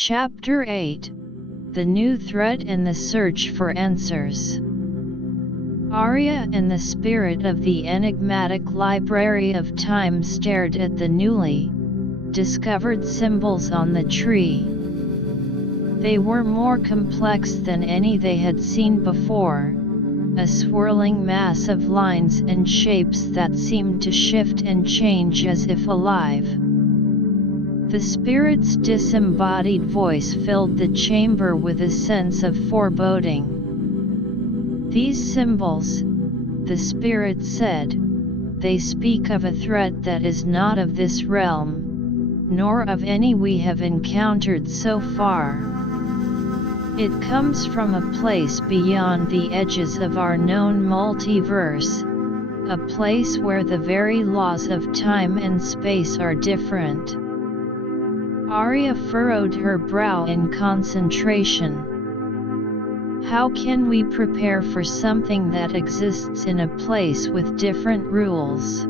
Chapter 8 The New Threat and the Search for Answers. Aria and the spirit of the enigmatic Library of Time stared at the newly discovered symbols on the tree. They were more complex than any they had seen before, a swirling mass of lines and shapes that seemed to shift and change as if alive. The spirit's disembodied voice filled the chamber with a sense of foreboding. These symbols, the spirit said, they speak of a threat that is not of this realm, nor of any we have encountered so far. It comes from a place beyond the edges of our known multiverse, a place where the very laws of time and space are different. Aria furrowed her brow in concentration. How can we prepare for something that exists in a place with different rules?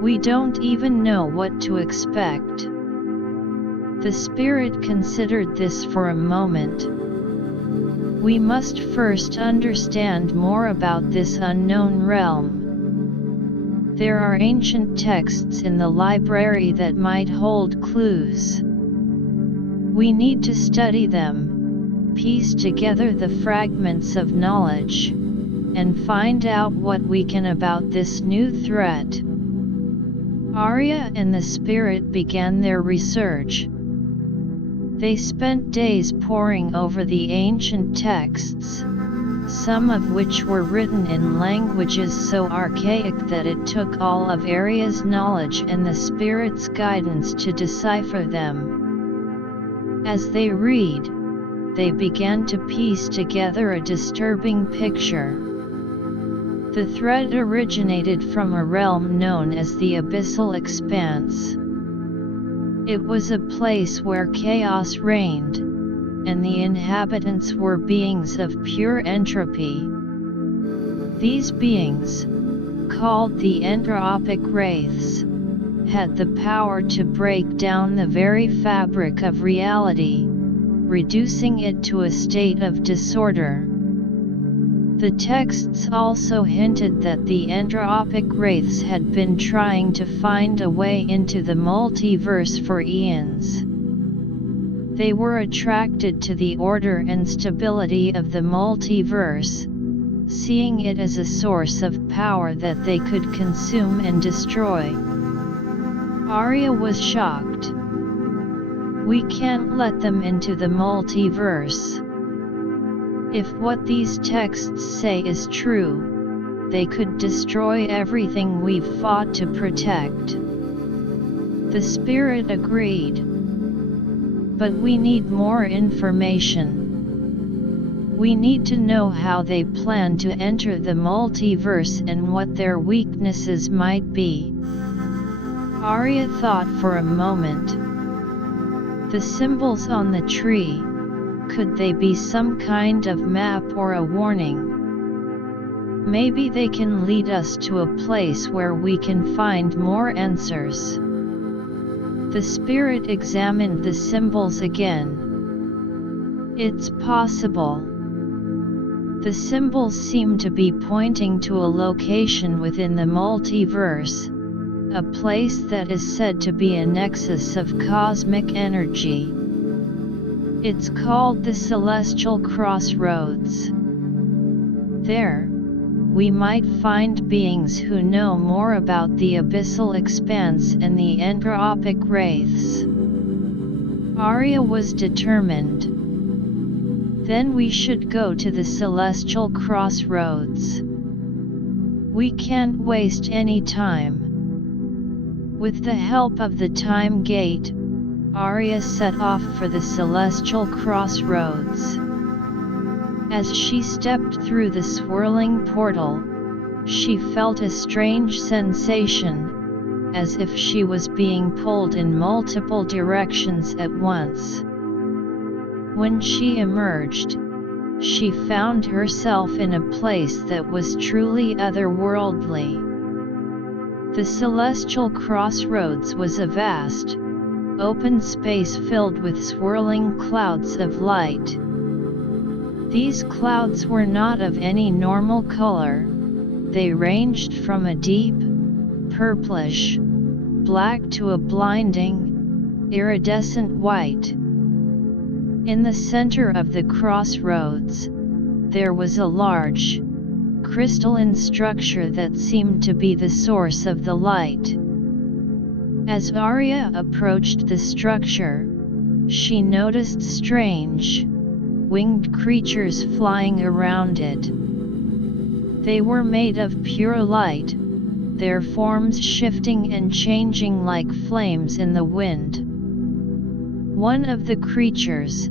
We don't even know what to expect. The spirit considered this for a moment. We must first understand more about this unknown realm. There are ancient texts in the library that might hold clues. We need to study them, piece together the fragments of knowledge, and find out what we can about this new threat. Aria and the spirit began their research. They spent days poring over the ancient texts, some of which were written in languages so archaic that it took all of Aria's knowledge and the spirit's guidance to decipher them. As they read, they began to piece together a disturbing picture. The threat originated from a realm known as the Abyssal Expanse. It was a place where chaos reigned, and the inhabitants were beings of pure entropy. These beings, called the entropic wraiths, had the power to break down the very fabric of reality, reducing it to a state of disorder. The texts also hinted that the entropic wraiths had been trying to find a way into the multiverse for eons. They were attracted to the order and stability of the multiverse, seeing it as a source of power that they could consume and destroy. Aria was shocked. We can't let them into the multiverse. If what these texts say is true, they could destroy everything we've fought to protect. The spirit agreed. But we need more information. We need to know how they plan to enter the multiverse and what their weaknesses might be. Aria thought for a moment. The symbols on the tree, could they be some kind of map or a warning? Maybe they can lead us to a place where we can find more answers. The spirit examined the symbols again. It's possible. The symbols seem to be pointing to a location within the multiverse, a place that is said to be a nexus of cosmic energy. It's called the Celestial Crossroads. There, we might find beings who know more about the Abyssal Expanse and the entropic wraiths. Aria was determined. Then we should go to the Celestial Crossroads. We can't waste any time. With the help of the Time Gate, Aria set off for the Celestial Crossroads. As she stepped through the swirling portal, she felt a strange sensation, as if she was being pulled in multiple directions at once. When she emerged, she found herself in a place that was truly otherworldly. The Celestial Crossroads was a vast, open space filled with swirling clouds of light. These clouds were not of any normal color. They ranged from a deep, purplish black to a blinding, iridescent white. In the center of the crossroads, there was a large, crystalline structure that seemed to be the source of the light. As Aria approached the structure, she noticed strange, winged creatures flying around it. They were made of pure light, their forms shifting and changing like flames in the wind. One of the creatures,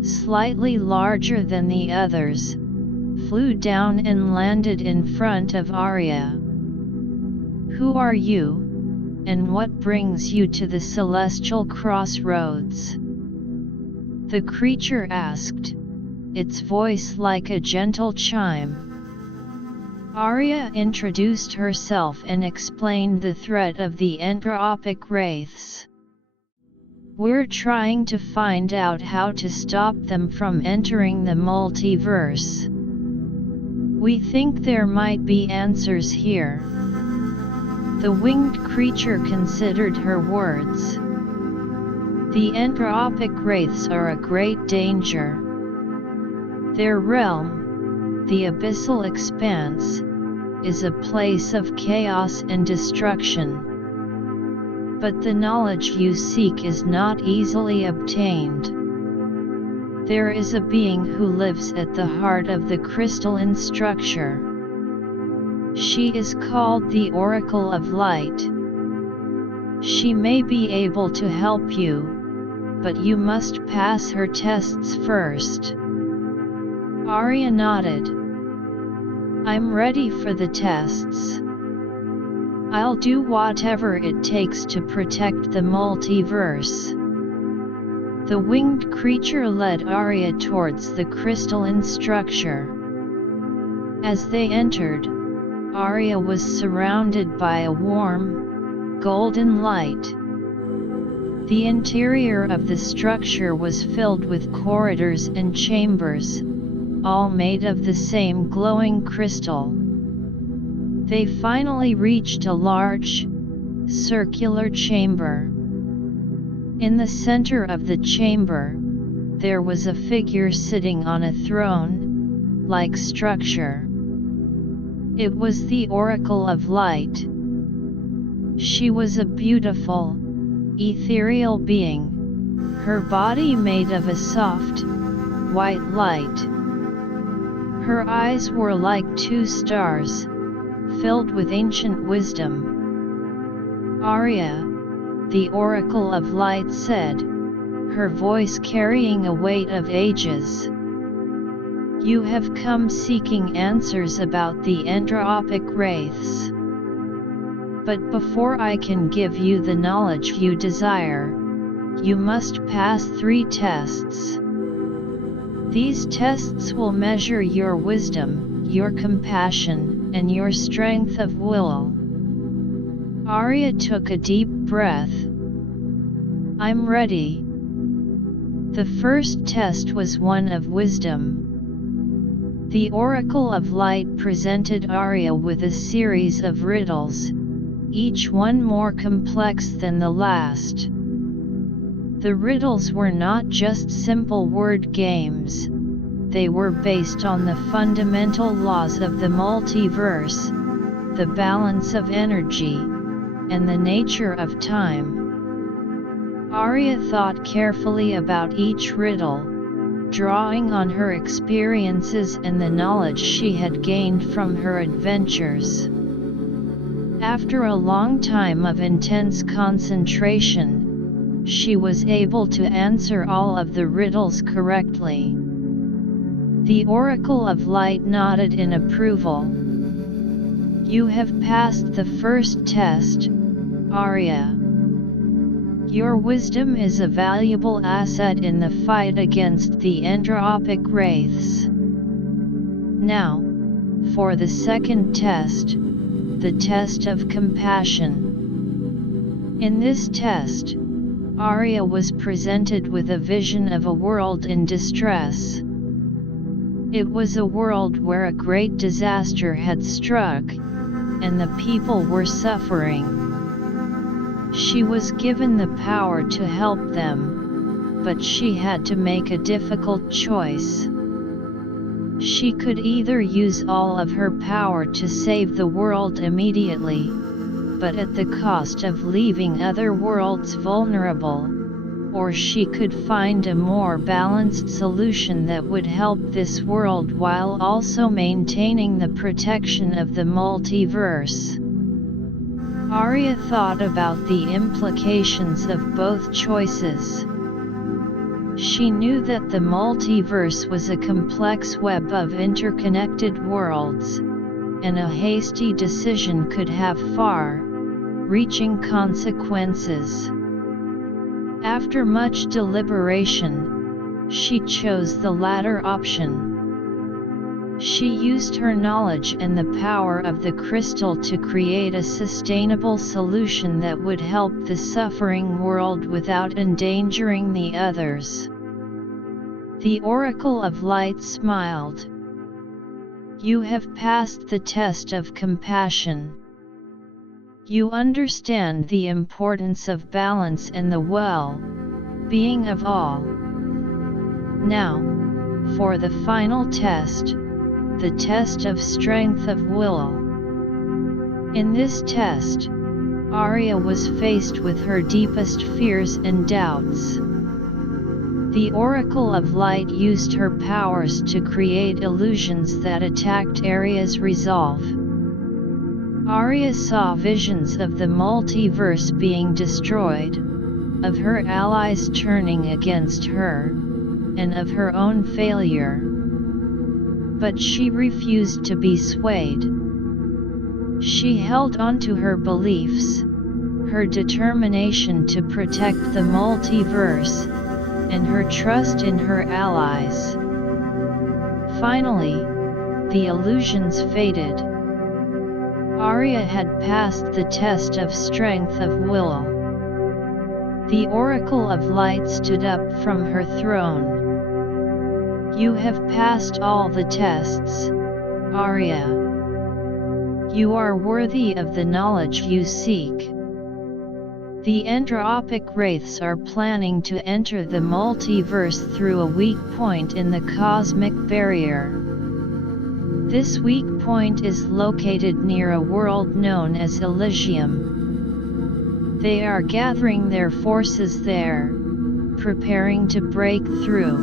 slightly larger than the others, flew down and landed in front of Aria. "Who are you, and what brings you to the celestial crossroads?" the creature asked, its voice like a gentle chime. Aria introduced herself and explained the threat of the entropic wraiths. "We're trying to find out how to stop them from entering the multiverse. We think there might be answers here." The winged creature considered her words. "The entropic wraiths are a great danger. Their realm, the abyssal expanse, is a place of chaos and destruction. But the knowledge you seek is not easily obtained. There is a being who lives at the heart of the crystalline structure. She is called the Oracle of Light. She may be able to help you, but you must pass her tests first." Aria nodded. "I'm ready for the tests. I'll do whatever it takes to protect the multiverse." The winged creature led Aria towards the crystalline structure. As they entered, Aria was surrounded by a warm, golden light. The interior of the structure was filled with corridors and chambers, all made of the same glowing crystal. They finally reached a large, circular chamber. In the center of the chamber, there was a figure sitting on a throne-like structure. It was the Oracle of Light. She was a beautiful, ethereal being, her body made of a soft, white light. Her eyes were like two stars, filled with ancient wisdom. "Aria," the Oracle of Light said, her voice carrying a weight of ages. "You have come seeking answers about the entropic wraiths. But before I can give you the knowledge you desire, you must pass 3 tests. These tests will measure your wisdom, your compassion, and your strength of will." Aria took a deep breath. "I'm ready." The first test was one of wisdom. The Oracle of Light presented Aria with a series of riddles, each one more complex than the last. The riddles were not just simple word games, they were based on the fundamental laws of the multiverse, the balance of energy, and the nature of time. Aria thought carefully about each riddle, drawing on her experiences and the knowledge she had gained from her adventures. After a long time of intense concentration, she was able to answer all of the riddles correctly. The Oracle of Light nodded in approval. "You have passed the first test, Aria. Your wisdom is a valuable asset in the fight against the entropic wraiths. Now, for the second test, the test of compassion. In this test, Aria was presented with a vision of a world in distress. It was a world where a great disaster had struck, and the people were suffering. She was given the power to help them, but she had to make a difficult choice. She could either use all of her power to save the world immediately, but at the cost of leaving other worlds vulnerable, or she could find a more balanced solution that would help this world while also maintaining the protection of the multiverse. Aria thought about the implications of both choices. She knew that the multiverse was a complex web of interconnected worlds, and a hasty decision could have far-reaching consequences. After much deliberation, she chose the latter option. She used her knowledge and the power of the crystal to create a sustainable solution that would help the suffering world without endangering the others. The Oracle of Light smiled. "You have passed the test of compassion. You understand the importance of balance and the well-being of all. Now, for the final test, the test of strength of will." In this test, Aria was faced with her deepest fears and doubts. The Oracle of Light used her powers to create illusions that attacked Aria's resolve. Aria saw visions of the multiverse being destroyed, of her allies turning against her, and of her own failure. But she refused to be swayed. She held on to her beliefs, her determination to protect the multiverse, and her trust in her allies. Finally, the illusions faded. Aria had passed the test of strength of will. The Oracle of Light stood up from her throne. "You have passed all the tests, Aria. You are worthy of the knowledge you seek. The entropic wraiths are planning to enter the multiverse through a weak point in the cosmic barrier. This weak point is located near a world known as Elysium. They are gathering their forces there, preparing to break through."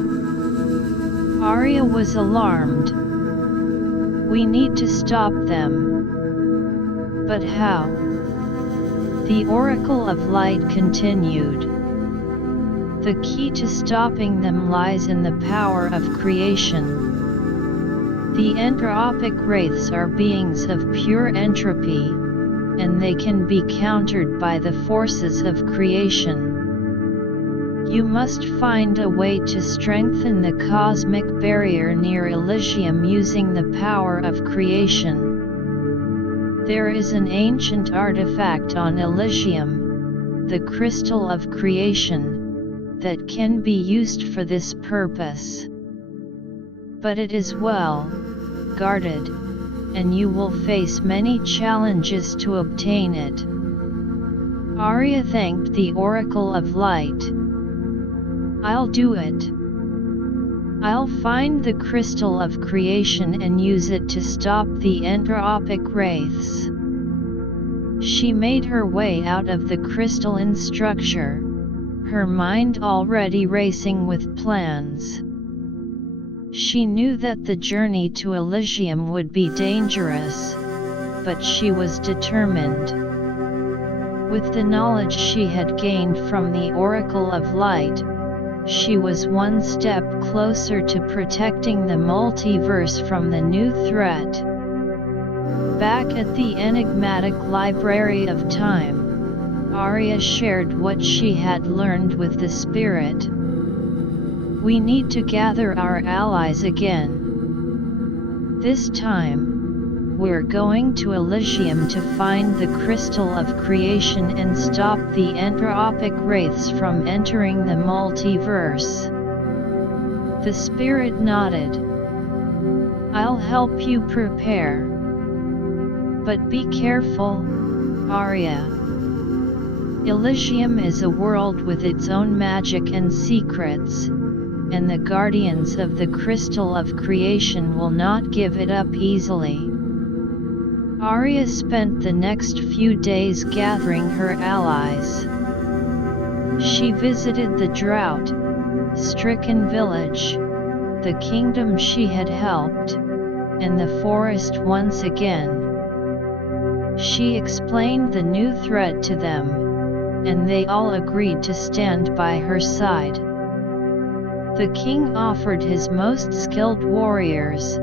Aria was alarmed. "We need to stop them. But how?" The Oracle of Light continued. "The key to stopping them lies in the power of creation. The entropic wraiths are beings of pure entropy, and they can be countered by the forces of creation. You must find a way to strengthen the cosmic barrier near Elysium using the power of creation. There is an ancient artifact on Elysium, the Crystal of Creation, that can be used for this purpose. But it is well guarded, and you will face many challenges to obtain it." Aria thanked the Oracle of Light. "I'll do it. I'll find the Crystal of Creation and use it to stop the entropic wraiths." She made her way out of the crystalline structure, her mind already racing with plans. She knew that the journey to Elysium would be dangerous, but she was determined. With the knowledge she had gained from the Oracle of Light, she was one step closer to protecting the multiverse from the new threat. Back at the enigmatic Library of Time, Aria shared what she had learned with the spirit. "We need to gather our allies again. This time, we're going to Elysium to find the crystal of creation and stop the entropic wraiths from entering the multiverse." The spirit nodded. "I'll help you prepare. But be careful, Aria. Elysium is a world with its own magic and secrets, and the guardians of the crystal of creation will not give it up easily." Aria spent the next few days gathering her allies. She visited the drought-stricken village, the kingdom she had helped, and the forest once again. She explained the new threat to them, and they all agreed to stand by her side. The king offered his most skilled warriors.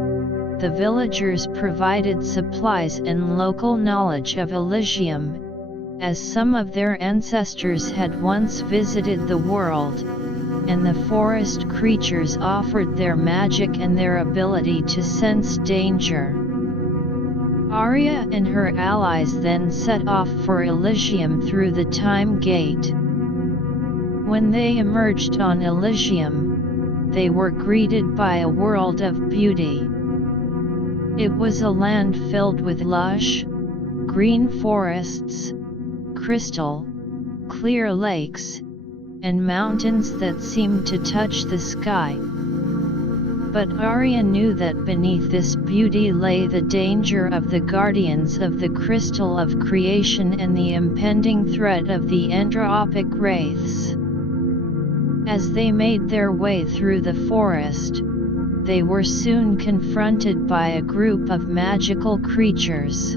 The villagers provided supplies and local knowledge of Elysium, as some of their ancestors had once visited the world, and the forest creatures offered their magic and their ability to sense danger. Aria and her allies then set off for Elysium through the Time Gate. When they emerged on Elysium, they were greeted by a world of beauty. It was a land filled with lush, green forests, crystal, clear lakes, and mountains that seemed to touch the sky. But Aria knew that beneath this beauty lay the danger of the guardians of the crystal of creation and the impending threat of the entropic wraiths. As they made their way through the forest, they were soon confronted by a group of magical creatures.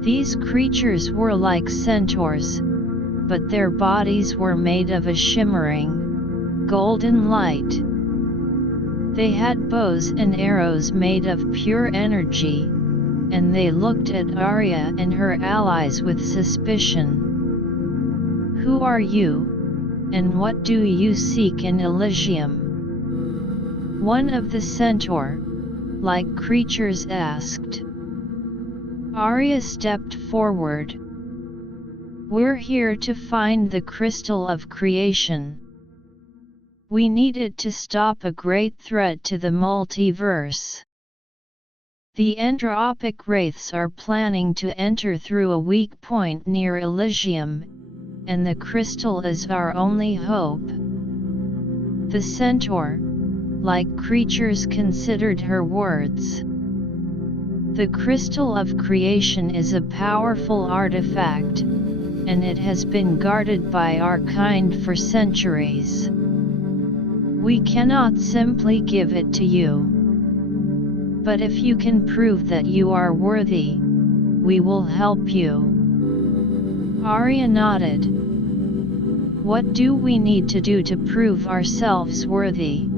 These creatures were like centaurs, but their bodies were made of a shimmering, golden light. They had bows and arrows made of pure energy, and they looked at Aria and her allies with suspicion. "Who are you, and what do you seek in Elysium?" one of the centaur-like creatures asked. Aria stepped forward. "We're here to find the crystal of creation. We need it to stop a great threat to the multiverse. The entropic wraiths are planning to enter through a weak point near Elysium, and the crystal is our only hope." The centaur-like creatures considered her words. "The crystal of creation is a powerful artifact, and it has been guarded by our kind for centuries. We cannot simply give it to you. But if you can prove that you are worthy, we will help you." Aria nodded. "What do we need to do to prove ourselves worthy?"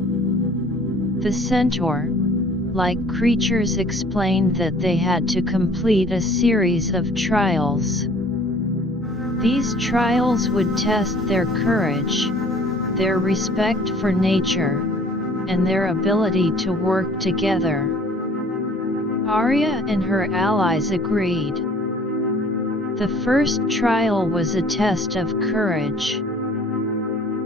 The centaur-like creatures explained that they had to complete a series of trials. These trials would test their courage, their respect for nature, and their ability to work together. Aria and her allies agreed. The first trial was a test of courage.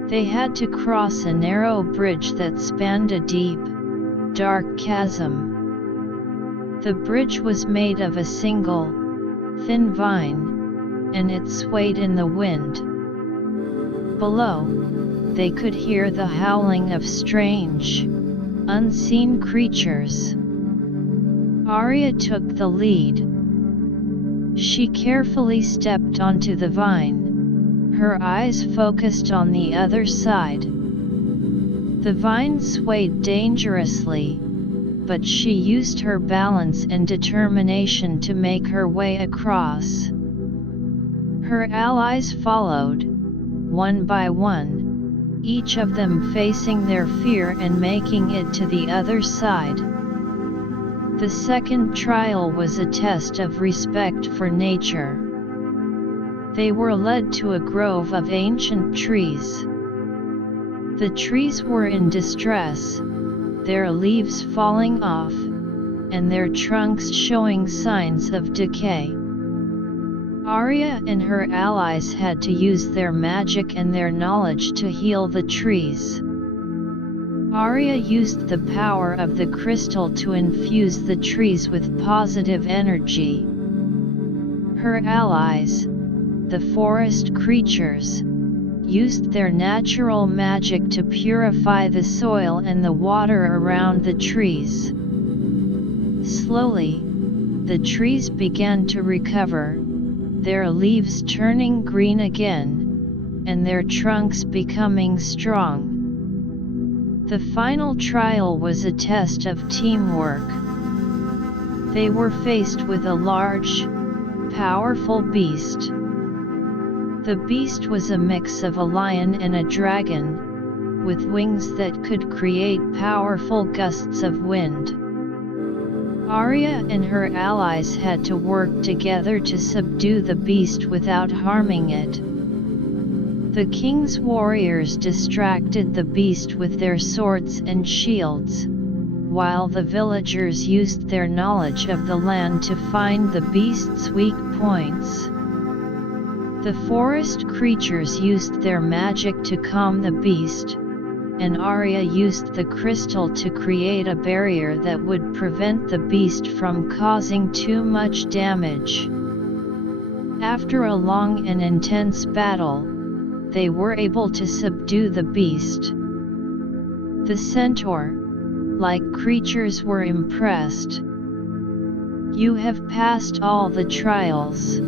They had to cross a narrow bridge that spanned a deep, dark chasm. The bridge was made of a single, thin vine, and it swayed in the wind. Below, they could hear the howling of strange, unseen creatures. Aria took the lead. She carefully stepped onto the vine, her eyes focused on the other side. The vine swayed dangerously, but she used her balance and determination to make her way across. Her allies followed, one by one, each of them facing their fear and making it to the other side. The second trial was a test of respect for nature. They were led to a grove of ancient trees. The trees were in distress, their leaves falling off, and their trunks showing signs of decay. Aria and her allies had to use their magic and their knowledge to heal the trees. Aria used the power of the crystal to infuse the trees with positive energy. Her allies, the forest creatures, used their natural magic to purify the soil and the water around the trees. Slowly, the trees began to recover, their leaves turning green again, and their trunks becoming strong. The final trial was a test of teamwork. They were faced with a large, powerful beast. The beast was a mix of a lion and a dragon, with wings that could create powerful gusts of wind. Aria and her allies had to work together to subdue the beast without harming it. The king's warriors distracted the beast with their swords and shields, while the villagers used their knowledge of the land to find the beast's weak points. The forest creatures used their magic to calm the beast, and Aria used the crystal to create a barrier that would prevent the beast from causing too much damage. After a long and intense battle, they were able to subdue the beast. The centaur-like creatures were impressed. "You have passed all the trials.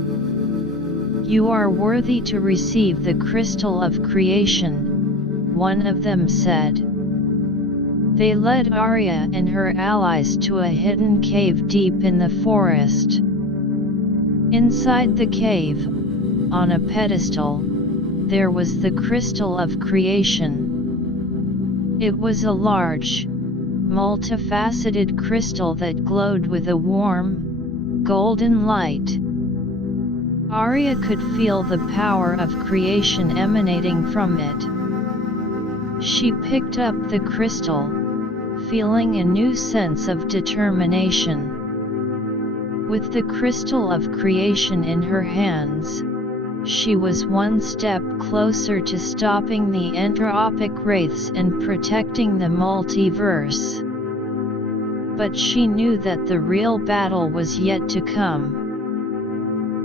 You are worthy to receive the crystal of creation," one of them said. They led Aria and her allies to a hidden cave deep in the forest. Inside the cave, on a pedestal, there was the crystal of creation. It was a large, multifaceted crystal that glowed with a warm, golden light. Aria could feel the power of creation emanating from it. She picked up the crystal, feeling a new sense of determination. With the crystal of creation in her hands, she was one step closer to stopping the entropic wraiths and protecting the multiverse. But she knew that the real battle was yet to come.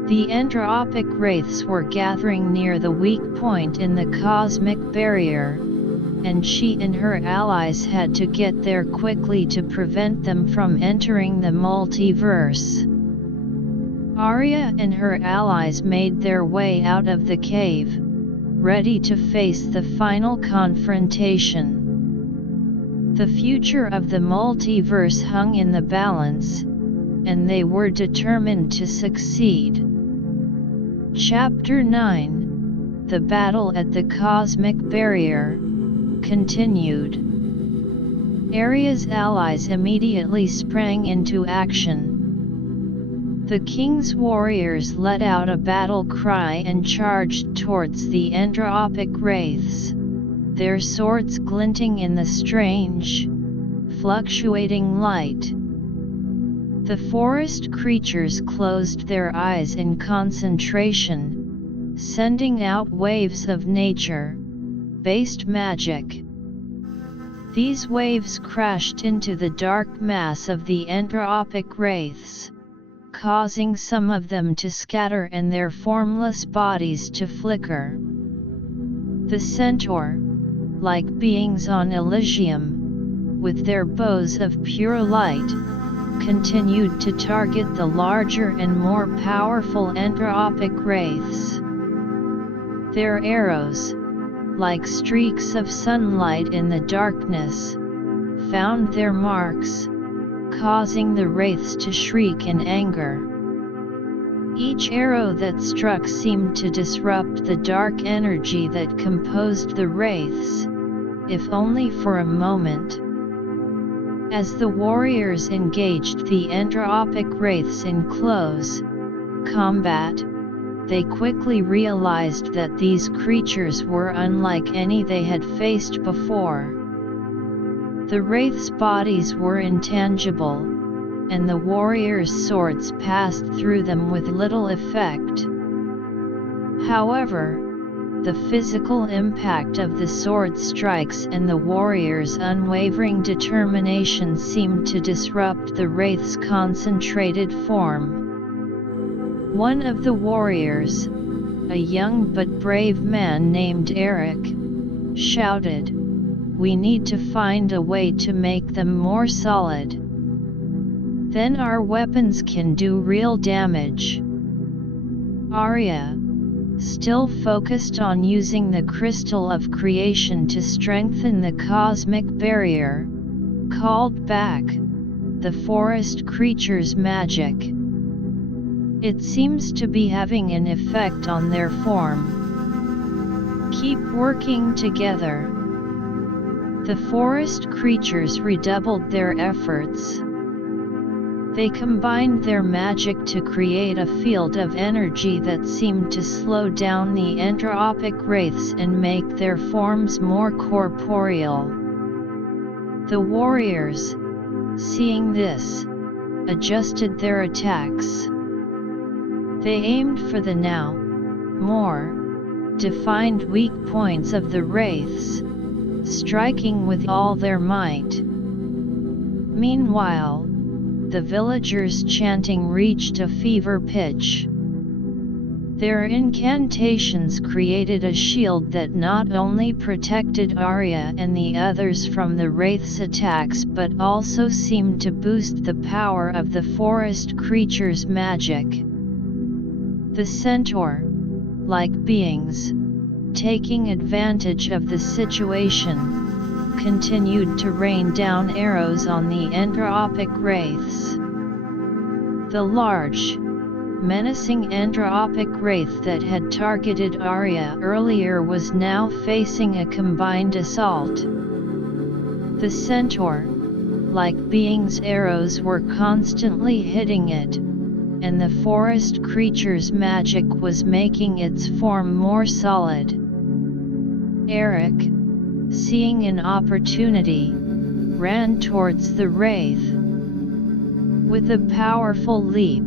The entropic wraiths were gathering near the weak point in the cosmic barrier, and she and her allies had to get there quickly to prevent them from entering the multiverse. Aria and her allies made their way out of the cave, ready to face the final confrontation. The future of the multiverse hung in the balance, and they were determined to succeed. Chapter 9: The Battle at the Cosmic Barrier continued. Aria's allies immediately sprang into action. The king's warriors let out a battle cry and charged towards the entropic wraiths, their swords glinting in the strange, fluctuating light. The forest creatures closed their eyes in concentration, sending out waves of nature-based magic. These waves crashed into the dark mass of the entropic wraiths, causing some of them to scatter and their formless bodies to flicker. The centaur-like beings on Elysium, with their bows of pure light, continued to target the larger and more powerful entropic wraiths. Their arrows, like streaks of sunlight in the darkness, found their marks, causing the wraiths to shriek in anger. Each arrow that struck seemed to disrupt the dark energy that composed the wraiths, if only for a moment. As the warriors engaged the entropic wraiths in close combat, they quickly realized that these creatures were unlike any they had faced before. The wraiths' bodies were intangible, and the warriors' swords passed through them with little effect. However, the physical impact of the sword strikes and the warriors' unwavering determination seemed to disrupt the wraith's concentrated form. One of the warriors, a young but brave man named Eric, shouted, "We need to find a way to make them more solid. Then our weapons can do real damage." Aria, still focused on using the crystal of creation to strengthen the cosmic barrier, called back the forest creature's magic. It seems to be having an effect on their form. "Keep working together." The forest creatures redoubled their efforts. They combined their magic to create a field of energy that seemed to slow down the entropic wraiths and make their forms more corporeal. The warriors, seeing this, adjusted their attacks. They aimed for the now more defined weak points of the wraiths, striking with all their might. Meanwhile, the villagers' chanting reached a fever pitch. Their incantations created a shield that not only protected Aria and the others from the wraith's attacks but also seemed to boost the power of the forest creature's magic. The centaur, like beings, taking advantage of the situation, continued to rain down arrows on the entropic wraiths. The large, menacing entropic wraith that had targeted Aria earlier was now facing a combined assault. The centaur, like being's arrows were constantly hitting it, and the forest creature's magic was making its form more solid. Eric, seeing an opportunity, ran towards the wraith. With a powerful leap,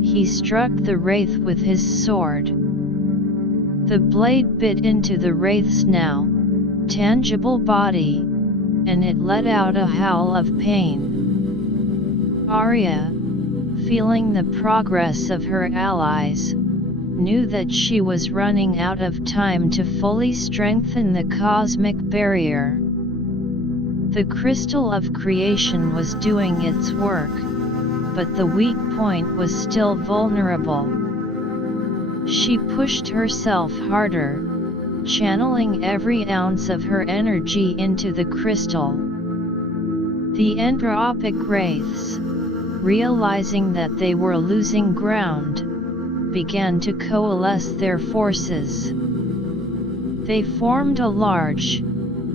he struck the wraith with his sword. The blade bit into the wraith's now tangible body, and it let out a howl of pain. Aria, feeling the progress of her allies, knew that she was running out of time to fully strengthen the cosmic barrier. The crystal of creation was doing its work, but the weak point was still vulnerable. She pushed herself harder, channeling every ounce of her energy into the crystal. The entropic wraiths, realizing that they were losing ground, began to coalesce their forces. They formed a large,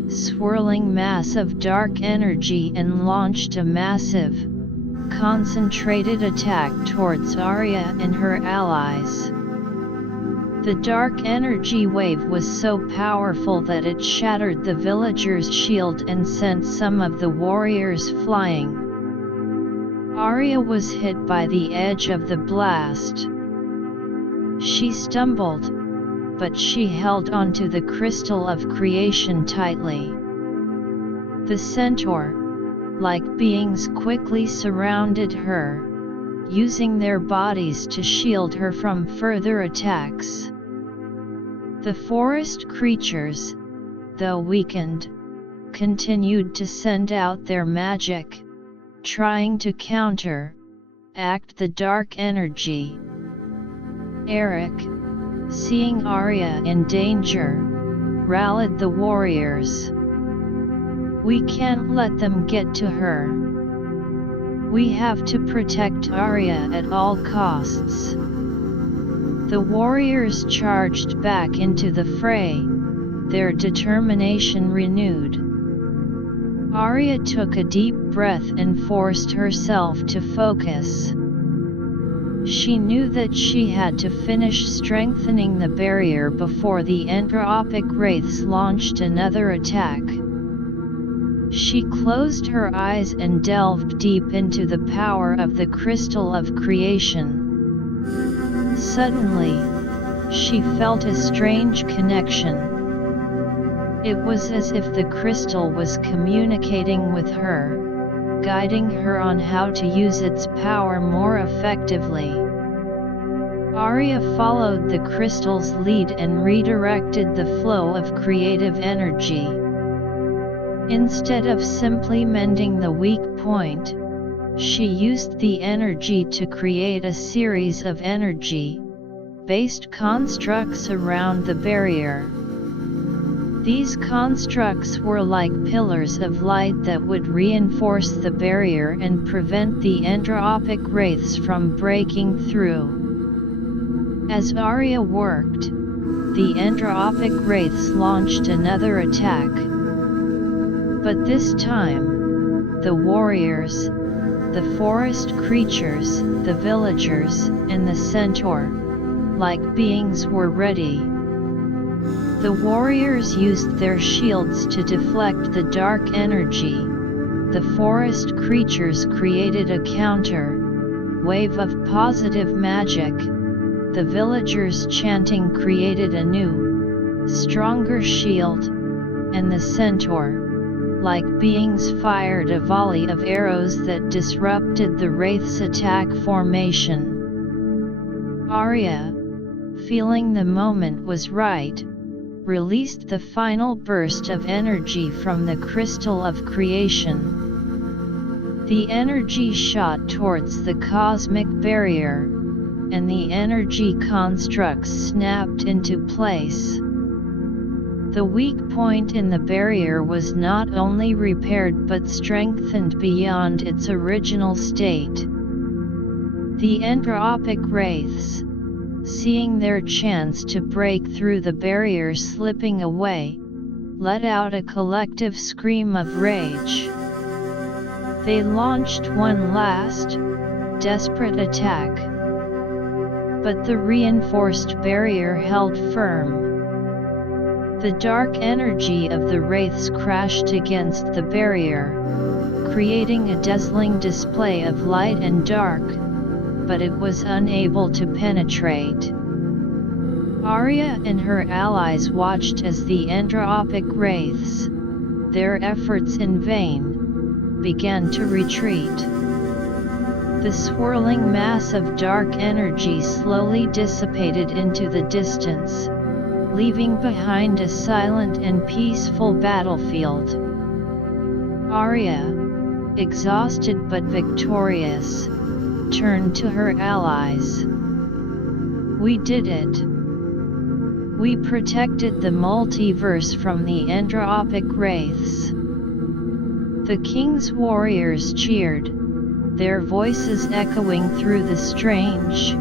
swirling mass of dark energy and launched a massive, concentrated attack towards Aria and her allies. The dark energy wave was so powerful that it shattered the villagers' shield and sent some of the warriors flying. Aria was hit by the edge of the blast. She stumbled, but she held onto the crystal of creation tightly. The centaur, like beings, quickly surrounded her, using their bodies to shield her from further attacks. The forest creatures, though weakened, continued to send out their magic, trying to counteract the dark energy. Eric, seeing Aria in danger, rallied the warriors. "We can't let them get to her. We have to protect Aria at all costs." The warriors charged back into the fray, their determination renewed. Aria took a deep breath and forced herself to focus. She knew that she had to finish strengthening the barrier before the entropic wraiths launched another attack. She closed her eyes and delved deep into the power of the crystal of creation. Suddenly, she felt a strange connection. It was as if the crystal was communicating with her, guiding her on how to use its power more effectively. Aria followed the crystal's lead and redirected the flow of creative energy. Instead of simply mending the weak point, she used the energy to create a series of energy-based constructs around the barrier. These constructs were like pillars of light that would reinforce the barrier and prevent the entropic wraiths from breaking through. As Aria worked, the entropic wraiths launched another attack. But this time, the warriors, the forest creatures, the villagers, and the centaur-like beings were ready. The warriors used their shields to deflect the dark energy. The forest creatures created a counter-wave of positive magic. The villagers chanting created a new, stronger shield, and the centaur-like beings fired a volley of arrows that disrupted the wraith's attack formation. Aria, feeling the moment was right, released the final burst of energy from the crystal of creation. The energy shot towards the cosmic barrier, and the energy constructs snapped into place. The weak point in the barrier was not only repaired but strengthened beyond its original state. The entropic wraiths, seeing their chance to break through the barrier slipping away, let out a collective scream of rage. They launched one last, desperate attack. But the reinforced barrier held firm. The dark energy of the wraiths crashed against the barrier, creating a dazzling display of light and dark, but it was unable to penetrate. Aria and her allies watched as the entropic wraiths, their efforts in vain, began to retreat. The swirling mass of dark energy slowly dissipated into the distance, leaving behind a silent and peaceful battlefield. Aria, exhausted but victorious, turned to her allies. "We did it. We protected the multiverse from the entropic wraiths." The king's warriors cheered, their voices echoing through the strange,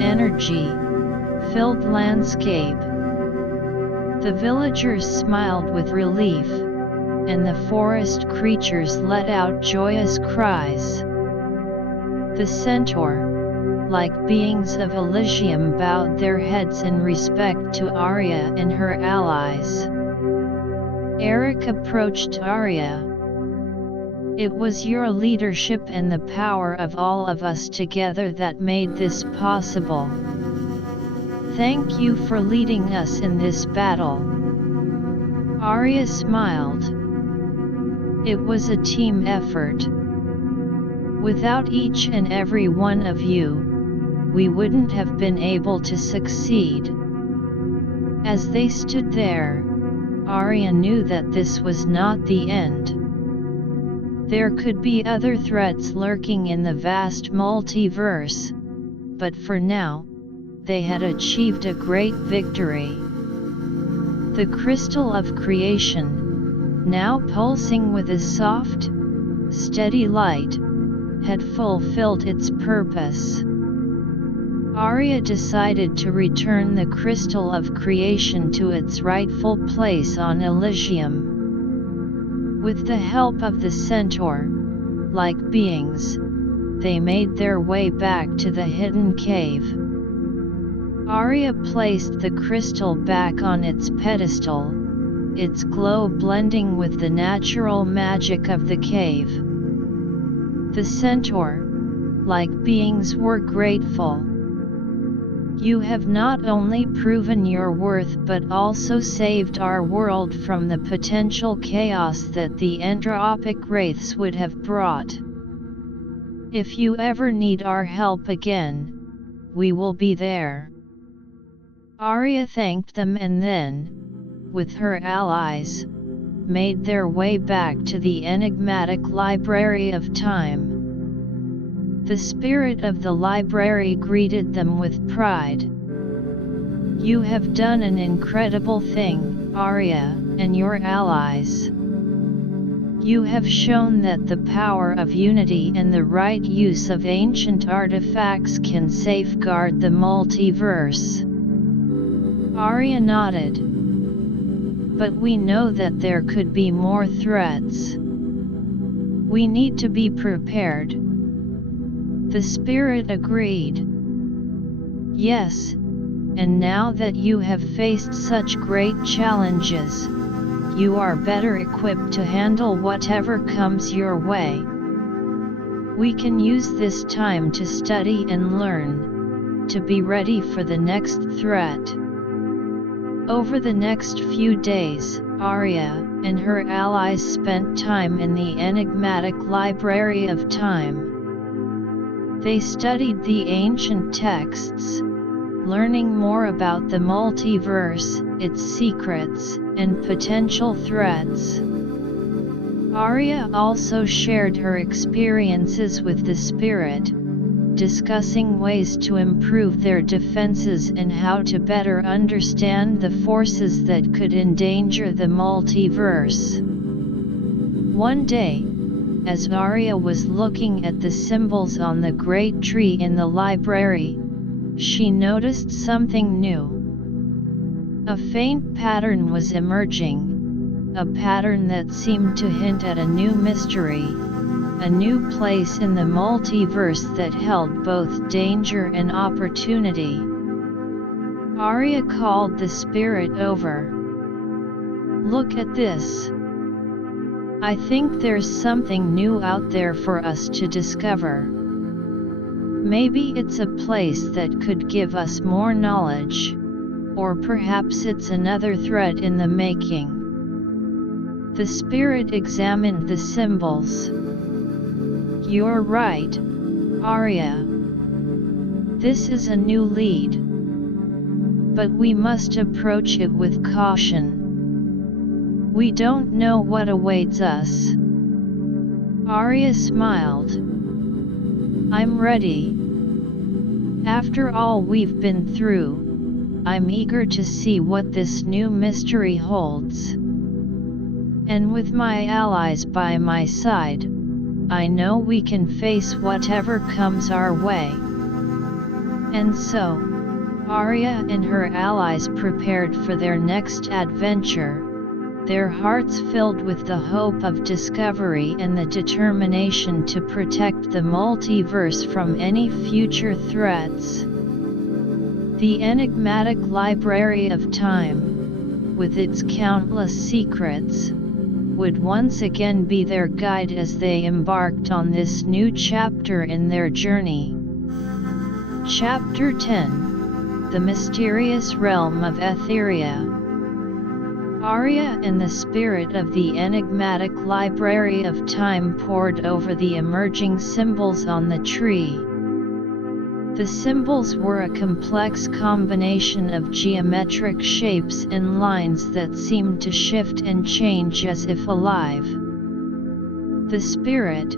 energy-filled landscape. The villagers smiled with relief, and the forest creatures let out joyous cries. The centaur-like beings of Elysium bowed their heads in respect to Aria and her allies. Eric approached Aria. "It was your leadership and the power of all of us together that made this possible. Thank you for leading us in this battle." Aria smiled. "It was a team effort. Without each and every one of you, we wouldn't have been able to succeed." As they stood there, Aria knew that this was not the end. There could be other threats lurking in the vast multiverse, but for now, they had achieved a great victory. The crystal of creation, now pulsing with a soft, steady light, had fulfilled its purpose. Aria decided to return the crystal of creation to its rightful place on Elysium. With the help of the centaur-like beings, they made their way back to the hidden cave. Aria placed the crystal back on its pedestal, its glow blending with the natural magic of the cave. The centaur-like beings were grateful. "You have not only proven your worth but also saved our world from the potential chaos that the entropic wraiths would have brought. If you ever need our help again, we will be there." Aria thanked them and then, with her allies, made their way back to the enigmatic Library of Time. The spirit of the library greeted them with pride. "You have done an incredible thing, Aria, and your allies. You have shown that the power of unity and the right use of ancient artifacts can safeguard the multiverse." Aria nodded. "But we know that there could be more threats. We need to be prepared." The spirit agreed. "Yes, and now that you have faced such great challenges, you are better equipped to handle whatever comes your way. We can use this time to study and learn, to be ready for the next threat." Over the next few days, Aria and her allies spent time in the enigmatic Library of Time. They studied the ancient texts, learning more about the multiverse, its secrets, and potential threats. Aria also shared her experiences with the spirit, discussing ways to improve their defenses and how to better understand the forces that could endanger the multiverse. One day, as Aria was looking at the symbols on the great tree in the library, she noticed something new. A faint pattern was emerging, a pattern that seemed to hint at a new mystery, a new place in the multiverse that held both danger and opportunity. Aria called the spirit over. "Look at this. I think there's something new out there for us to discover. Maybe it's a place that could give us more knowledge, or perhaps it's another threat in the making." The spirit examined the symbols. "You're right, Aria. This is a new lead. But we must approach it with caution. We don't know what awaits us." Aria smiled. "I'm ready. After all we've been through, I'm eager to see what this new mystery holds. And with my allies by my side, I know we can face whatever comes our way." And so, Aria and her allies prepared for their next adventure, their hearts filled with the hope of discovery and the determination to protect the multiverse from any future threats. The enigmatic Library of Time, with its countless secrets, would once again be their guide as they embarked on this new chapter in their journey. Chapter 10: The Mysterious Realm of Etheria. Aria and the spirit of the enigmatic Library of Time pored over the emerging symbols on the tree. The symbols were a complex combination of geometric shapes and lines that seemed to shift and change as if alive. The spirit,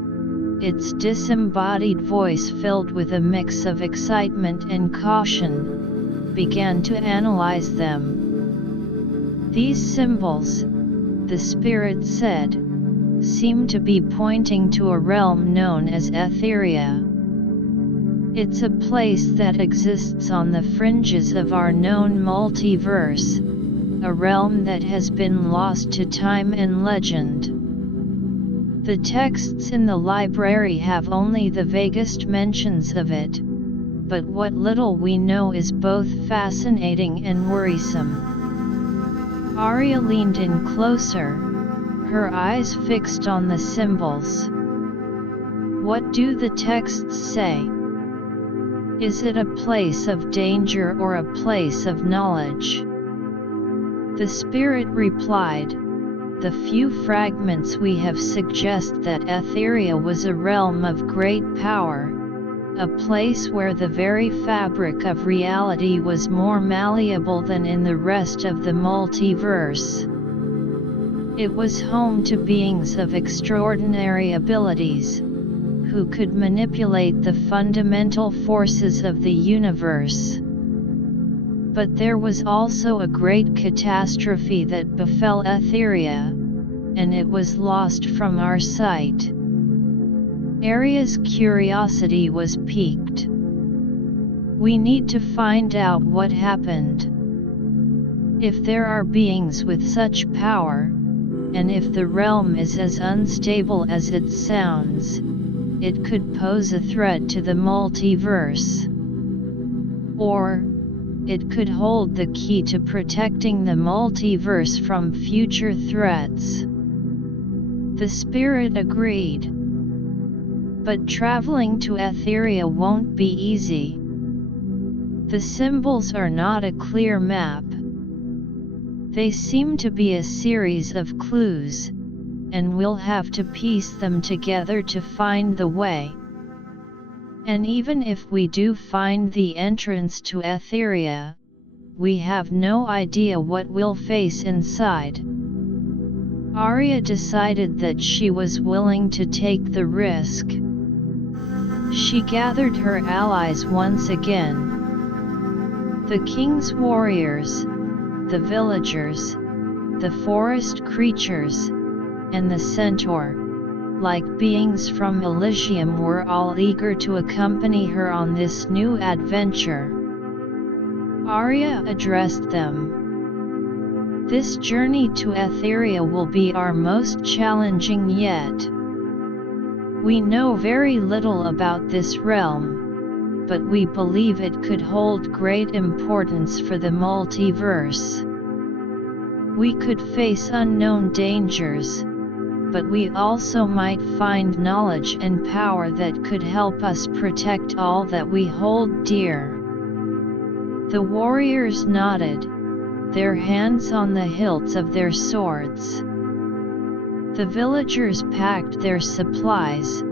its disembodied voice filled with a mix of excitement and caution, began to analyze them. "These symbols," the spirit said, "seem to be pointing to a realm known as Etheria. It's a place that exists on the fringes of our known multiverse, a realm that has been lost to time and legend. The texts in the library have only the vaguest mentions of it, but what little we know is both fascinating and worrisome. Aria leaned in closer, her eyes fixed on the symbols. What do the texts say? Is it a place of danger or a place of knowledge? The spirit replied, the few fragments we have suggest that Aria was a realm of great power, a place where the very fabric of reality was more malleable than in the rest of the multiverse. It was home to beings of extraordinary abilities, who could manipulate the fundamental forces of the universe. But there was also a great catastrophe that befell Aria, and it was lost from our sight. Aria's curiosity was piqued. We need to find out what happened. If there are beings with such power, and if the realm is as unstable as it sounds, it could pose a threat to the multiverse. Or, it could hold the key to protecting the multiverse from future threats. The spirit agreed. But traveling to Aria won't be easy. The symbols are not a clear map. They seem to be a series of clues, and we'll have to piece them together to find the way. And even if we do find the entrance to Aria, we have no idea what we'll face inside. Aria decided that she was willing to take the risk. She gathered her allies once again. The king's warriors, the villagers, the forest creatures, and the centaur, like beings from Elysium, were all eager to accompany her on this new adventure. Aria addressed them. This journey to Aria will be our most challenging yet. We know very little about this realm, but we believe it could hold great importance for the multiverse. We could face unknown dangers, but we also might find knowledge and power that could help us protect all that we hold dear. The warriors nodded, their hands on the hilts of their swords. The villagers packed their supplies,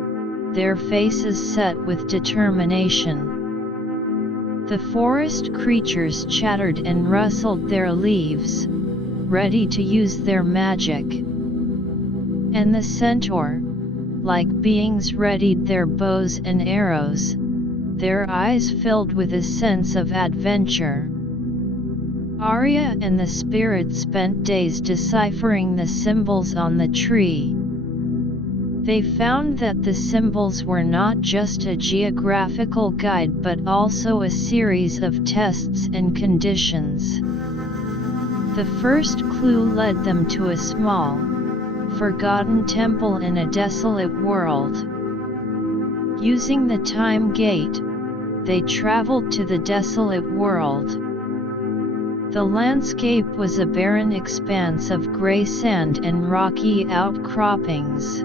their faces set with determination. The forest creatures chattered and rustled their leaves, ready to use their magic. And the centaur, like beings, readied their bows and arrows, their eyes filled with a sense of adventure. Aria and the spirit spent days deciphering the symbols on the tree. They found that the symbols were not just a geographical guide but also a series of tests and conditions. The first clue led them to a small, forgotten temple in a desolate world. Using the time gate, they traveled to the desolate world. The landscape was a barren expanse of gray sand and rocky outcroppings.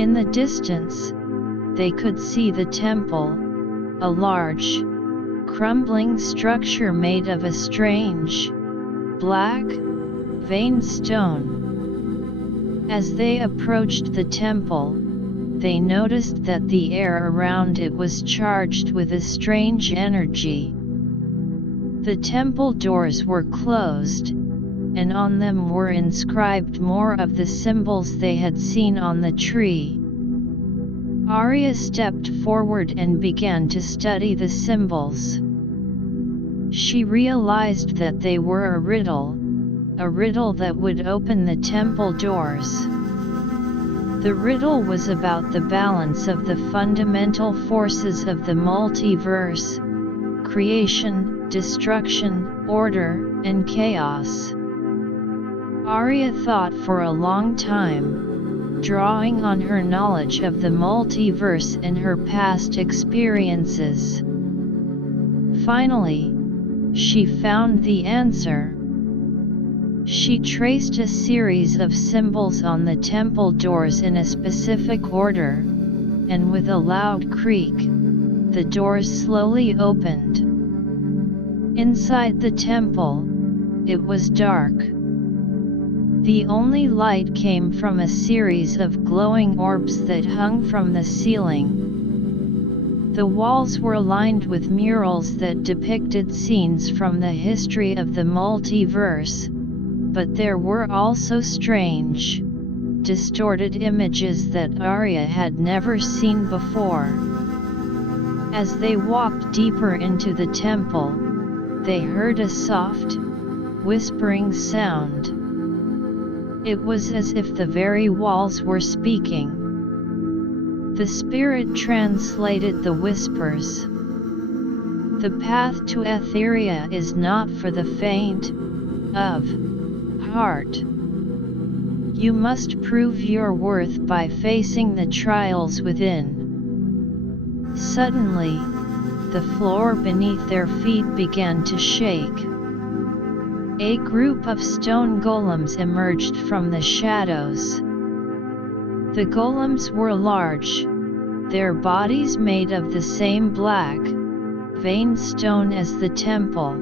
In the distance, they could see the temple, a large, crumbling structure made of a strange, black, veined stone. As they approached the temple, they noticed that the air around it was charged with a strange energy. The temple doors were closed, and on them were inscribed more of the symbols they had seen on the tree. Aria stepped forward and began to study the symbols. She realized that they were a riddle that would open the temple doors. The riddle was about the balance of the fundamental forces of the multiverse: creation, destruction, order, and chaos. Aria thought for a long time, drawing on her knowledge of the multiverse and her past experiences. Finally, she found the answer. She traced a series of symbols on the temple doors in a specific order, and with a loud creak, the doors slowly opened. Inside the temple, it was dark. The only light came from a series of glowing orbs that hung from the ceiling. The walls were lined with murals that depicted scenes from the history of the multiverse, but there were also strange, distorted images that Aria had never seen before. As they walked deeper into the temple, they heard a soft, whispering sound. It was as if the very walls were speaking. The spirit translated the whispers. The path to Aria is not for the faint of heart. You must prove your worth by facing the trials within. Suddenly, the floor beneath their feet began to shake. A group of stone golems emerged from the shadows. The golems were large, their bodies made of the same black, veined stone as the temple.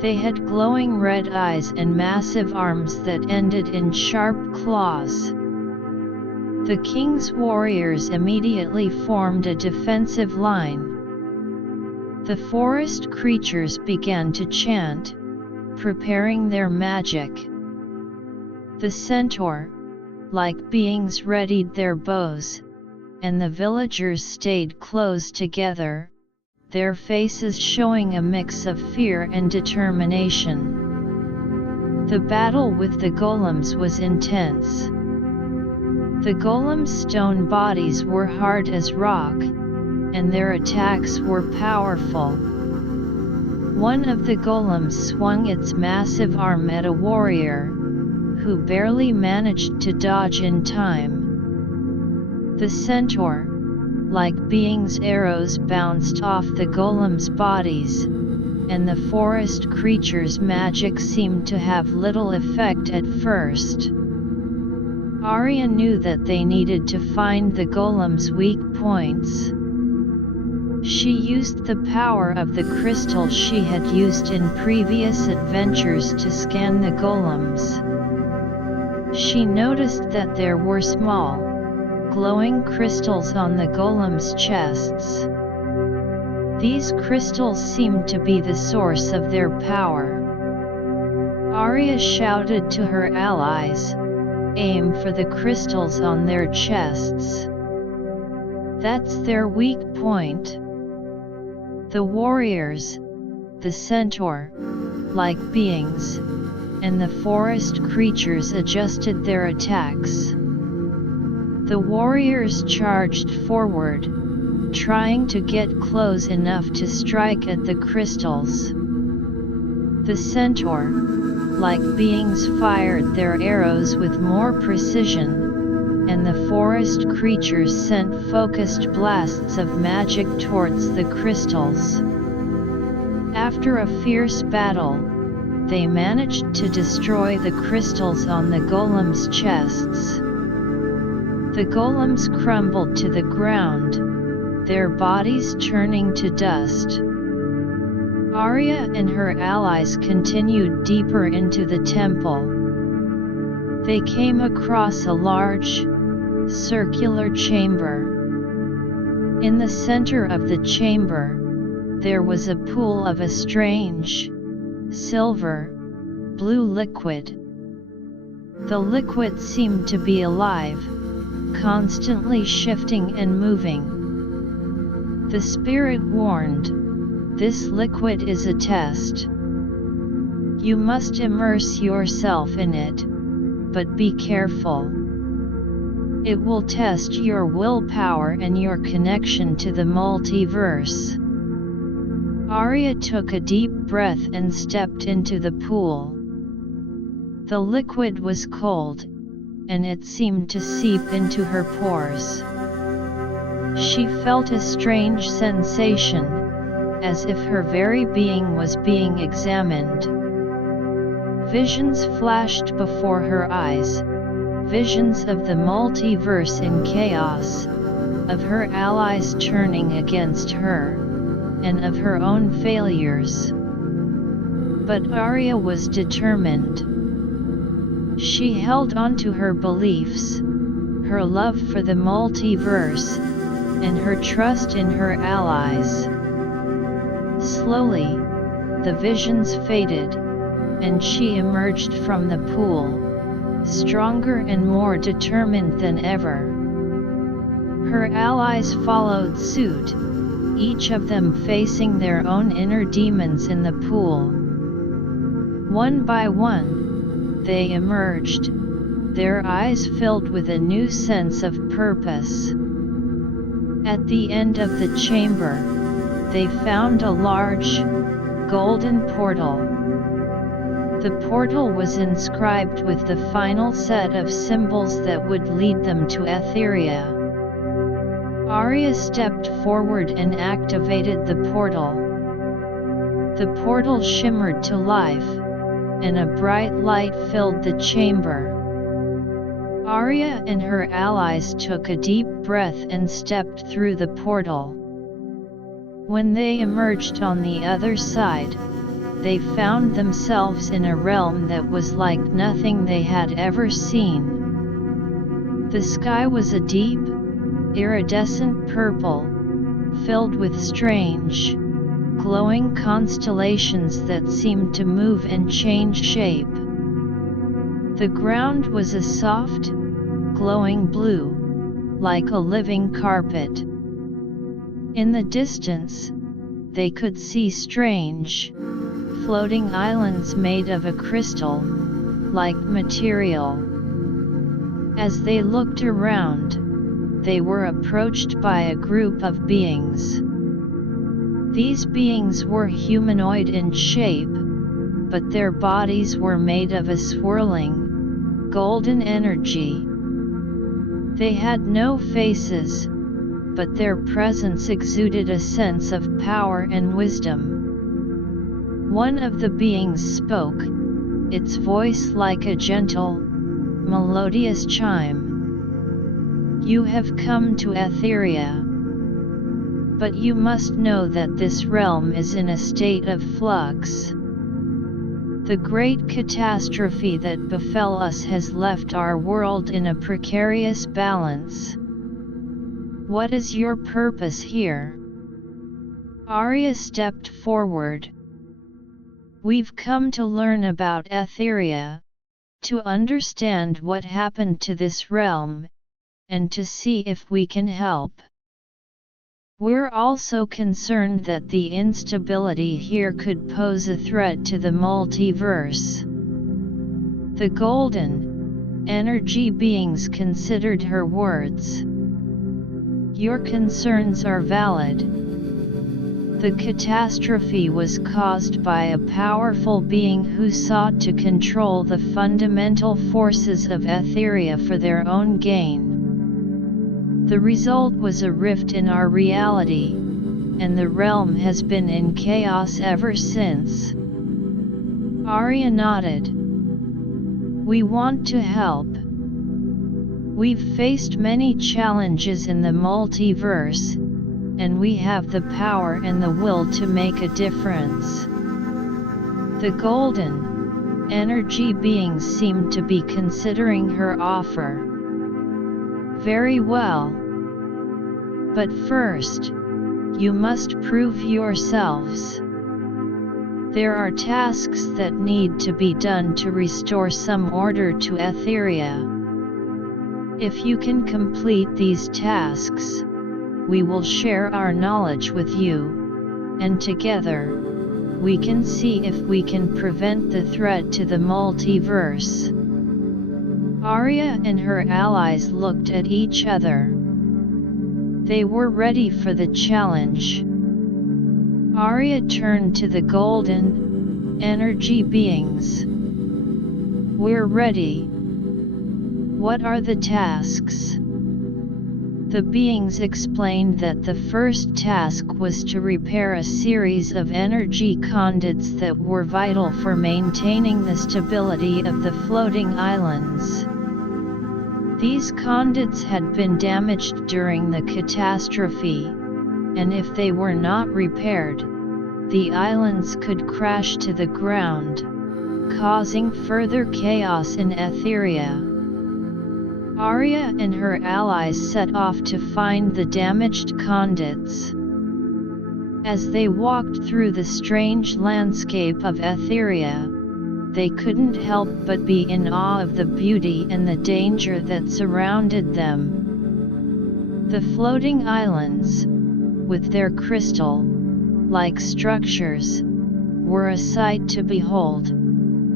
They had glowing red eyes and massive arms that ended in sharp claws. The king's warriors immediately formed a defensive line. The forest creatures began to chant, preparing their magic. The centaur-like beings readied their bows, and the villagers stayed close together, their faces showing a mix of fear and determination. The battle with the golems was intense. The golems' stone bodies were hard as rock, and their attacks were powerful. One of the golems swung its massive arm at a warrior, who barely managed to dodge in time. The centaur-like beings' arrows bounced off the golems' bodies, and the forest creatures' magic seemed to have little effect at first. Aria knew that they needed to find the golems' weak points. She used the power of the crystal she had used in previous adventures to scan the golems. She noticed that there were small, glowing crystals on the golems' chests. These crystals seemed to be the source of their power. Aria shouted to her allies, "Aim for the crystals on their chests. That's their weak point." The warriors, the centaur-like beings, and the forest creatures adjusted their attacks. The warriors charged forward, trying to get close enough to strike at the crystals. The centaur-like beings fired their arrows with more precision, and the forest creatures sent focused blasts of magic towards the crystals. After a fierce battle, they managed to destroy the crystals on the golems' chests. The golems crumbled to the ground, their bodies turning to dust. Aria and her allies continued deeper into the temple. They came across a large, circular chamber. In the center of the chamber, there was a pool of a strange, silver, blue liquid. The liquid seemed to be alive, constantly shifting and moving. The spirit warned, "This liquid is a test. You must immerse yourself in it, but be careful. It will test your willpower and your connection to the multiverse." Aria took a deep breath and stepped into the pool. The liquid was cold, and it seemed to seep into her pores. She felt a strange sensation, as if her very being was being examined. Visions flashed before her eyes, visions of the multiverse in chaos, of her allies turning against her, and of her own failures. But Aria was determined. She held on to her beliefs, her love for the multiverse, and her trust in her allies. Slowly, the visions faded, and she emerged from the pool, stronger and more determined than ever. Her allies followed suit, each of them facing their own inner demons in the pool. One by one, they emerged, their eyes filled with a new sense of purpose. At the end of the chamber, they found a large, golden portal. The portal was inscribed with the final set of symbols that would lead them to Etheria. Aria stepped forward and activated the portal. The portal shimmered to life, and a bright light filled the chamber. Aria and her allies took a deep breath and stepped through the portal. When they emerged on the other side, they found themselves in a realm that was like nothing they had ever seen. The sky was a deep, iridescent purple, filled with strange, glowing constellations that seemed to move and change shape. The ground was a soft, glowing blue, like a living carpet. In the distance, they could see strange, floating islands made of a crystal-like material. As they looked around, they were approached by a group of beings. These beings were humanoid in shape, but their bodies were made of a swirling, golden energy. They had no faces, but their presence exuded a sense of power and wisdom. One of the beings spoke, its voice like a gentle, melodious chime. "You have come to Etheria. But you must know that this realm is in a state of flux. The great catastrophe that befell us has left our world in a precarious balance. What is your purpose here?" Aria stepped forward. "We've come to learn about Etheria, to understand what happened to this realm, and to see if we can help. We're also concerned that the instability here could pose a threat to the multiverse." The golden, energy beings considered her words. "Your concerns are valid. The catastrophe was caused by a powerful being who sought to control the fundamental forces of Etheria for their own gain. The result was a rift in our reality, and the realm has been in chaos ever since." Aria nodded. "We want to help. We've faced many challenges in the multiverse, and we have the power and the will to make a difference." The golden, energy beings seemed to be considering her offer. "Very well. But first, you must prove yourselves. There are tasks that need to be done to restore some order to Etheria. If you can complete these tasks, we will share our knowledge with you, and together, we can see if we can prevent the threat to the multiverse." Aria and her allies looked at each other. They were ready for the challenge. Aria turned to the golden, energy beings. "We're ready. What are the tasks?" The beings explained that the first task was to repair a series of energy conduits that were vital for maintaining the stability of the floating islands. These conduits had been damaged during the catastrophe, and if they were not repaired, the islands could crash to the ground, causing further chaos in Etheria. Aria and her allies set off to find the damaged conduits. As they walked through the strange landscape of Etheria, they couldn't help but be in awe of the beauty and the danger that surrounded them. The floating islands, with their crystal-like structures, were a sight to behold,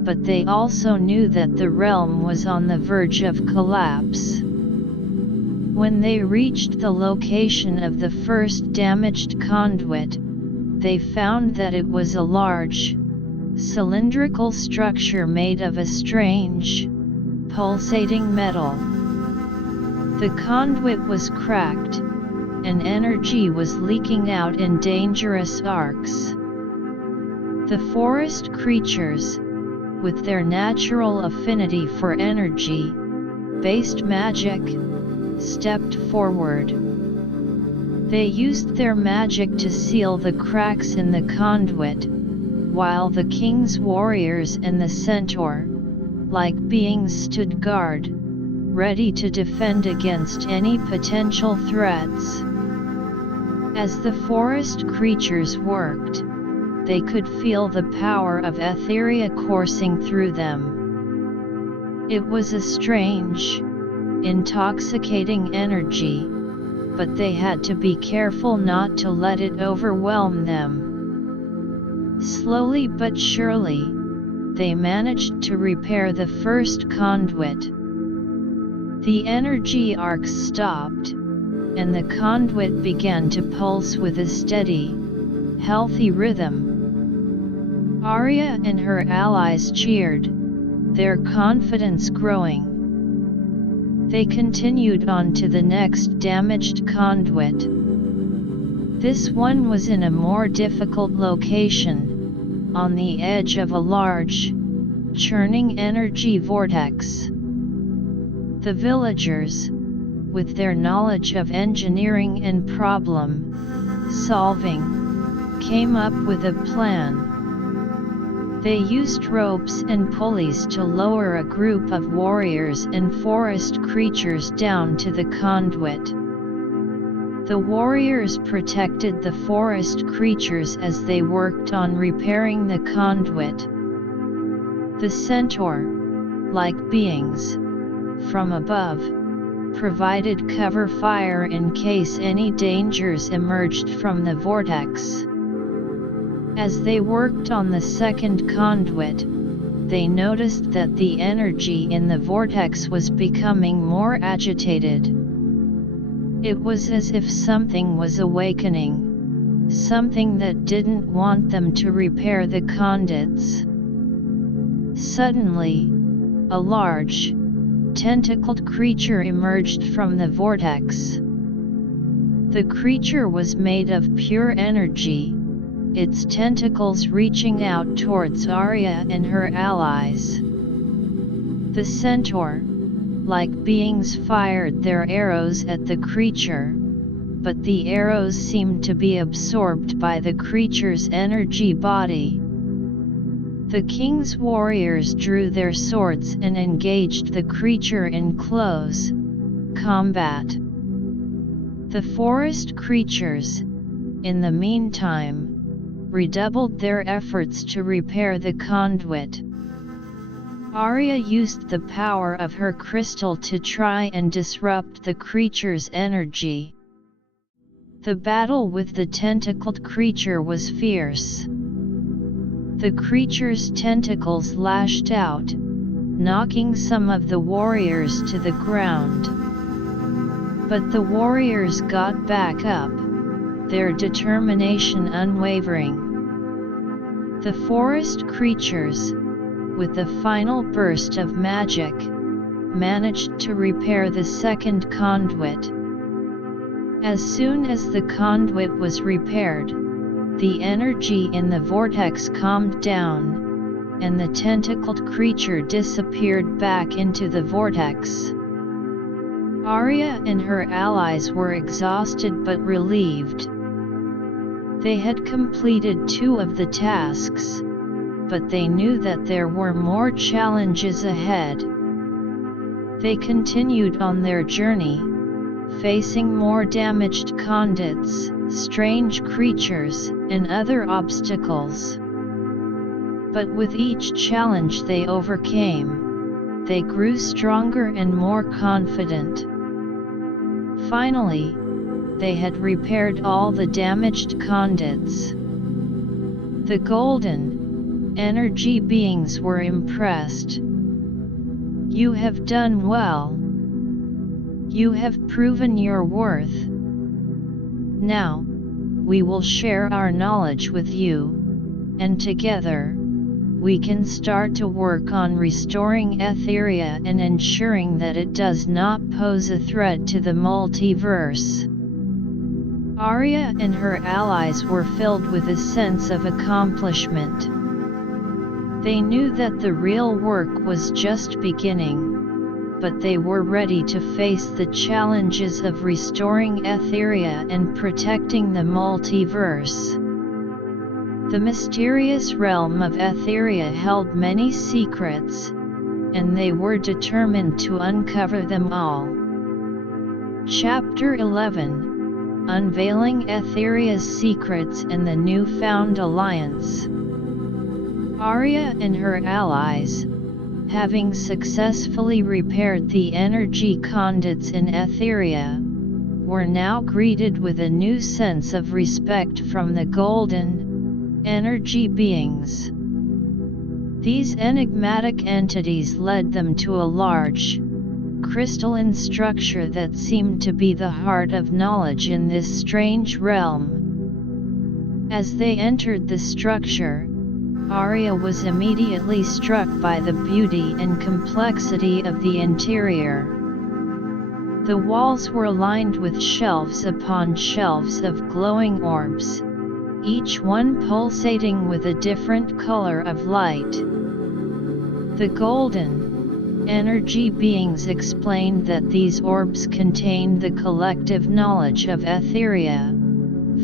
but they also knew that the realm was on the verge of collapse. When they reached the location of the first damaged conduit, they found that it was a large, cylindrical structure made of a strange, pulsating metal. The conduit was cracked, and energy was leaking out in dangerous arcs. The forest creatures, with their natural affinity for energy-based magic, stepped forward. They used their magic to seal the cracks in the conduit, while the king's warriors and the centaur-like beings stood guard, ready to defend against any potential threats. As the forest creatures worked, they could feel the power of Etheria coursing through them. It was a strange, intoxicating energy, but they had to be careful not to let it overwhelm them. Slowly but surely, they managed to repair the first conduit. The energy arcs stopped, and the conduit began to pulse with a steady, healthy rhythm. Aria and her allies cheered, their confidence growing. They continued on to the next damaged conduit. This one was in a more difficult location, on the edge of a large, churning energy vortex. The villagers, with their knowledge of engineering and problem-solving, came up with a plan. They used ropes and pulleys to lower a group of warriors and forest creatures down to the conduit. The warriors protected the forest creatures as they worked on repairing the conduit. The centaur-like beings, from above, provided cover fire in case any dangers emerged from the vortex. As they worked on the second conduit, they noticed that the energy in the vortex was becoming more agitated. It was as if something was awakening, something that didn't want them to repair the conduits. Suddenly, a large, tentacled creature emerged from the vortex. The creature was made of pure energy, its tentacles reaching out towards Aria and her allies. The centaur-like beings fired their arrows at the creature, but the arrows seemed to be absorbed by the creature's energy body. The king's warriors drew their swords and engaged the creature in close combat. The forest creatures, in the meantime, redoubled their efforts to repair the conduit. Aria used the power of her crystal to try and disrupt the creature's energy. The battle with the tentacled creature was fierce. The creature's tentacles lashed out, knocking some of the warriors to the ground. But the warriors got back up, their determination unwavering. The forest creatures, with a final burst of magic, managed to repair the second conduit. As soon as the conduit was repaired, the energy in the vortex calmed down, and the tentacled creature disappeared back into the vortex. Aria and her allies were exhausted but relieved. They had completed 2 of the tasks, but they knew that there were more challenges ahead. They continued on their journey, facing more damaged conduits, strange creatures, and other obstacles. But with each challenge they overcame, they grew stronger and more confident. Finally, they had repaired all the damaged conduits. The golden energy beings were impressed. "You have done well. You have proven your worth. Now, we will share our knowledge with you, and together, we can start to work on restoring Etheria and ensuring that it does not pose a threat to the multiverse." Aria and her allies were filled with a sense of accomplishment. They knew that the real work was just beginning, but they were ready to face the challenges of restoring Etheria and protecting the multiverse. The mysterious realm of Etheria held many secrets, and they were determined to uncover them all. Chapter 11: Unveiling Etheria's Secrets and the Newfound Alliance. Aria and her allies, having successfully repaired the energy conduits in Etheria, were now greeted with a new sense of respect from the golden energy beings. These enigmatic entities led them to a large, crystalline structure that seemed to be the heart of knowledge in this strange realm. As they entered the structure, Aria was immediately struck by the beauty and complexity of the interior. The walls were lined with shelves upon shelves of glowing orbs, each one pulsating with a different color of light. The golden energy beings explained that these orbs contained the collective knowledge of Etheria,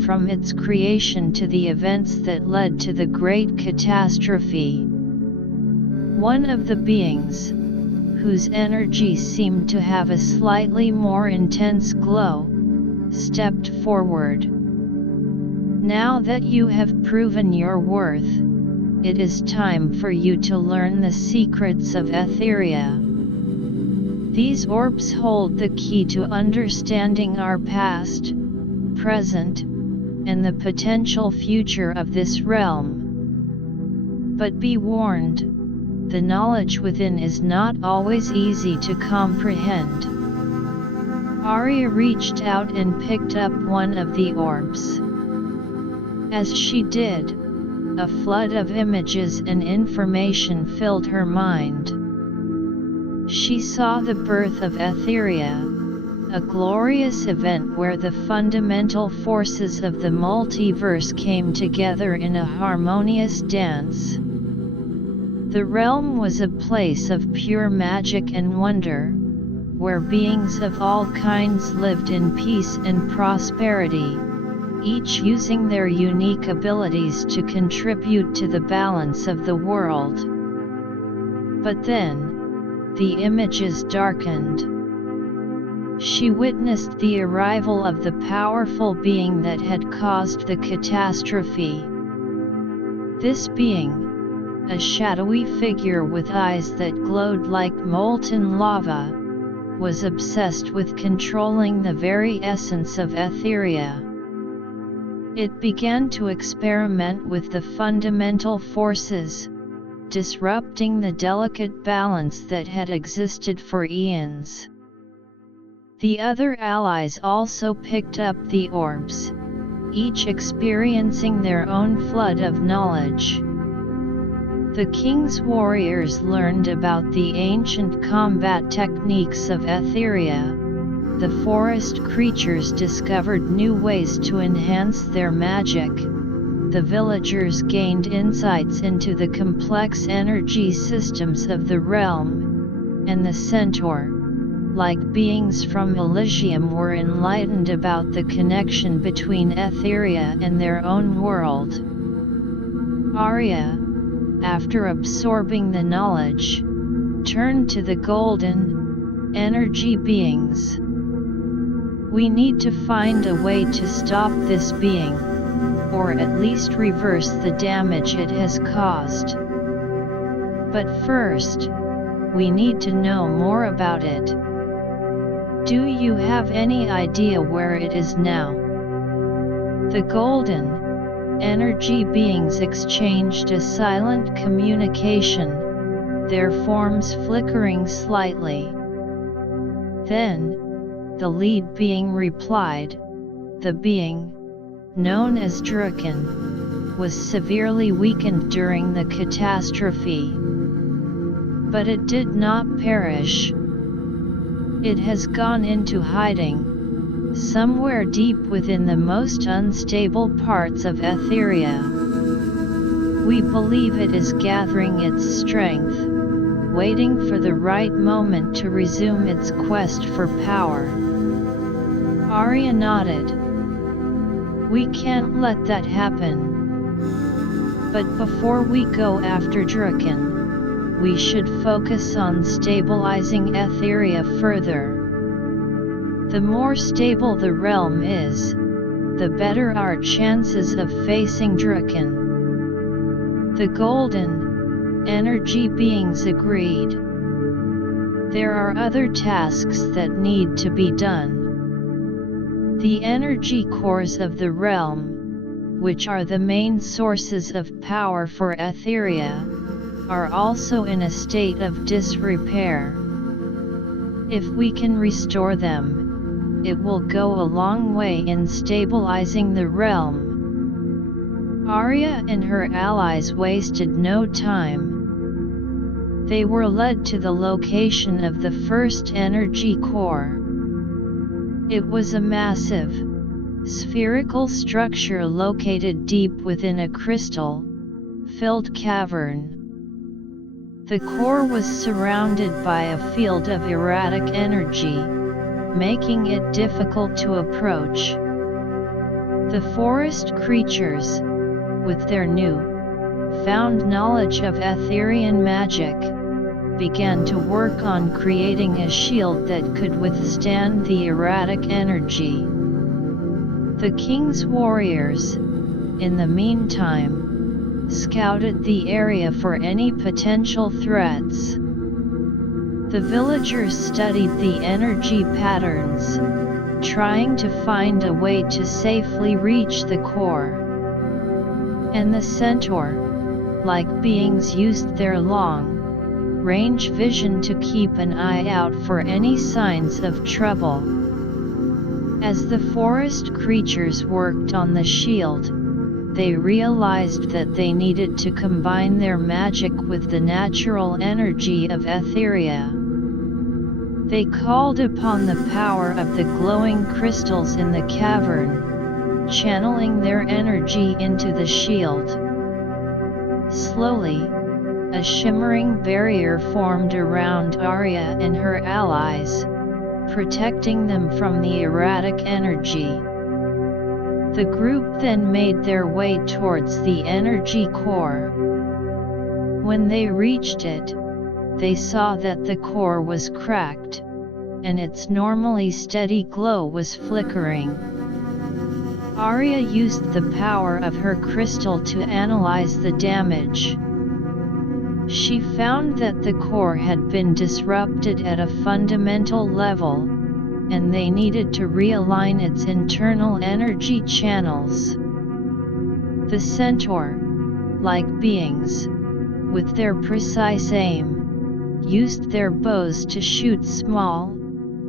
from its creation to the events that led to the Great Catastrophe. One of the beings, whose energy seemed to have a slightly more intense glow, stepped forward. "Now that you have proven your worth, it is time for you to learn the secrets of Etheria. These orbs hold the key to understanding our past, present, and the potential future of this realm. But be warned, the knowledge within is not always easy to comprehend." Aria reached out and picked up one of the orbs. As she did, a flood of images and information filled her mind. She saw the birth of Etheria, a glorious event where the fundamental forces of the multiverse came together in a harmonious dance. The realm was a place of pure magic and wonder, where beings of all kinds lived in peace and prosperity, each using their unique abilities to contribute to the balance of the world. But then, the images darkened. She witnessed the arrival of the powerful being that had caused the catastrophe. This being, a shadowy figure with eyes that glowed like molten lava, was obsessed with controlling the very essence of Etheria. It began to experiment with the fundamental forces, disrupting the delicate balance that had existed for eons. The other allies also picked up the orbs, each experiencing their own flood of knowledge. The king's warriors learned about the ancient combat techniques of Etheria, the forest creatures discovered new ways to enhance their magic. The villagers gained insights into the complex energy systems of the realm, and the centaur, like beings from Elysium, were enlightened about the connection between Etheria and their own world. Aria, after absorbing the knowledge, turned to the golden energy beings. We need to find a way to stop this being, or at least reverse the damage it has caused. But first, we need to know more about it. Do you have any idea where it is now? The golden energy beings exchanged a silent communication, their forms flickering slightly. Then, the lead being replied. The being, known as Drucken, was severely weakened during the catastrophe. But it did not perish. It has gone into hiding, somewhere deep within the most unstable parts of Etheria. We believe it is gathering its strength, waiting for the right moment to resume its quest for power. Aria nodded. We can't let that happen. But before we go after Drucken, we should focus on stabilizing Etheria further. The more stable the realm is, the better our chances of facing Drucken. The golden energy beings agreed. There are other tasks that need to be done. The energy cores of the realm, which are the main sources of power for Etheria, are also in a state of disrepair. If we can restore them, it will go a long way in stabilizing the realm. Aria and her allies wasted no time. They were led to the location of the first energy core. It was a massive, spherical structure located deep within a crystal-filled cavern. The core was surrounded by a field of erratic energy, making it difficult to approach. The forest creatures, with their new-found knowledge of Etherian magic, began to work on creating a shield that could withstand the erratic energy. The king's warriors, in the meantime, scouted the area for any potential threats. The villagers studied the energy patterns, trying to find a way to safely reach the core. And the centaur-like beings used their long-range vision to keep an eye out for any signs of trouble. As the forest creatures worked on the shield, they realized that they needed to combine their magic with the natural energy of Etheria. They called upon the power of the glowing crystals in the cavern, channeling their energy into the shield. Slowly, a shimmering barrier formed around Aria and her allies, protecting them from the erratic energy. The group then made their way towards the energy core. When they reached it, they saw that the core was cracked, and its normally steady glow was flickering. Aria used the power of her crystal to analyze the damage. She found that the core had been disrupted at a fundamental level, and they needed to realign its internal energy channels. The centaur-like beings, with their precise aim, used their bows to shoot small,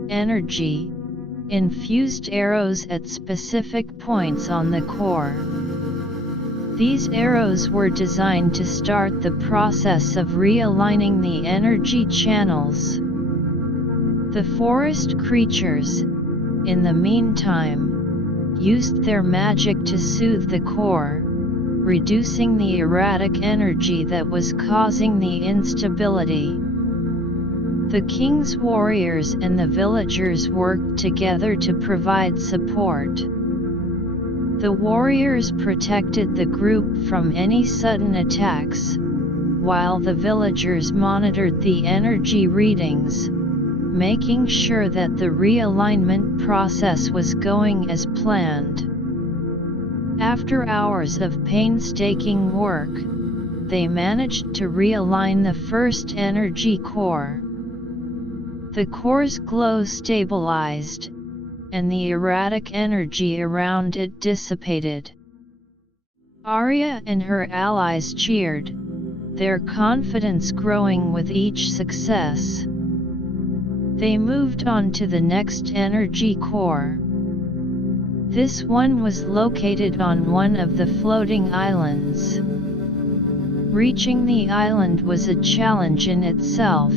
energy-infused arrows at specific points on the core. These arrows were designed to start the process of realigning the energy channels. The forest creatures, in the meantime, used their magic to soothe the core, reducing the erratic energy that was causing the instability. The king's warriors and the villagers worked together to provide support. The warriors protected the group from any sudden attacks, while the villagers monitored the energy readings, making sure that the realignment process was going as planned. After hours of painstaking work, they managed to realign the first energy core. The core's glow stabilized, and the erratic energy around it dissipated. Aria and her allies cheered, their confidence growing with each success. They moved on to the next energy core. This one was located on one of the floating islands. Reaching the island was a challenge in itself,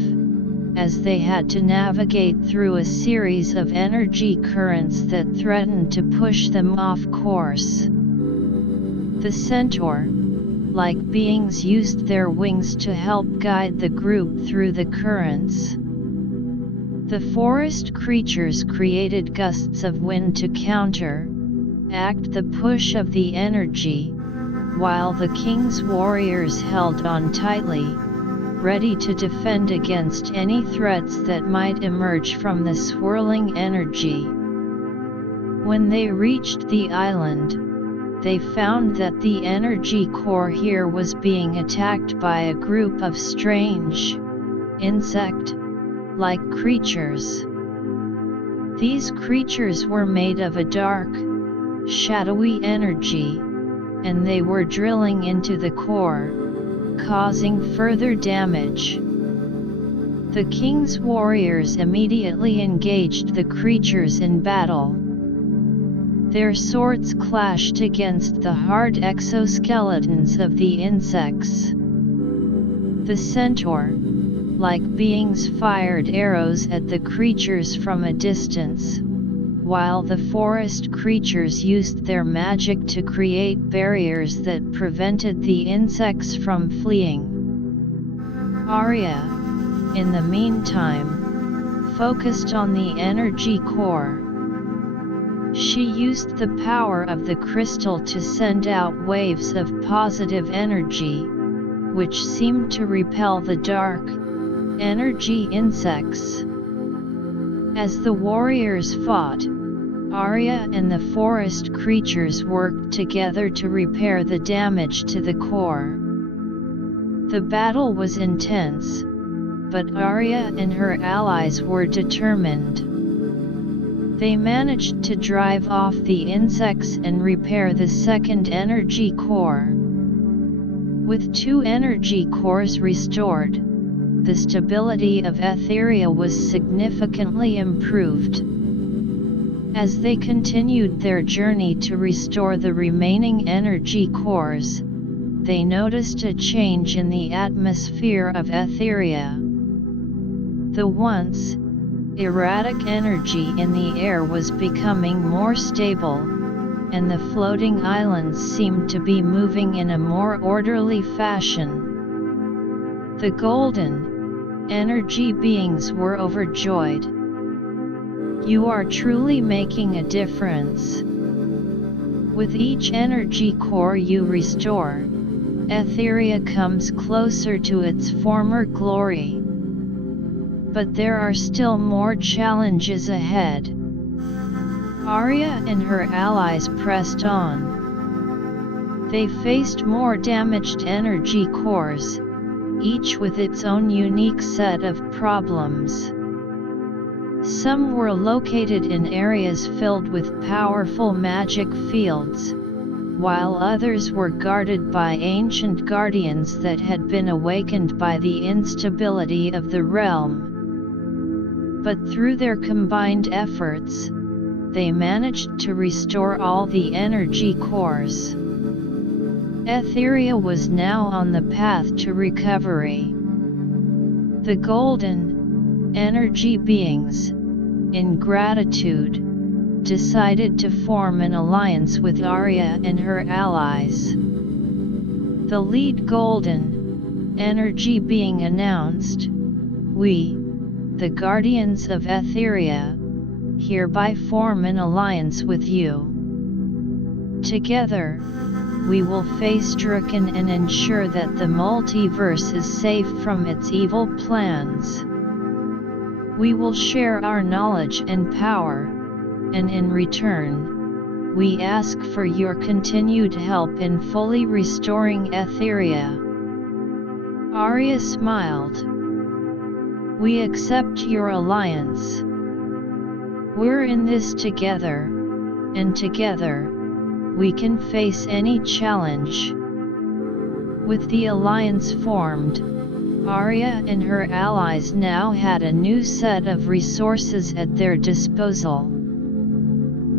as they had to navigate through a series of energy currents that threatened to push them off course. The centaur-like beings used their wings to help guide the group through the currents. The forest creatures created gusts of wind to counteract the push of the energy, while the king's warriors held on tightly, ready to defend against any threats that might emerge from the swirling energy. When they reached the island, they found that the energy core here was being attacked by a group of strange, insect-like creatures. These creatures were made of a dark, shadowy energy, and they were drilling into the core, causing further damage. The king's warriors immediately engaged the creatures in battle. Their swords clashed against the hard exoskeletons of the insects. The centaur-like beings fired arrows at the creatures from a distance, while the forest creatures used their magic to create barriers that prevented the insects from fleeing. Aria, in the meantime, focused on the energy core. She used the power of the crystal to send out waves of positive energy, which seemed to repel the dark, energy insects. As the warriors fought, Aria and the forest creatures worked together to repair the damage to the core. The battle was intense, but Aria and her allies were determined. They managed to drive off the insects and repair the second energy core. With 2 energy cores restored, the stability of Aria was significantly improved. As they continued their journey to restore the remaining energy cores, they noticed a change in the atmosphere of Aria. The once erratic energy in the air was becoming more stable, and the floating islands seemed to be moving in a more orderly fashion. The golden energy beings were overjoyed. You are truly making a difference. With each energy core you restore, Aria comes closer to its former glory. But there are still more challenges ahead. Aria and her allies pressed on. They faced more damaged energy cores, each with its own unique set of problems. Some were located in areas filled with powerful magic fields, while others were guarded by ancient guardians that had been awakened by the instability of the realm. But through their combined efforts, they managed to restore all the energy cores. Aria was now on the path to recovery. The golden energy beings, in gratitude, decided to form an alliance with Aria and her allies. The lead golden energy being announced, "We, the guardians of Etheria, hereby form an alliance with you. Together, we will face Drucken and ensure that the multiverse is safe from its evil plans. We will share our knowledge and power, and in return, we ask for your continued help in fully restoring Etheria." Aria smiled. "We accept your alliance. We're in this together, and together, we can face any challenge." With the alliance formed, Aria and her allies now had a new set of resources at their disposal.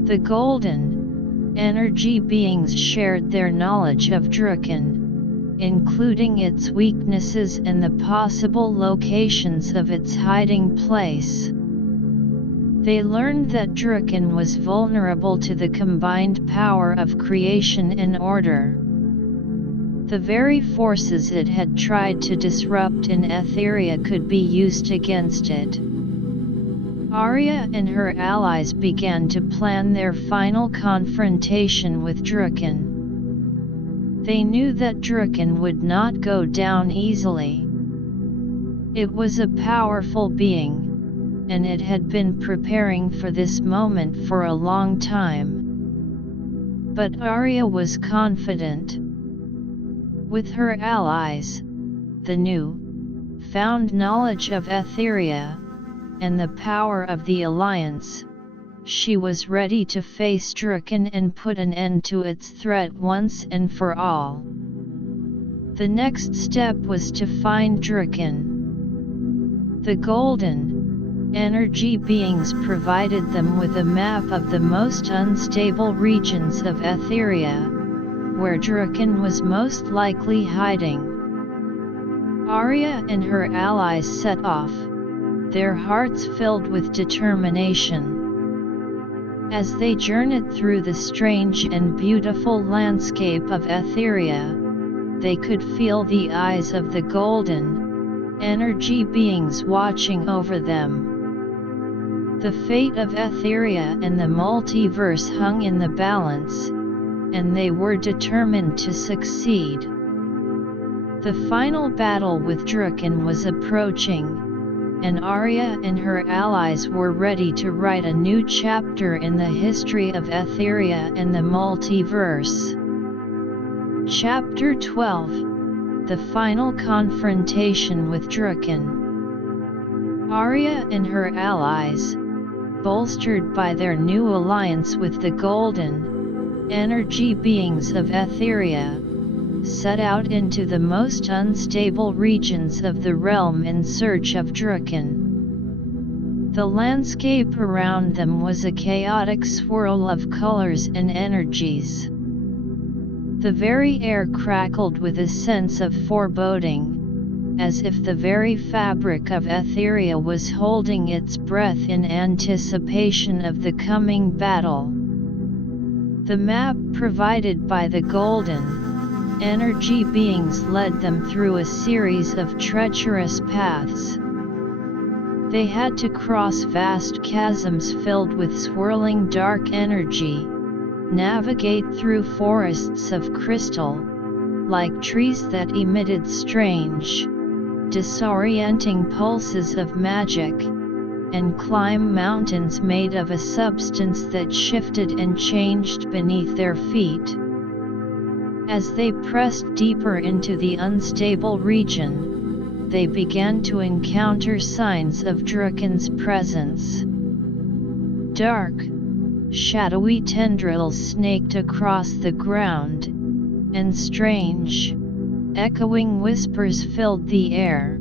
The golden energy beings shared their knowledge of Drucken, including its weaknesses and the possible locations of its hiding place. They learned that Drucken was vulnerable to the combined power of creation and order. The very forces it had tried to disrupt in Etheria could be used against it. Aria and her allies began to plan their final confrontation with Drucken. They knew that Drucken would not go down easily. It was a powerful being, and it had been preparing for this moment for a long time. But Aria was confident. With her allies, the new-found knowledge of Etheria, and the power of the Alliance, she was ready to face Drucken and put an end to its threat once and for all. The next step was to find Drucken. The golden energy beings provided them with a map of the most unstable regions of Etheria, where Drucken was most likely hiding. Aria and her allies set off, their hearts filled with determination. As they journeyed through the strange and beautiful landscape of Etheria, they could feel the eyes of the golden energy beings watching over them. The fate of Etheria and the multiverse hung in the balance, and they were determined to succeed. The final battle with Drucken was approaching, and Aria and her allies were ready to write a new chapter in the history of Etheria and the multiverse. Chapter 12: The Final Confrontation with Drucken. Aria and her allies, bolstered by their new alliance with the golden energy beings of Etheria, set out into the most unstable regions of the realm in search of Drucken. The landscape around them was a chaotic swirl of colors and energies. The very air crackled with a sense of foreboding, as if the very fabric of Etheria was holding its breath in anticipation of the coming battle. The map provided by the golden energy beings led them through a series of treacherous paths. They had to cross vast chasms filled with swirling dark energy, navigate through forests of crystal, like trees that emitted strange, disorienting pulses of magic, and climb mountains made of a substance that shifted and changed beneath their feet. As they pressed deeper into the unstable region, they began to encounter signs of Drucken's presence. Dark, shadowy tendrils snaked across the ground, and strange, echoing whispers filled the air.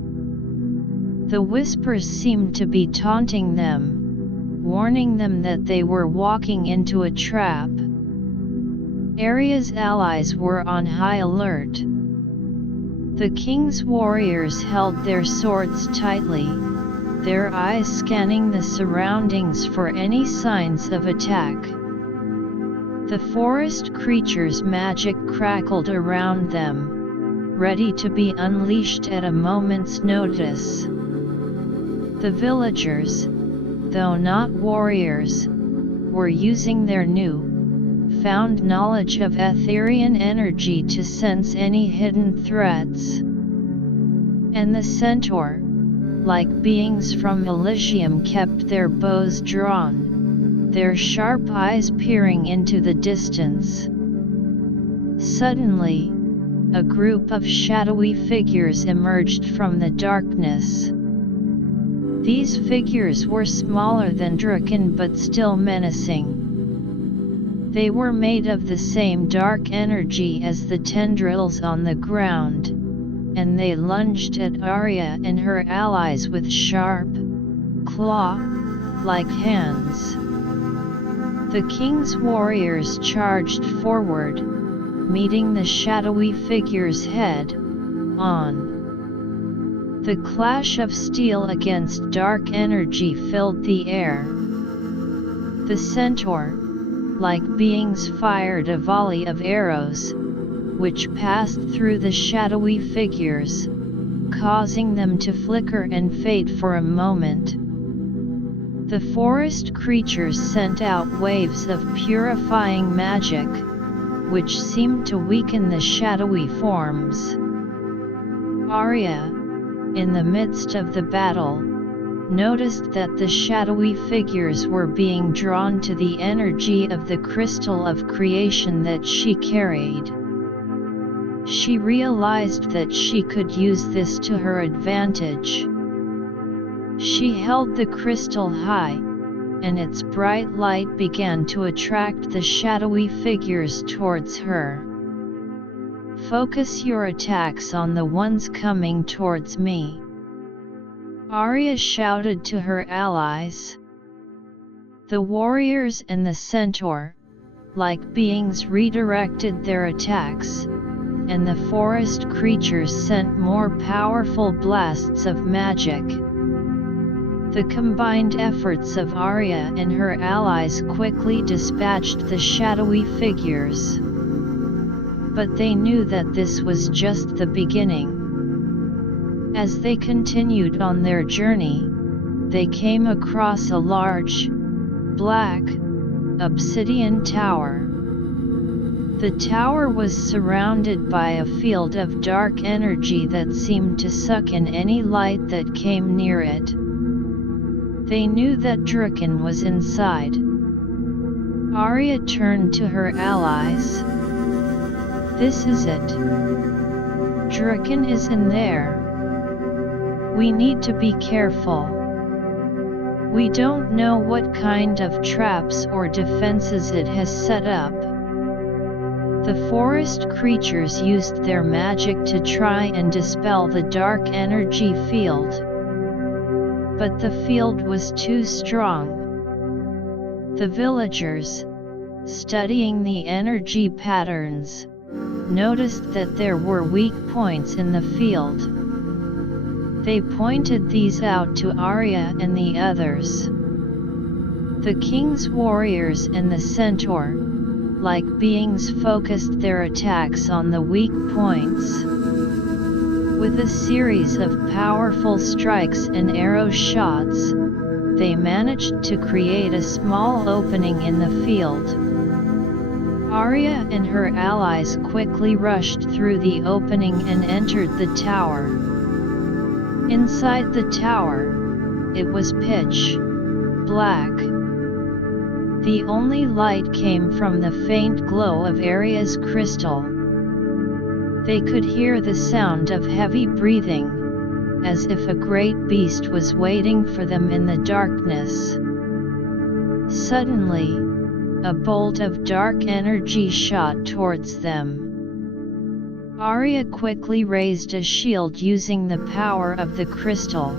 The whispers seemed to be taunting them, warning them that they were walking into a trap. Aria's allies were on high alert. The king's warriors held their swords tightly, their eyes scanning the surroundings for any signs of attack. The forest creatures' magic crackled around them, ready to be unleashed at a moment's notice. The villagers, though not warriors, were using their new-found knowledge of Etherian energy to sense any hidden threats. And the centaur, like beings from Elysium, kept their bows drawn, their sharp eyes peering into the distance. Suddenly, a group of shadowy figures emerged from the darkness. These figures were smaller than Draken but still menacing. They were made of the same dark energy as the tendrils on the ground, and they lunged at Aria and her allies with sharp, claw-like hands. The king's warriors charged forward, meeting the shadowy figures head-on. The clash of steel against dark energy filled the air. The centaur-like beings fired a volley of arrows, which passed through the shadowy figures, causing them to flicker and fade for a moment. The forest creatures sent out waves of purifying magic, which seemed to weaken the shadowy forms. Aria, in the midst of the battle, noticed that the shadowy figures were being drawn to the energy of the crystal of creation that she carried. She realized that she could use this to her advantage. She held the crystal high, and its bright light began to attract the shadowy figures towards her. Focus your attacks on the ones coming towards me, Aria shouted to her allies. The warriors and the centaur-like beings redirected their attacks, and the forest creatures sent more powerful blasts of magic. The combined efforts of Aria and her allies quickly dispatched the shadowy figures. But they knew that this was just the beginning. As they continued on their journey, they came across a large, black, obsidian tower. The tower was surrounded by a field of dark energy that seemed to suck in any light that came near it. They knew that Draken was inside. Aria turned to her allies. This is it. Draken is in there. We need to be careful. We don't know what kind of traps or defenses it has set up. The forest creatures used their magic to try and dispel the dark energy field. But the field was too strong. The villagers, studying the energy patterns, noticed that there were weak points in the field. They pointed these out to Aria and the others. The king's warriors and the centaur-like beings focused their attacks on the weak points. With a series of powerful strikes and arrow shots, they managed to create a small opening in the field. Aria and her allies quickly rushed through the opening and entered the tower. Inside the tower, it was pitch black. The only light came from the faint glow of Aria's crystal. They could hear the sound of heavy breathing, as if a great beast was waiting for them in the darkness. Suddenly, a bolt of dark energy shot towards them. Aria quickly raised a shield using the power of the crystal.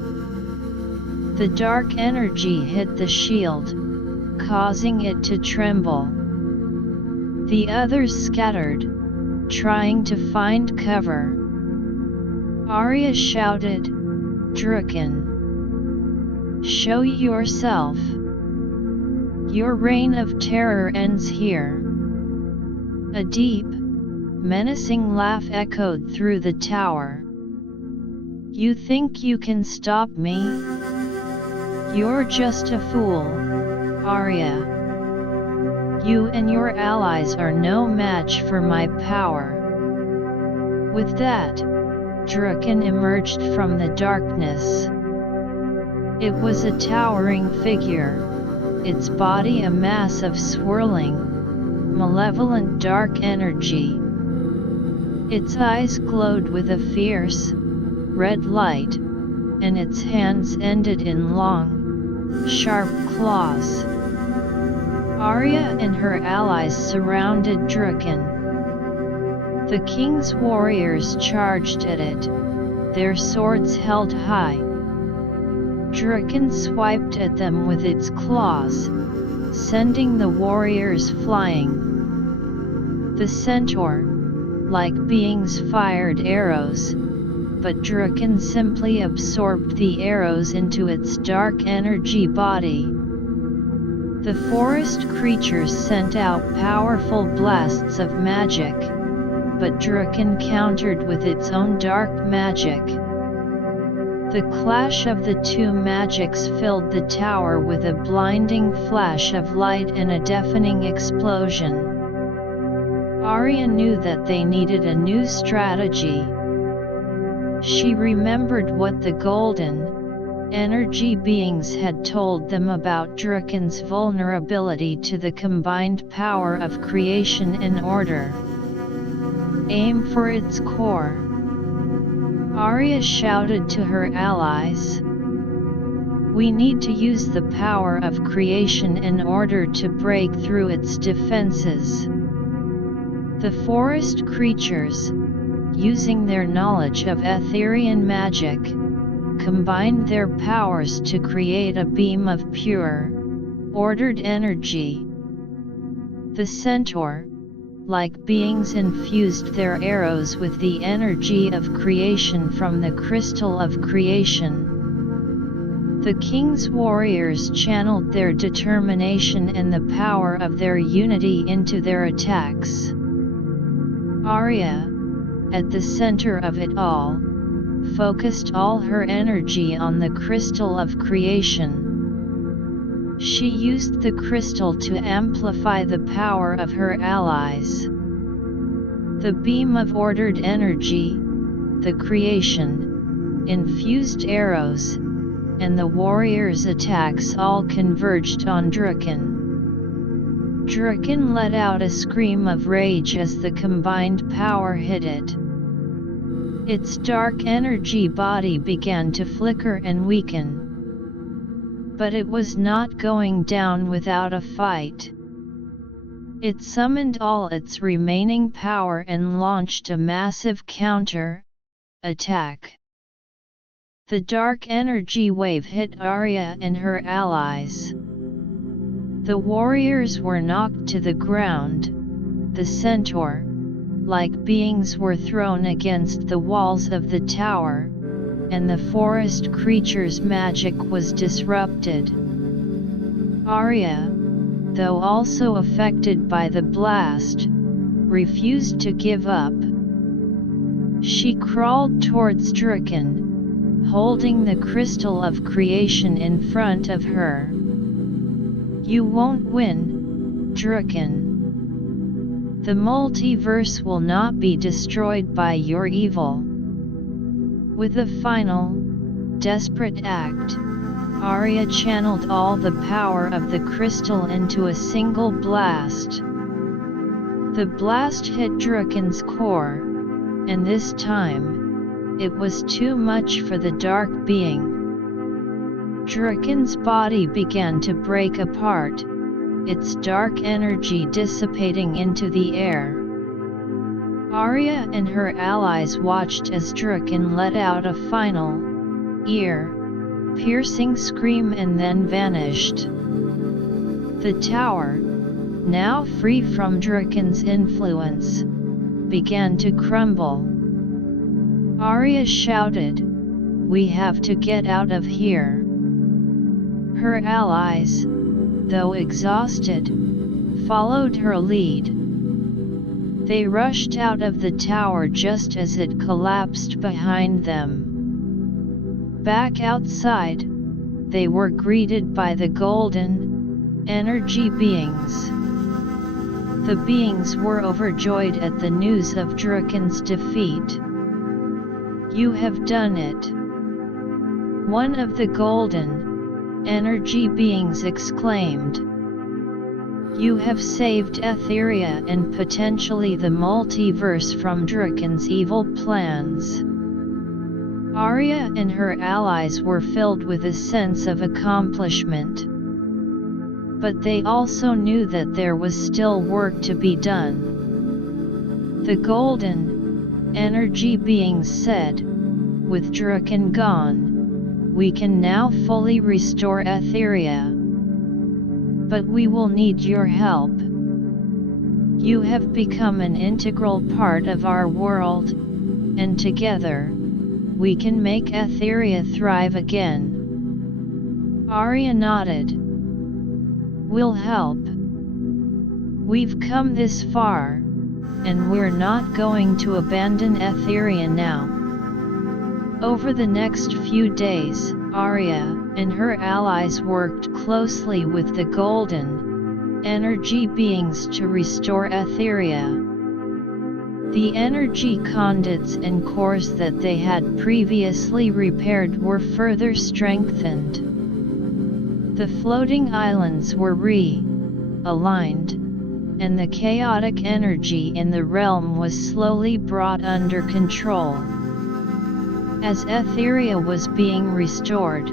The dark energy hit the shield, causing it to tremble. The others scattered, trying to find cover. Aria shouted, "Draken! Show yourself. Your reign of terror ends here. A deep, menacing laugh echoed through the tower. You think you can stop me? You're just a fool, Aria. You and your allies are no match for my power. With that, Drucken emerged from the darkness. It was a towering figure, its body a mass of swirling, malevolent dark energy. Its eyes glowed with a fierce, red light, and its hands ended in long, sharp claws. Aria and her allies surrounded Drucken. The king's warriors charged at it, their swords held high. Drucken swiped at them with its claws, sending the warriors flying. The centaur, like beings, fired arrows, but Drucken simply absorbed the arrows into its dark energy body. The forest creatures sent out powerful blasts of magic, but Drucken countered with its own dark magic. The clash of the two magics filled the tower with a blinding flash of light and a deafening explosion. Aria knew that they needed a new strategy. She remembered what the golden energy beings had told them about Drucken's vulnerability to the combined power of creation and order. Aim for its core, Aria shouted to her allies. We need to use the power of creation in order to break through its defenses. The forest creatures, using their knowledge of Etherian magic, combined their powers to create a beam of pure, ordered energy. The centaur, like beings, infused their arrows with the energy of creation from the crystal of creation. The king's warriors channeled their determination and the power of their unity into their attacks. Aria, at the center of it all, focused all her energy on the crystal of creation. She used the crystal to amplify the power of her allies. The beam of ordered energy, the creation, infused arrows, and the warriors' attacks all converged on Drucken. Drucken let out a scream of rage as the combined power hit it. Its dark energy body began to flicker and weaken. But it was not going down without a fight. It summoned all its remaining power and launched a massive counter-attack. The dark energy wave hit Aria and her allies. The warriors were knocked to the ground. The centaur, like beings, were thrown against the walls of the tower, and the forest creature's magic was disrupted. Aria, though also affected by the blast, refused to give up. She crawled towards Drucken, holding the crystal of creation in front of her. You won't win, Drucken. The multiverse will not be destroyed by your evil. With a final, desperate act, Aria channeled all the power of the crystal into a single blast. The blast hit Drucken's core, and this time, it was too much for the dark being. Drucken's body began to break apart, its dark energy dissipating into the air. Aria and her allies watched as Drucken let out a final, ear-piercing scream and then vanished. The tower, now free from Drucken's influence, began to crumble. Aria shouted, "We have to get out of here." Her allies, though exhausted, followed her lead. They rushed out of the tower just as it collapsed behind them. Back outside, they were greeted by the golden energy beings. The beings were overjoyed at the news of Draken's defeat. "You have done it," one of the golden energy beings exclaimed. "You have saved Etheria and potentially the multiverse from Draken's evil plans." Aria and her allies were filled with a sense of accomplishment. But they also knew that there was still work to be done. The golden energy beings said, "With Draken gone, we can now fully restore Etheria. But we will need your help. You have become an integral part of our world, and together, we can make Etheria thrive again." Aria nodded. "We'll help. We've come this far, and we're not going to abandon Etheria now." Over the next few days, Aria and her allies worked closely with the golden energy beings to restore Etheria. The energy conduits and cores that they had previously repaired were further strengthened. The floating islands were re-aligned, and the chaotic energy in the realm was slowly brought under control. As Etheria was being restored,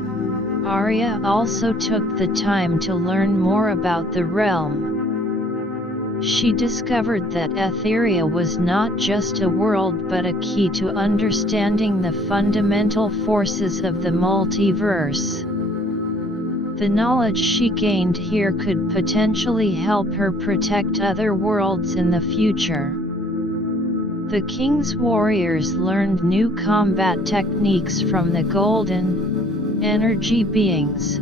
Aria also took the time to learn more about the realm. She discovered that Etheria was not just a world but a key to understanding the fundamental forces of the multiverse. The knowledge she gained here could potentially help her protect other worlds in the future. The king's warriors learned new combat techniques from the golden energy beings,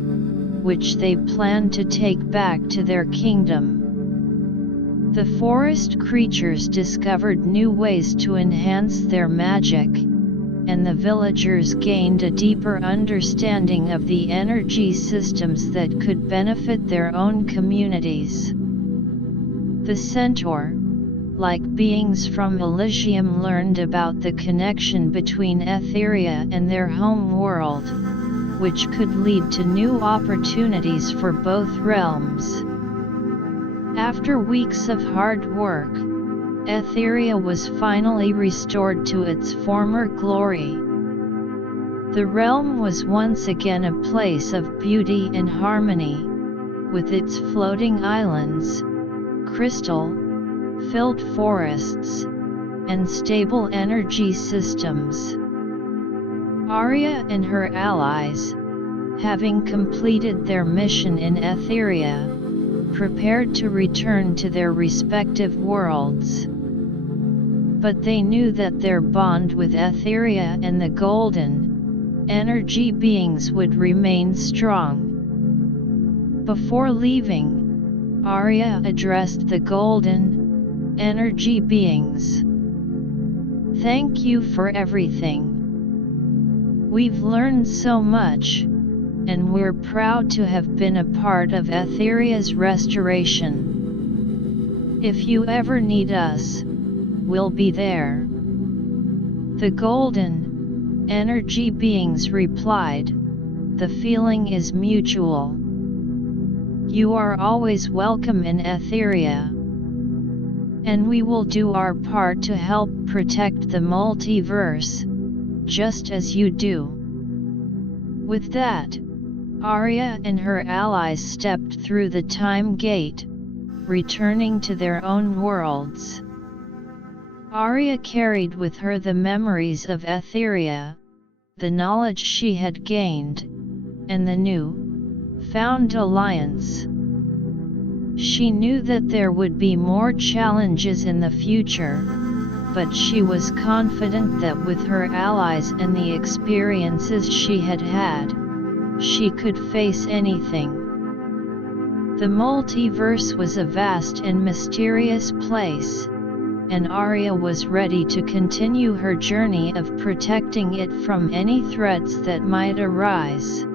which they planned to take back to their kingdom. The forest creatures discovered new ways to enhance their magic, and the villagers gained a deeper understanding of the energy systems that could benefit their own communities. The centaur, like beings from Elysium, learned about the connection between Etheria and their home world, which could lead to new opportunities for both realms. After weeks of hard work, Etheria was finally restored to its former glory. The realm was once again a place of beauty and harmony, with its floating islands, crystal-filled forests, and stable energy systems. Aria and her allies, having completed their mission in Etheria, prepared to return to their respective worlds. But they knew that their bond with Etheria and the golden energy beings would remain strong. Before leaving, Aria addressed the golden energy beings. "Thank you for everything. We've learned so much, and we're proud to have been a part of Etheria's restoration. If you ever need us, we'll be there." The golden energy beings replied, "The feeling is mutual. You are always welcome in Etheria, and we will do our part to help protect the multiverse, just as you do." With that, Aria and her allies stepped through the time gate, returning to their own worlds. Aria carried with her the memories of Etheria, the knowledge she had gained, and the new, found alliance. She knew that there would be more challenges in the future, but she was confident that with her allies and the experiences she had had, she could face anything. The multiverse was a vast and mysterious place, and Aria was ready to continue her journey of protecting it from any threats that might arise.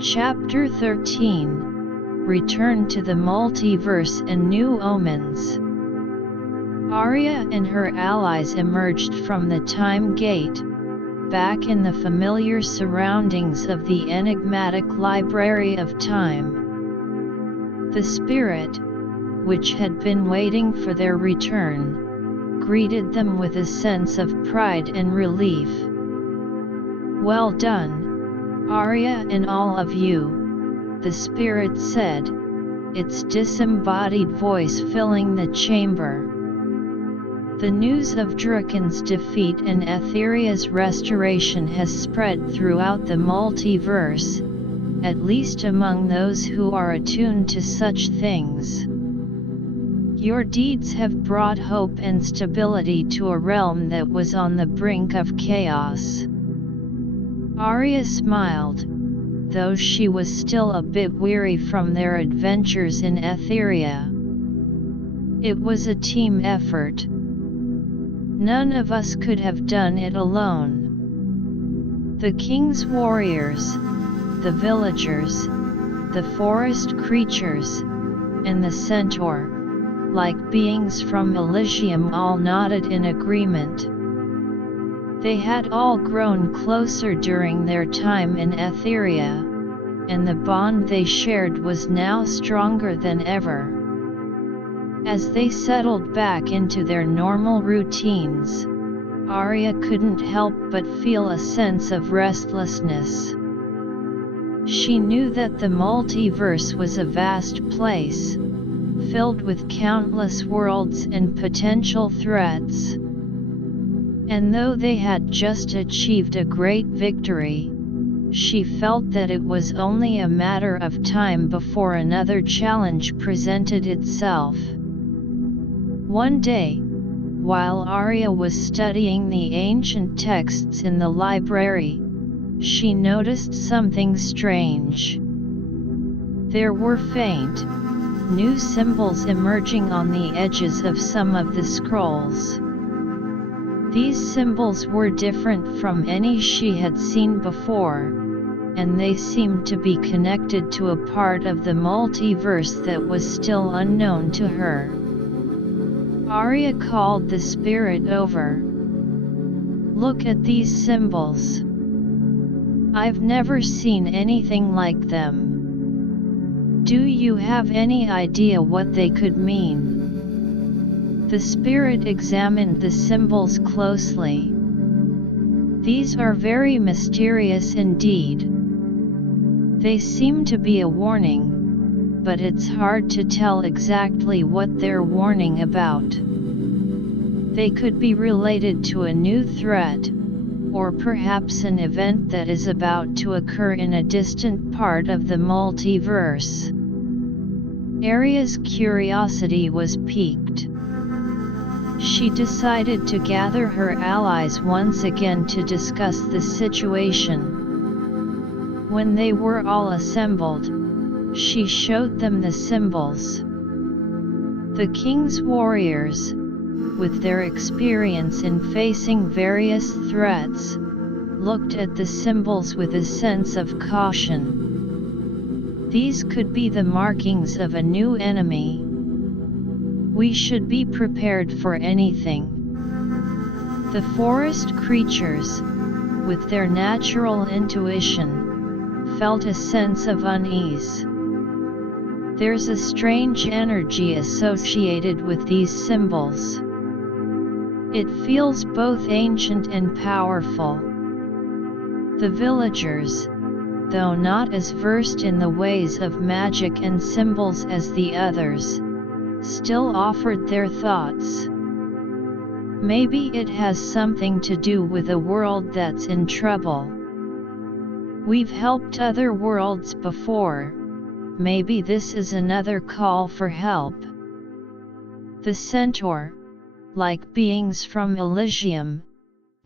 Chapter 13 – Return to the Multiverse and New Omens. Aria and her allies emerged from the Time Gate, back in the familiar surroundings of the enigmatic Library of Time. The spirit, which had been waiting for their return, greeted them with a sense of pride and relief. "Well done, Aria and all of you," the spirit said, its disembodied voice filling the chamber. The news of Draken's defeat and Etheria's restoration has spread throughout the multiverse, at least among those who are attuned to such things. Your deeds have brought hope and stability to a realm that was on the brink of chaos. Aria smiled, though she was still a bit weary from their adventures in Etheria. It was a team effort. None of us could have done it alone. The king's warriors, the villagers, the forest creatures, and the centaur, like beings from Elysium, all nodded in agreement. They had all grown closer during their time in Etheria, and the bond they shared was now stronger than ever. As they settled back into their normal routines, Aria couldn't help but feel a sense of restlessness. She knew that the multiverse was a vast place, filled with countless worlds and potential threats. And though they had just achieved a great victory, she felt that it was only a matter of time before another challenge presented itself. One day, while Aria was studying the ancient texts in the library, she noticed something strange. There were faint, new symbols emerging on the edges of some of the scrolls. These symbols were different from any she had seen before, and they seemed to be connected to a part of the multiverse that was still unknown to her. Aria called the spirit over. "Look at these symbols. I've never seen anything like them. Do you have any idea what they could mean?" The spirit examined the symbols closely. "These are very mysterious indeed. They seem to be a warning, but it's hard to tell exactly what they're warning about. They could be related to a new threat, or perhaps an event that is about to occur in a distant part of the multiverse." Aria's curiosity was piqued. She decided to gather her allies once again to discuss the situation. When they were all assembled, she showed them the symbols. The king's warriors, with their experience in facing various threats, looked at the symbols with a sense of caution. These could be the markings of a new enemy. We should be prepared for anything. The forest creatures, with their natural intuition, felt a sense of unease. There's a strange energy associated with these symbols. It feels both ancient and powerful. The villagers, though not as versed in the ways of magic and symbols as the others, still offered their thoughts. Maybe it has something to do with a world that's in trouble. We've helped other worlds before. Maybe this is another call for help. The centaur, like beings from Elysium,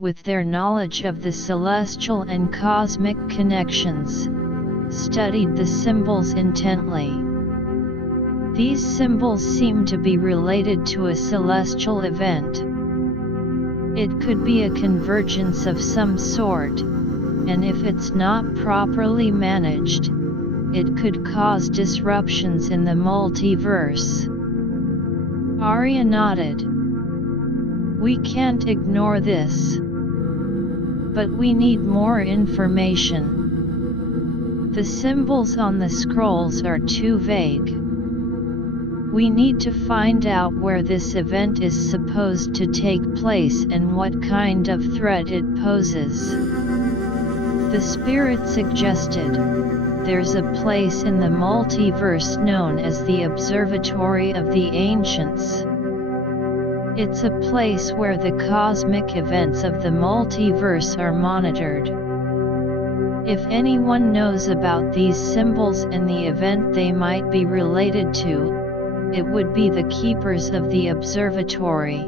with their knowledge of the celestial and cosmic connections, studied the symbols intently. These symbols seem to be related to a celestial event. It could be a convergence of some sort, and if it's not properly managed, it could cause disruptions in the multiverse. Aria nodded. We can't ignore this. But we need more information. The symbols on the scrolls are too vague. We need to find out where this event is supposed to take place and what kind of threat it poses. The spirit suggested, there's a place in the multiverse known as the Observatory of the Ancients. It's a place where the cosmic events of the multiverse are monitored. If anyone knows about these symbols and the event they might be related to, it would be the keepers of the observatory.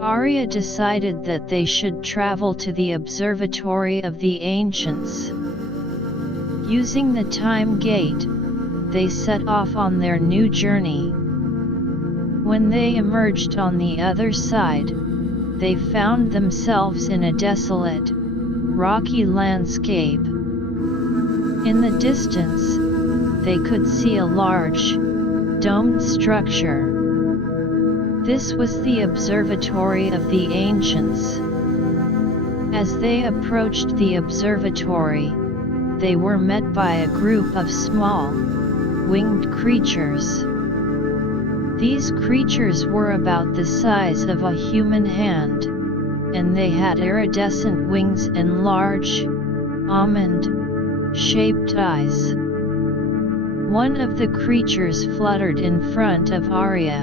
Aria decided that they should travel to the Observatory of the Ancients. Using the Time Gate, they set off on their new journey. When they emerged on the other side, they found themselves in a desolate, rocky landscape. In the distance, they could see a large, domed structure. This was the Observatory of the Ancients. As they approached the observatory, they were met by a group of small, winged creatures. These creatures were about the size of a human hand, and they had iridescent wings and large, almond-shaped eyes. One of the creatures fluttered in front of Aria.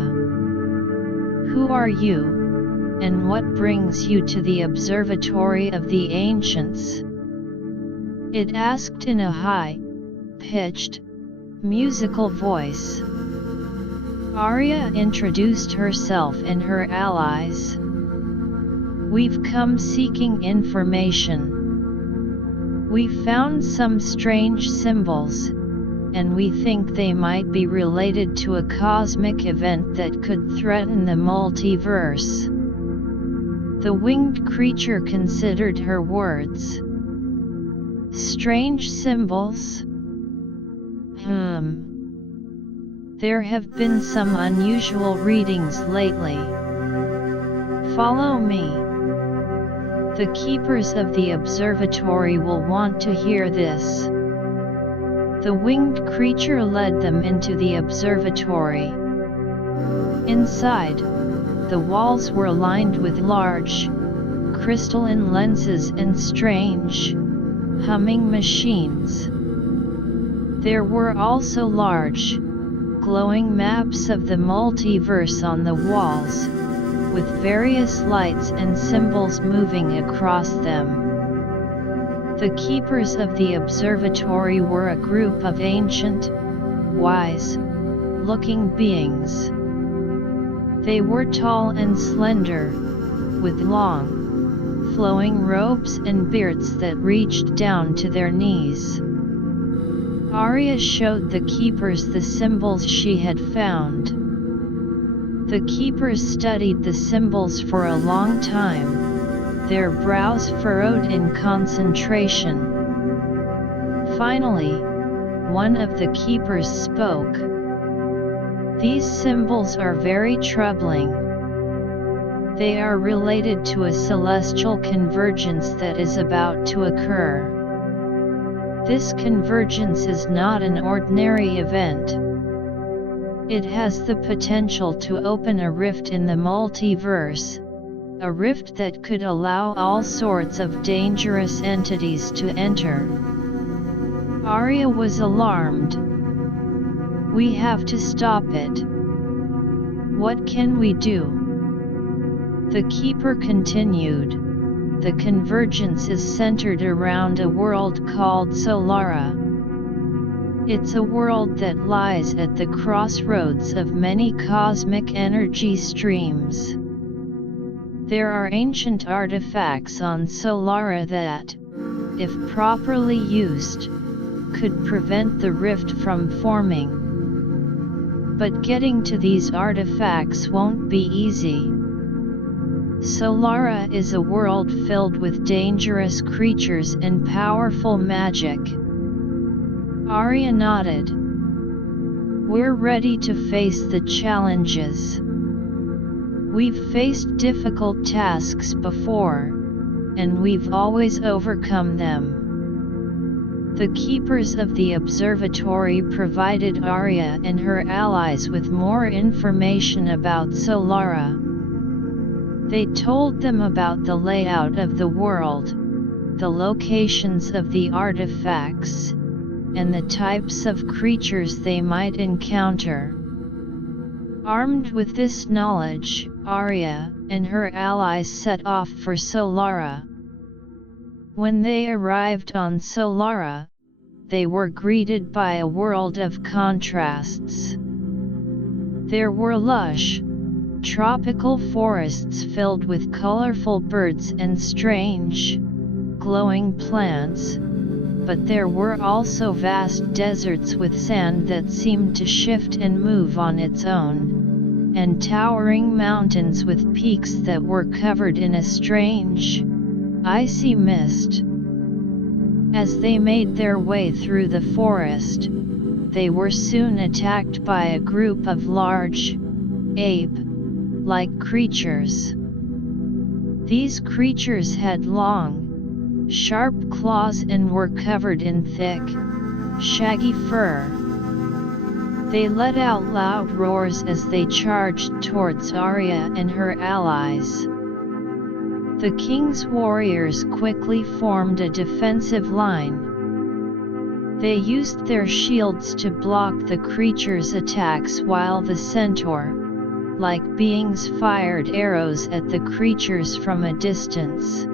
"Who are you, and what brings you to the Observatory of the Ancients?" it asked in a high-pitched, musical voice. Aria introduced herself and her allies. "We've come seeking information. We found some strange symbols, and we think they might be related to a cosmic event that could threaten the multiverse." The winged creature considered her words. "Strange symbols? There have been some unusual readings lately. Follow me. The keepers of the observatory will want to hear this." The winged creature led them into the observatory. Inside, the walls were lined with large, crystalline lenses and strange, humming machines. There were also large, glowing maps of the multiverse on the walls, with various lights and symbols moving across them. The keepers of the observatory were a group of ancient, wise-looking beings. They were tall and slender, with long, flowing robes and beards that reached down to their knees. Aria showed the keepers the symbols she had found. The keepers studied the symbols for a long time, their brows furrowed in concentration. Finally, one of the keepers spoke. "These symbols are very troubling. They are related to a celestial convergence that is about to occur. This convergence is not an ordinary event. It has the potential to open a rift in the multiverse, a rift that could allow all sorts of dangerous entities to enter." Aria was alarmed. "We have to stop it. What can we do?" The keeper continued. "The convergence is centered around a world called Solara. It's a world that lies at the crossroads of many cosmic energy streams. There are ancient artifacts on Solara that, if properly used, could prevent the rift from forming. But getting to these artifacts won't be easy. Solara is a world filled with dangerous creatures and powerful magic. Aria nodded. We're ready to face the challenges. We've faced difficult tasks before, and we've always overcome them. The keepers of the observatory provided Aria and her allies with more information about Solara. They told them about the layout of the world, the locations of the artifacts, and the types of creatures they might encounter. Armed with this knowledge, Aria and her allies set off for Solara. When they arrived on Solara, they were greeted by a world of contrasts. There were lush, tropical forests filled with colorful birds and strange, glowing plants, but there were also vast deserts with sand that seemed to shift and move on its own, and towering mountains with peaks that were covered in a strange, icy mist. As they made their way through the forest, they were soon attacked by a group of large, ape-like creatures. These creatures had long, sharp claws and were covered in thick, shaggy fur. They let out loud roars as they charged towards Aria and her allies. The king's warriors quickly formed a defensive line. They used their shields to block the creatures' attacks while the centaur-like beings fired arrows at the creatures from a distance.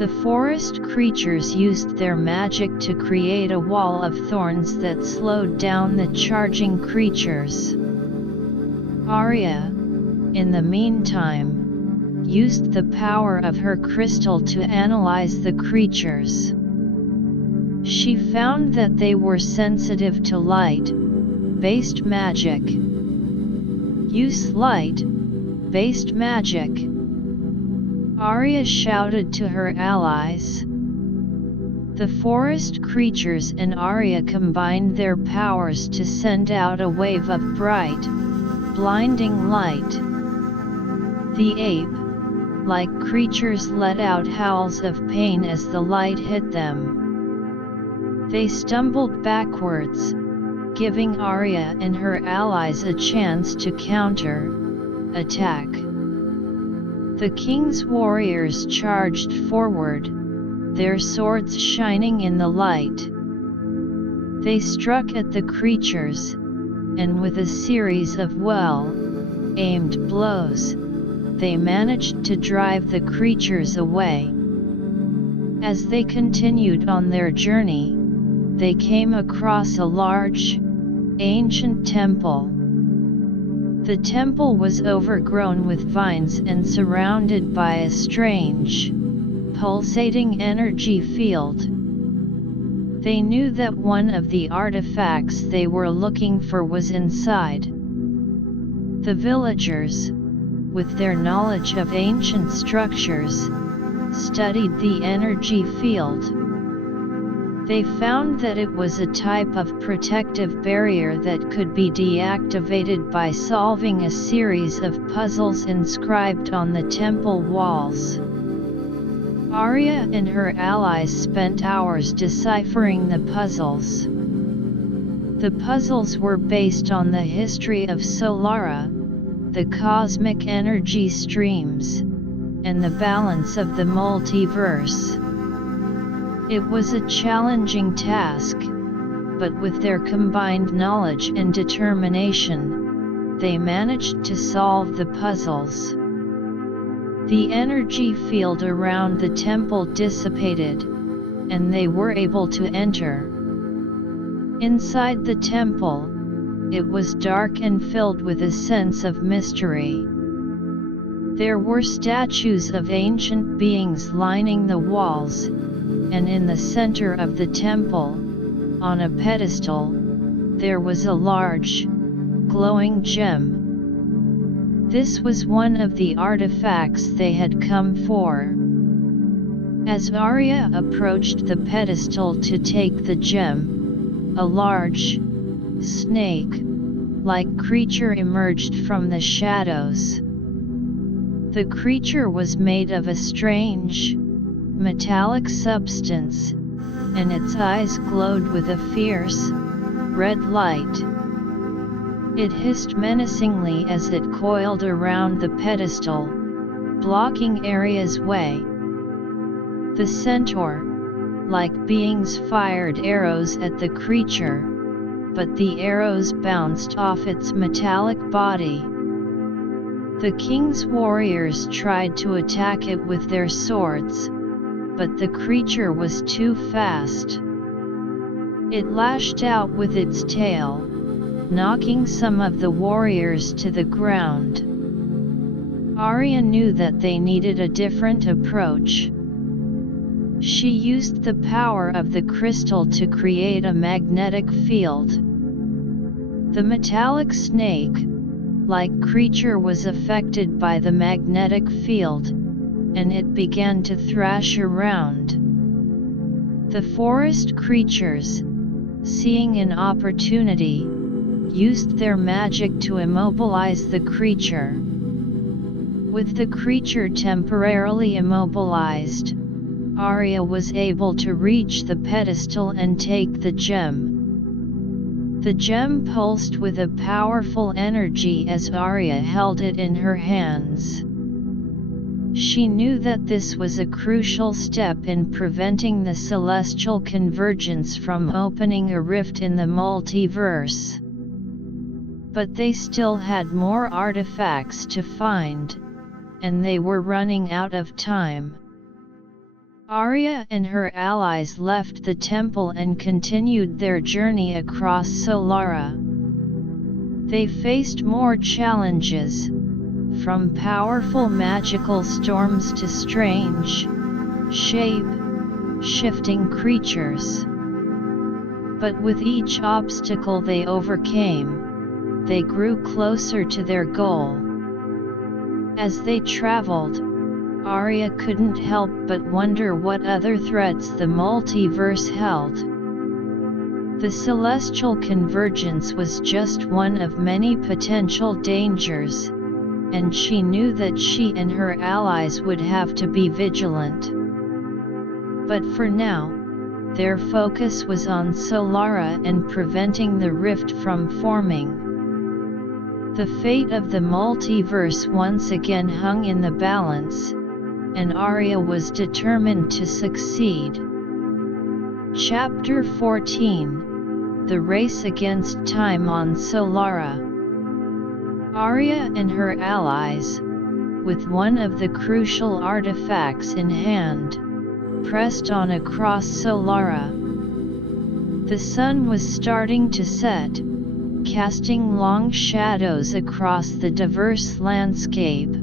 The forest creatures used their magic to create a wall of thorns that slowed down the charging creatures. Aria, in the meantime, used the power of her crystal to analyze the creatures. She found that they were sensitive to light-based magic. Use light-based magic, Aria shouted to her allies. The forest creatures and Aria combined their powers to send out a wave of bright, blinding light. The ape-like creatures let out howls of pain as the light hit them. They stumbled backwards, giving Aria and her allies a chance to counter-attack. The king's warriors charged forward, their swords shining in the light. They struck at the creatures, and with a series of well-aimed blows, they managed to drive the creatures away. As they continued on their journey, they came across a large, ancient temple. The temple was overgrown with vines and surrounded by a strange, pulsating energy field. They knew that one of the artifacts they were looking for was inside. The villagers, with their knowledge of ancient structures, studied the energy field. They found that it was a type of protective barrier that could be deactivated by solving a series of puzzles inscribed on the temple walls. Aria and her allies spent hours deciphering the puzzles. The puzzles were based on the history of Solara, the cosmic energy streams, and the balance of the multiverse. It was a challenging task, but with their combined knowledge and determination, they managed to solve the puzzles. The energy field around the temple dissipated, and they were able to enter. Inside the temple, it was dark and filled with a sense of mystery. There were statues of ancient beings lining the walls, and in the center of the temple, on a pedestal, there was a large, glowing gem. This was one of the artifacts they had come for. As Aria approached the pedestal to take the gem, a large, snake-like creature emerged from the shadows. The creature was made of a strange, metallic substance, and its eyes glowed with a fierce, red light. It hissed menacingly as it coiled around the pedestal, blocking Aria's way. The centaur-like beings fired arrows at the creature, but the arrows bounced off its metallic body. The king's warriors tried to attack it with their swords, but the creature was too fast. It lashed out with its tail, knocking some of the warriors to the ground. Aria knew that they needed a different approach. She used the power of the crystal to create a magnetic field. The metallic snake-like creature was affected by the magnetic field, and it began to thrash around. The forest creatures, seeing an opportunity, used their magic to immobilize the creature. With the creature temporarily immobilized, Aria was able to reach the pedestal and take the gem. The gem pulsed with a powerful energy as Aria held it in her hands. She knew that this was a crucial step in preventing the celestial convergence from opening a rift in the multiverse. But they still had more artifacts to find, and they were running out of time. Aria and her allies left the temple and continued their journey across Solara. They faced more challenges, from powerful magical storms to strange, shape-shifting creatures. But with each obstacle they overcame, they grew closer to their goal. As they traveled, Aria couldn't help but wonder what other threats the multiverse held. The celestial convergence was just one of many potential dangers, and she knew that she and her allies would have to be vigilant. But for now, their focus was on Solara and preventing the rift from forming. The fate of the multiverse once again hung in the balance, and Aria was determined to succeed. Chapter 14: The Race Against Time on Solara. Aria and her allies, with one of the crucial artifacts in hand, pressed on across Solara. The sun was starting to set, casting long shadows across the diverse landscape.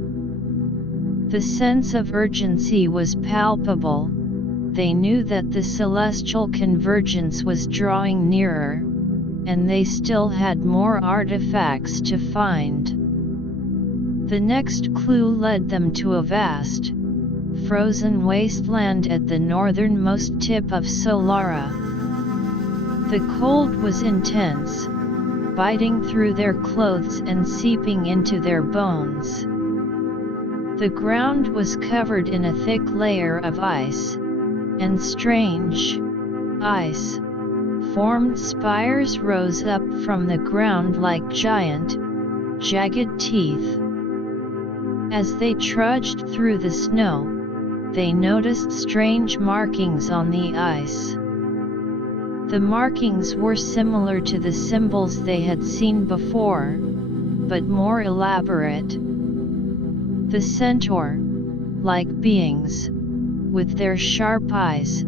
The sense of urgency was palpable. They knew that the celestial convergence was drawing nearer, and they still had more artifacts to find. The next clue led them to a vast, frozen wasteland at the northernmost tip of Solara. The cold was intense, biting through their clothes and seeping into their bones. The ground was covered in a thick layer of ice, and strange, ice-formed spires rose up from the ground like giant, jagged teeth. As they trudged through the snow, they noticed strange markings on the ice. The markings were similar to the symbols they had seen before, but more elaborate. The centaur-like beings, with their sharp eyes,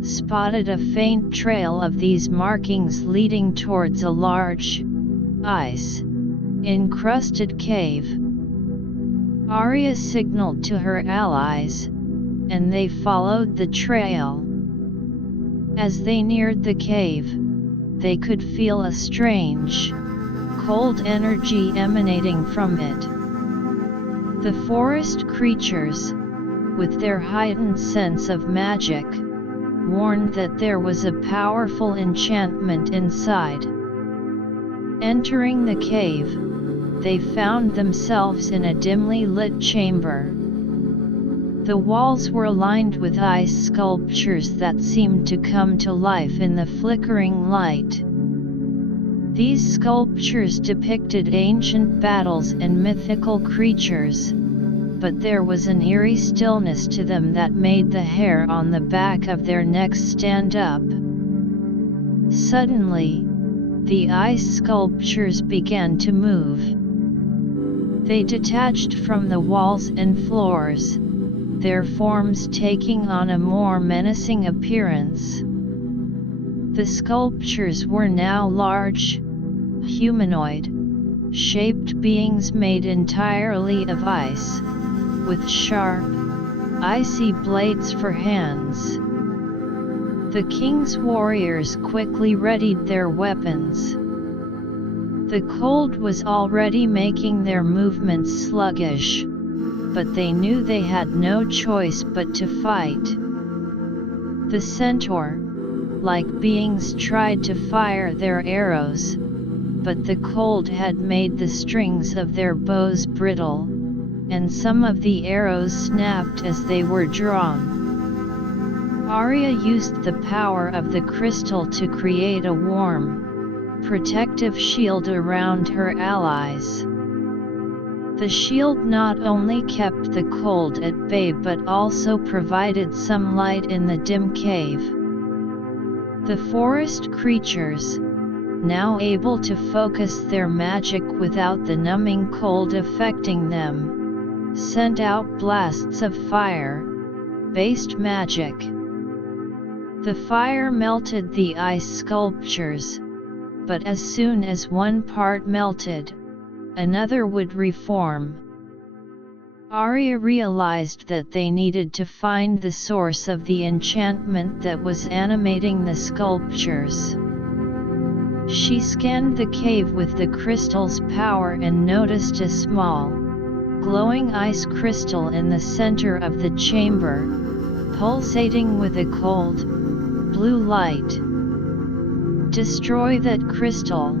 spotted a faint trail of these markings leading towards a large, ice-encrusted cave. Aria signaled to her allies, and they followed the trail. As they neared the cave, they could feel a strange, cold energy emanating from it. The forest creatures, with their heightened sense of magic, warned that there was a powerful enchantment inside. Entering the cave, they found themselves in a dimly lit chamber. The walls were lined with ice sculptures that seemed to come to life in the flickering light. These sculptures depicted ancient battles and mythical creatures, but there was an eerie stillness to them that made the hair on the back of their necks stand up. Suddenly, the ice sculptures began to move. They detached from the walls and floors, their forms taking on a more menacing appearance. The sculptures were now large, humanoid, shaped beings made entirely of ice, with sharp, icy blades for hands. The king's warriors quickly readied their weapons. The cold was already making their movements sluggish, but they knew they had no choice but to fight. The centaur-like beings tried to fire their arrows, but the cold had made the strings of their bows brittle, and some of the arrows snapped as they were drawn. Aria used the power of the crystal to create a warm, protective shield around her allies. The shield not only kept the cold at bay but also provided some light in the dim cave. The forest creatures, now able to focus their magic without the numbing cold affecting them, sent out blasts of fire-based magic. The fire melted the ice sculptures, but as soon as one part melted, another would reform. Aria realized that they needed to find the source of the enchantment that was animating the sculptures. She scanned the cave with the crystal's power and noticed a small, glowing ice crystal in the center of the chamber, pulsating with a cold, blue light. "Destroy that crystal!"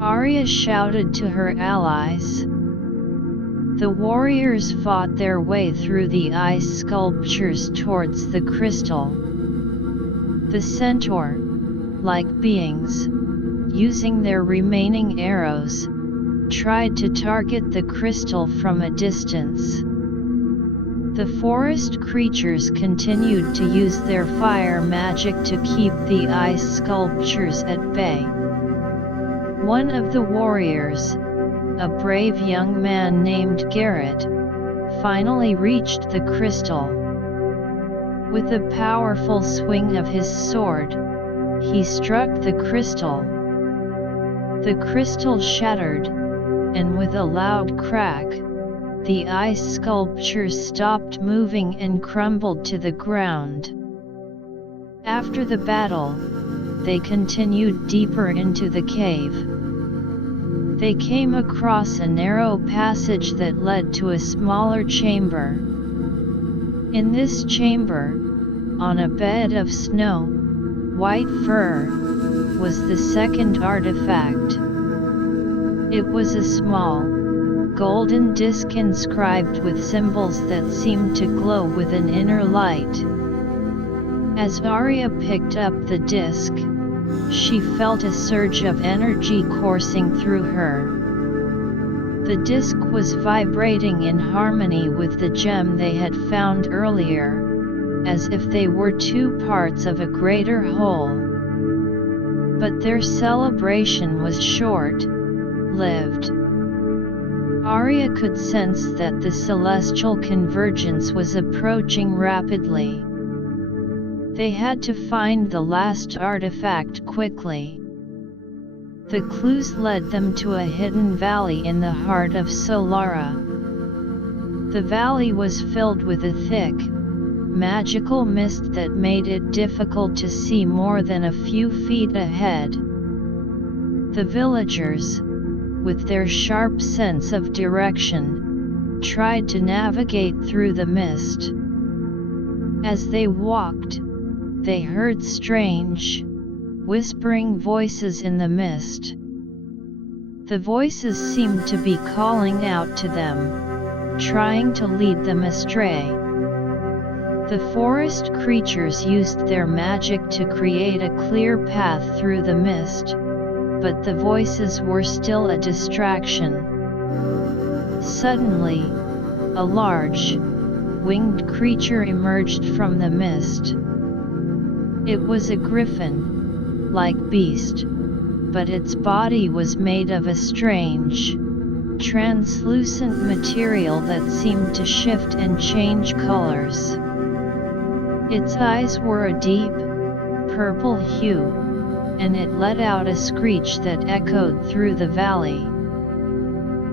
Aria shouted to her allies. The warriors fought their way through the ice sculptures towards the crystal. The centaur-like beings, using their remaining arrows, tried to target the crystal from a distance. The forest creatures continued to use their fire magic to keep the ice sculptures at bay. One of the warriors, a brave young man named Garrett, finally reached the crystal. With a powerful swing of his sword, he struck the crystal. The crystal shattered, and with a loud crack, the ice sculptures stopped moving and crumbled to the ground. After the battle, they continued deeper into the cave. They came across a narrow passage that led to a smaller chamber. In this chamber, on a bed of snow, white fur, was the second artifact. It was a small, golden disc inscribed with symbols that seemed to glow with an inner light. As Aria picked up the disc, she felt a surge of energy coursing through her. The disc was vibrating in harmony with the gem they had found earlier, as if they were two parts of a greater whole. But their celebration was short-lived. Aria could sense that the celestial convergence was approaching rapidly. They had to find the last artifact quickly. The clues led them to a hidden valley in the heart of Solara, The valley was filled with a thick, magical mist that made it difficult to see more than a few feet ahead. The villagers, with their sharp sense of direction, tried to navigate through the mist. As they walked, they heard strange, whispering voices in the mist. The voices seemed to be calling out to them, trying to lead them astray. The forest creatures used their magic to create a clear path through the mist, but the voices were still a distraction. Suddenly, a large, winged creature emerged from the mist. It was a griffin-like beast, but its body was made of a strange, translucent material that seemed to shift and change colors. Its eyes were a deep, purple hue, and it let out a screech that echoed through the valley.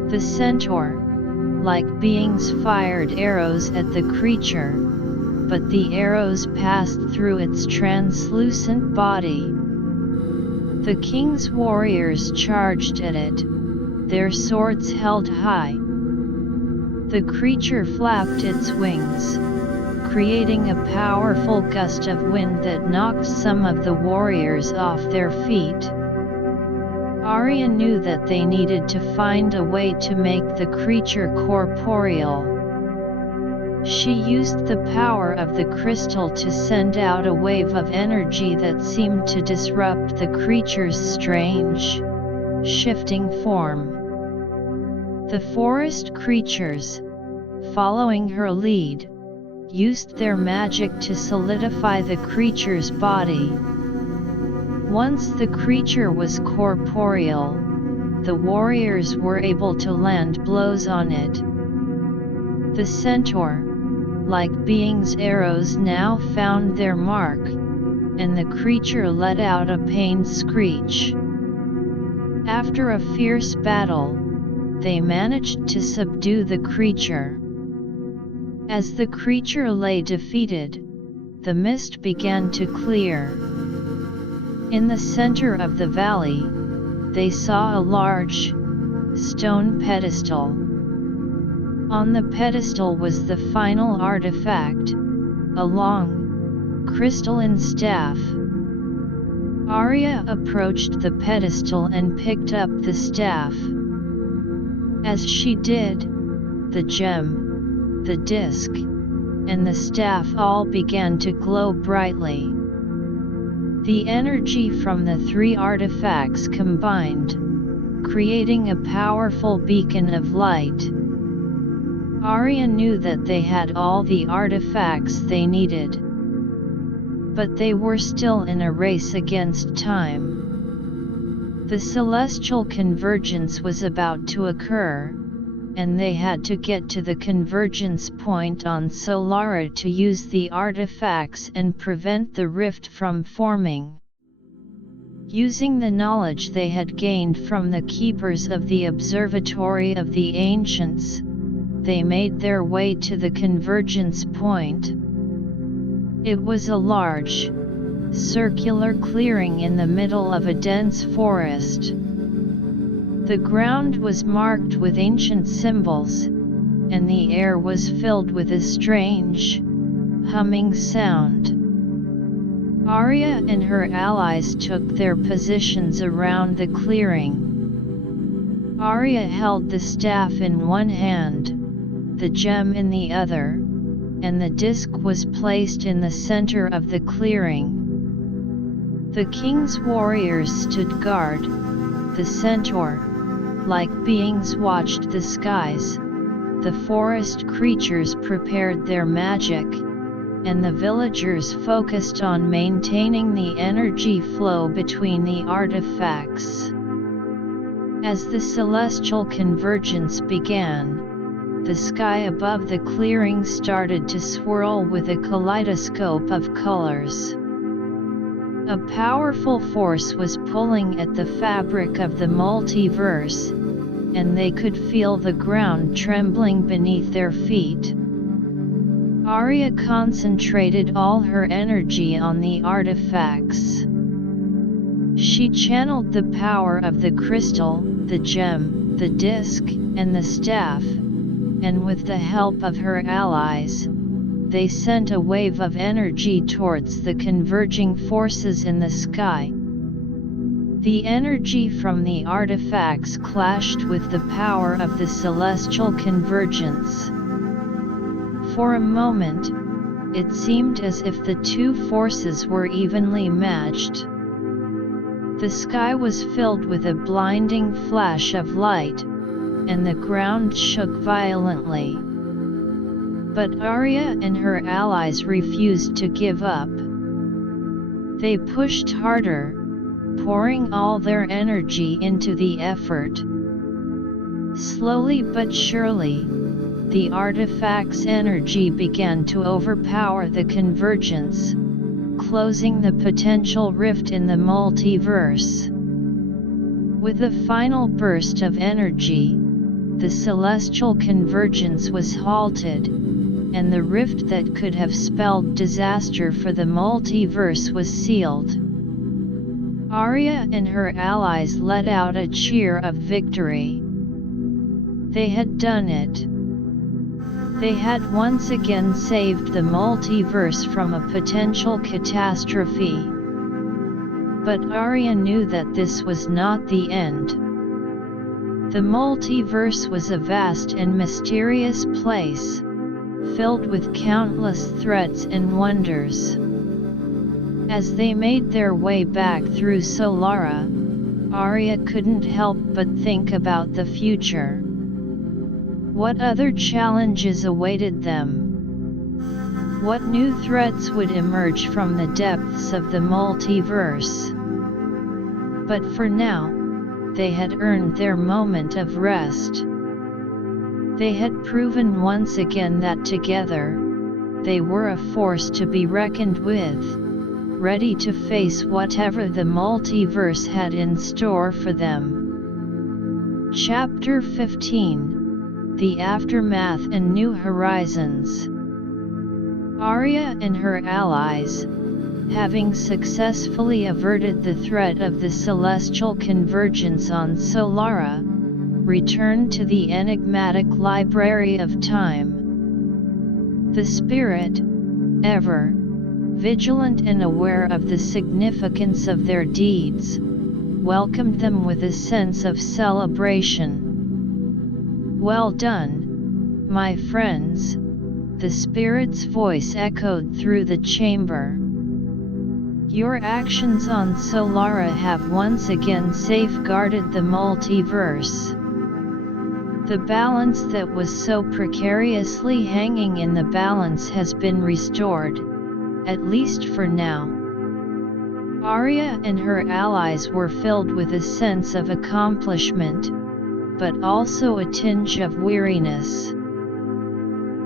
The centaur-like beings fired arrows at the creature, but the arrows passed through its translucent body. The king's warriors charged at it, their swords held high. The creature flapped its wings, creating a powerful gust of wind that knocked some of the warriors off their feet. Aria knew that they needed to find a way to make the creature corporeal. She used the power of the crystal to send out a wave of energy that seemed to disrupt the creature's strange, shifting form. The forest creatures, following her lead, used their magic to solidify the creature's body. Once the creature was corporeal, the warriors were able to land blows on it. The centaur-like being's arrows now found their mark, and the creature let out a pained screech. After a fierce battle, they managed to subdue the creature. As the creature lay defeated, the mist began to clear. In the center of the valley, they saw a large, stone pedestal. On the pedestal was the final artifact, a long, crystalline staff. Aria approached the pedestal and picked up the staff. As she did, the gem, the disc, and the staff all began to glow brightly. The energy from the three artifacts combined, creating a powerful beacon of light. Aria knew that they had all the artifacts they needed. But they were still in a race against time. The celestial convergence was about to occur, and they had to get to the convergence point on Solara to use the artifacts and prevent the rift from forming. Using the knowledge they had gained from the keepers of the Observatory of the Ancients, they made their way to the convergence point. It was a large, circular clearing in the middle of a dense forest. The ground was marked with ancient symbols, and the air was filled with a strange, humming sound. Aria and her allies took their positions around the clearing. Aria held the staff in one hand, the gem in the other, and the disc was placed in the center of the clearing. The king's warriors stood guard. The centaur-like beings watched the skies. The forest creatures prepared their magic, and the villagers focused on maintaining the energy flow between the artifacts. As the celestial convergence began, the sky above the clearing started to swirl with a kaleidoscope of colors. A powerful force was pulling at the fabric of the multiverse, and they could feel the ground trembling beneath their feet. Aria concentrated all her energy on the artifacts. She channeled the power of the crystal, the gem, the disc, and the staff, and with the help of her allies, they sent a wave of energy towards the converging forces in the sky. The energy from the artifacts clashed with the power of the celestial convergence. For a moment, it seemed as if the two forces were evenly matched. The sky was filled with a blinding flash of light, and the ground shook violently. But Aria and her allies refused to give up. They pushed harder, pouring all their energy into the effort. Slowly but surely, the artifact's energy began to overpower the convergence, closing the potential rift in the multiverse. With a final burst of energy, the celestial convergence was halted, and the rift that could have spelled disaster for the multiverse was sealed. Aria and her allies let out a cheer of victory. They had done it. They had once again saved the multiverse from a potential catastrophe. But Aria knew that this was not the end. The multiverse was a vast and mysterious place, filled with countless threats and wonders. As they made their way back through Solara, Aria couldn't help but think about the future. What other challenges awaited them? What new threats would emerge from the depths of the multiverse? But for now, they had earned their moment of rest. They had proven once again that together, they were a force to be reckoned with, ready to face whatever the multiverse had in store for them. Chapter 15: The Aftermath and New Horizons. Aria and her allies, having successfully averted the threat of the celestial convergence on Solara, returned to the enigmatic Library of Time. The spirit, ever vigilant and aware of the significance of their deeds, welcomed them with a sense of celebration. "Well done, my friends," the spirit's voice echoed through the chamber. "Your actions on Solara have once again safeguarded the multiverse. The balance that was so precariously hanging in the balance has been restored, at least for now." Aria and her allies were filled with a sense of accomplishment, but also a tinge of weariness.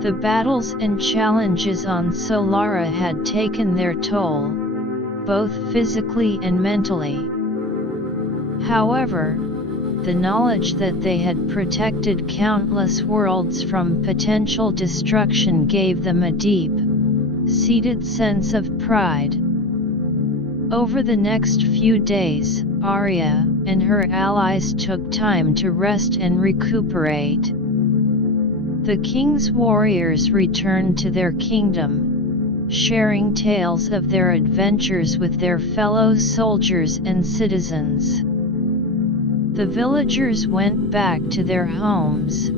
The battles and challenges on Solara had taken their toll, both physically and mentally. However, the knowledge that they had protected countless worlds from potential destruction gave them a deep, seated sense of pride. Over the next few days, Aria and her allies took time to rest and recuperate. The king's warriors returned to their kingdom, sharing tales of their adventures with their fellow soldiers and citizens. The villagers went back to their homes,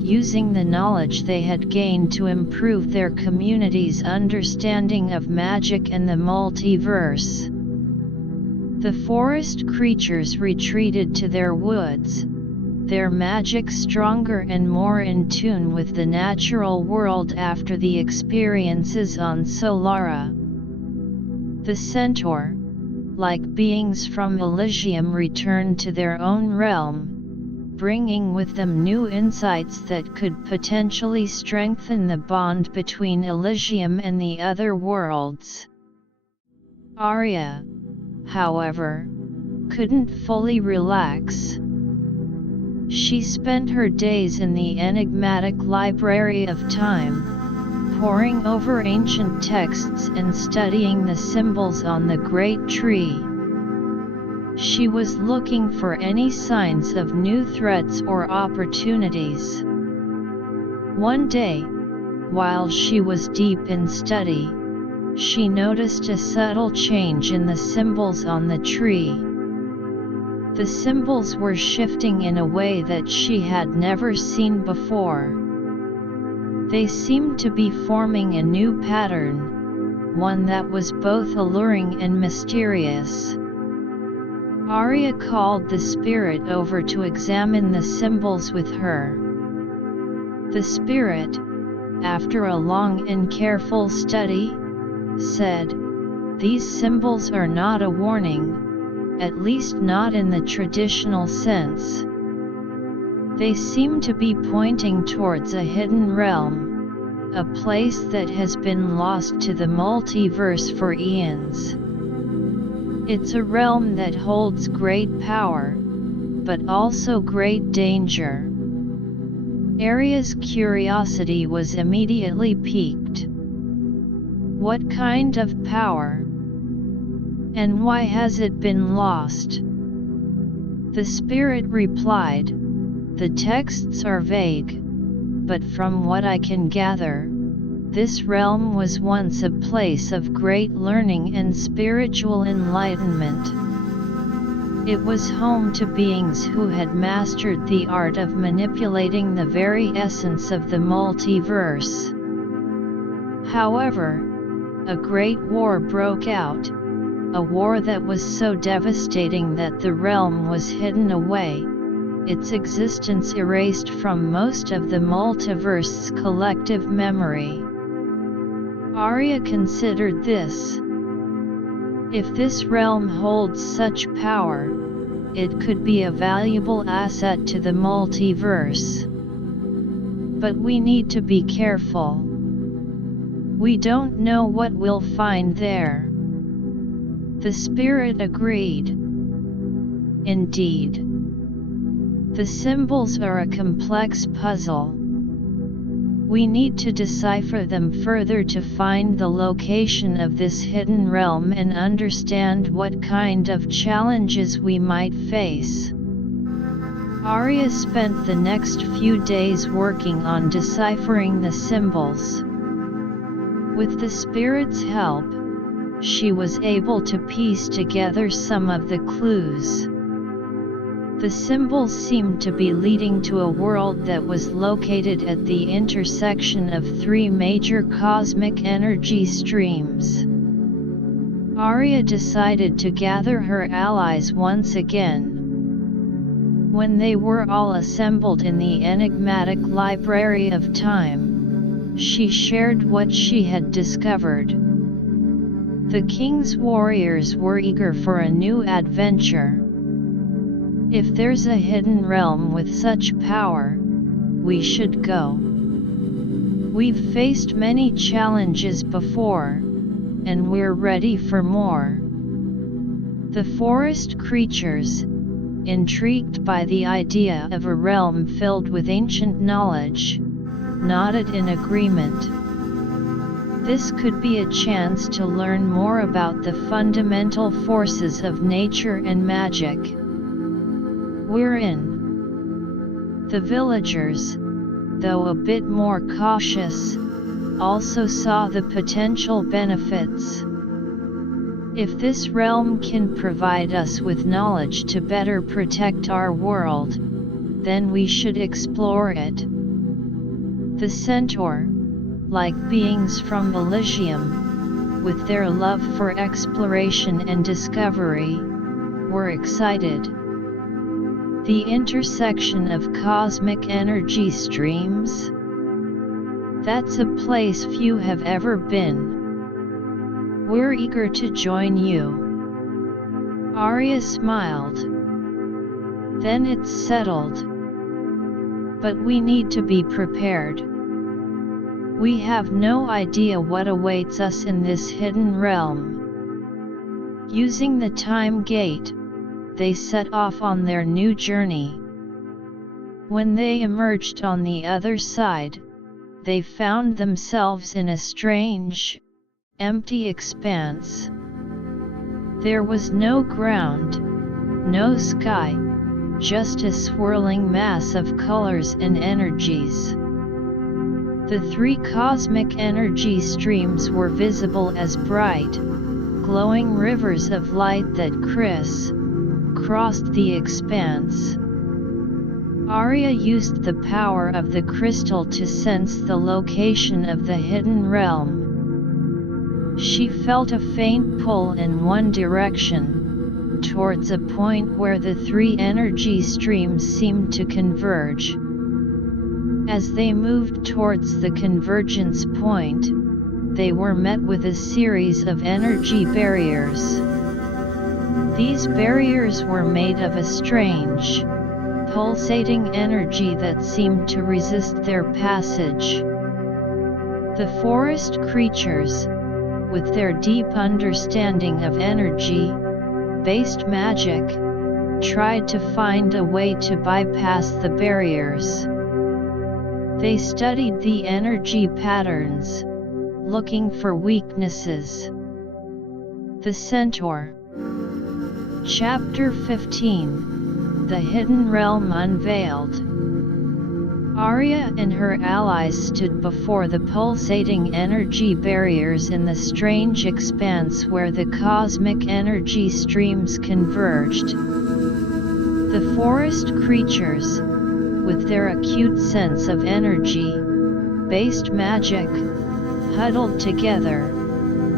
using the knowledge they had gained to improve their community's understanding of magic and the multiverse. The forest creatures retreated to their woods, their magic stronger and more in tune with the natural world after the experiences on Solara. The centaur, like beings from Elysium, returned to their own realm, bringing with them new insights that could potentially strengthen the bond between Elysium and the other worlds. Aria, however, couldn't fully relax. She spent her days in the enigmatic library of time, poring over ancient texts and studying the symbols on the great tree. She was looking for any signs of new threats or opportunities. One day, while she was deep in study, she noticed a subtle change in the symbols on the tree. The symbols were shifting in a way that she had never seen before. They seemed to be forming a new pattern, one that was both alluring and mysterious. Aria called the spirit over to examine the symbols with her. The spirit, after a long and careful study, said, "These symbols are not a warning, at least not in the traditional sense. They seem to be pointing towards a hidden realm, a place that has been lost to the multiverse for eons. It's a realm that holds great power, but also great danger." Aria's curiosity was immediately piqued. What kind of power? And why has it been lost? The spirit replied, "The texts are vague, but from what I can gather, this realm was once a place of great learning and spiritual enlightenment. It was home to beings who had mastered the art of manipulating the very essence of the multiverse. However, a great war broke out, a war that was so devastating that the realm was hidden away, its existence erased from most of the multiverse's collective memory." Aria considered this. If this realm holds such power, it could be a valuable asset to the multiverse. But we need to be careful. We don't know what we'll find there. The spirit agreed. Indeed. The symbols are a complex puzzle. We need to decipher them further to find the location of this hidden realm and understand what kind of challenges we might face. Aria spent the next few days working on deciphering the symbols. With the spirit's help, she was able to piece together some of the clues. The symbols seemed to be leading to a world that was located at the intersection of three major cosmic energy streams. Aria decided to gather her allies once again. When they were all assembled in the enigmatic library of time, she shared what she had discovered. The king's warriors were eager for a new adventure. If there's a hidden realm with such power, we should go. We've faced many challenges before, and we're ready for more. The forest creatures, intrigued by the idea of a realm filled with ancient knowledge, nodded in agreement. This could be a chance to learn more about the fundamental forces of nature and magic. We're in. The villagers, though a bit more cautious, also saw the potential benefits. If this realm can provide us with knowledge to better protect our world, then we should explore it. The centaur, like beings from Elysium, with their love for exploration and discovery, were excited. The intersection of cosmic energy streams? That's a place few have ever been. We're eager to join you. Aria smiled. Then it's settled. But we need to be prepared. We have no idea what awaits us in this hidden realm. Using the time gate, they set off on their new journey. When they emerged on the other side, they found themselves in a strange, empty expanse. There was no ground, no sky, just a swirling mass of colors and energies. The three cosmic energy streams were visible as bright, glowing rivers of light that crossed the expanse. Aria used the power of the crystal to sense the location of the hidden realm. She felt a faint pull in one direction, towards a point where the three energy streams seemed to converge. As they moved towards the convergence point, they were met with a series of energy barriers. These barriers were made of a strange, pulsating energy that seemed to resist their passage. The forest creatures, with their deep understanding of energy-based magic, tried to find a way to bypass the barriers. They studied the energy patterns, looking for weaknesses. The Centaur. Chapter 15. The Hidden Realm Unveiled. Aria and her allies stood before the pulsating energy barriers in the strange expanse where the cosmic energy streams converged. The forest creatures, with their acute sense of energy-based magic, huddled together,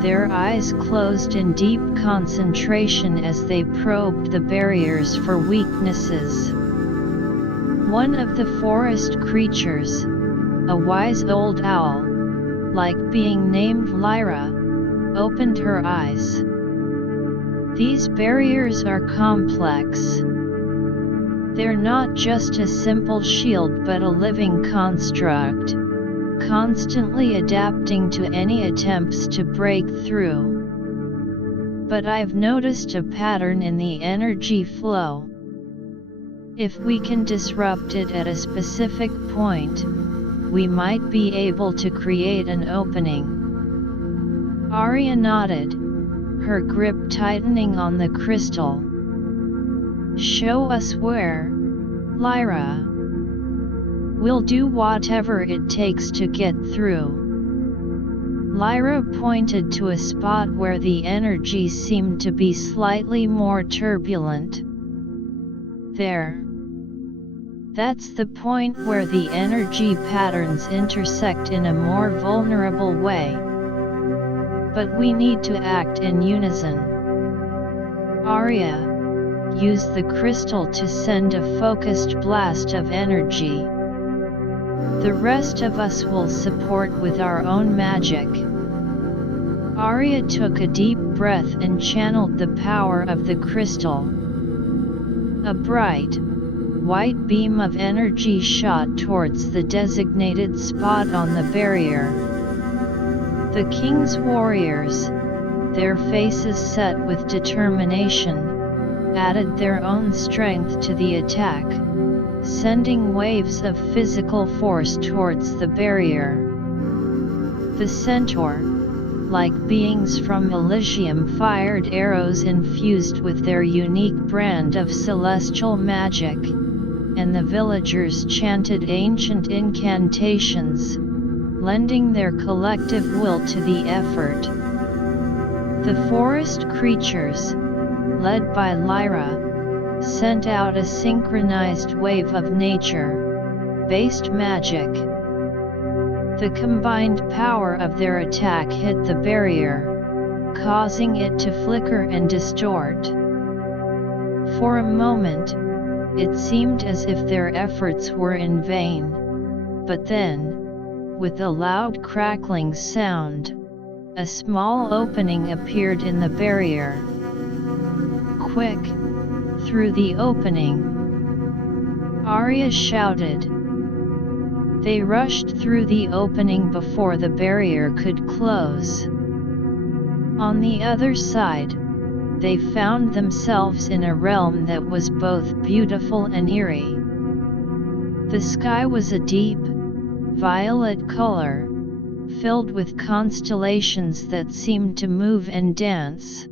their eyes closed in deep concentration as they probed the barriers for weaknesses. One of the forest creatures, a wise old owl-like being named Lyra, opened her eyes. These barriers are complex. They're not just a simple shield but a living construct, constantly adapting to any attempts to break through. But I've noticed a pattern in the energy flow. If we can disrupt it at a specific point, we might be able to create an opening. Aria nodded, her grip tightening on the crystal. Show us where, Lyra. We'll do whatever it takes to get through. Lyra pointed to a spot where the energy seemed to be slightly more turbulent. There. That's the point where the energy patterns intersect in a more vulnerable way. But we need to act in unison. Aria, use the crystal to send a focused blast of energy. The rest of us will support with our own magic. Aria took a deep breath and channeled the power of the crystal. A bright, white beam of energy shot towards the designated spot on the barrier. The king's warriors, their faces set with determination, added their own strength to the attack, sending waves of physical force towards the barrier. The centaur, like beings from Elysium, fired arrows infused with their unique brand of celestial magic, and the villagers chanted ancient incantations, lending their collective will to the effort. The forest creatures, led by Lyra, sent out a synchronized wave of nature-based magic. The combined power of their attack hit the barrier, causing it to flicker and distort. For a moment, it seemed as if their efforts were in vain, but then, with a loud crackling sound, a small opening appeared in the barrier. "Quick! Through the opening!" Aria shouted. They rushed through the opening before the barrier could close. On the other side, they found themselves in a realm that was both beautiful and eerie. The sky was a deep, violet color, filled with constellations that seemed to move and dance.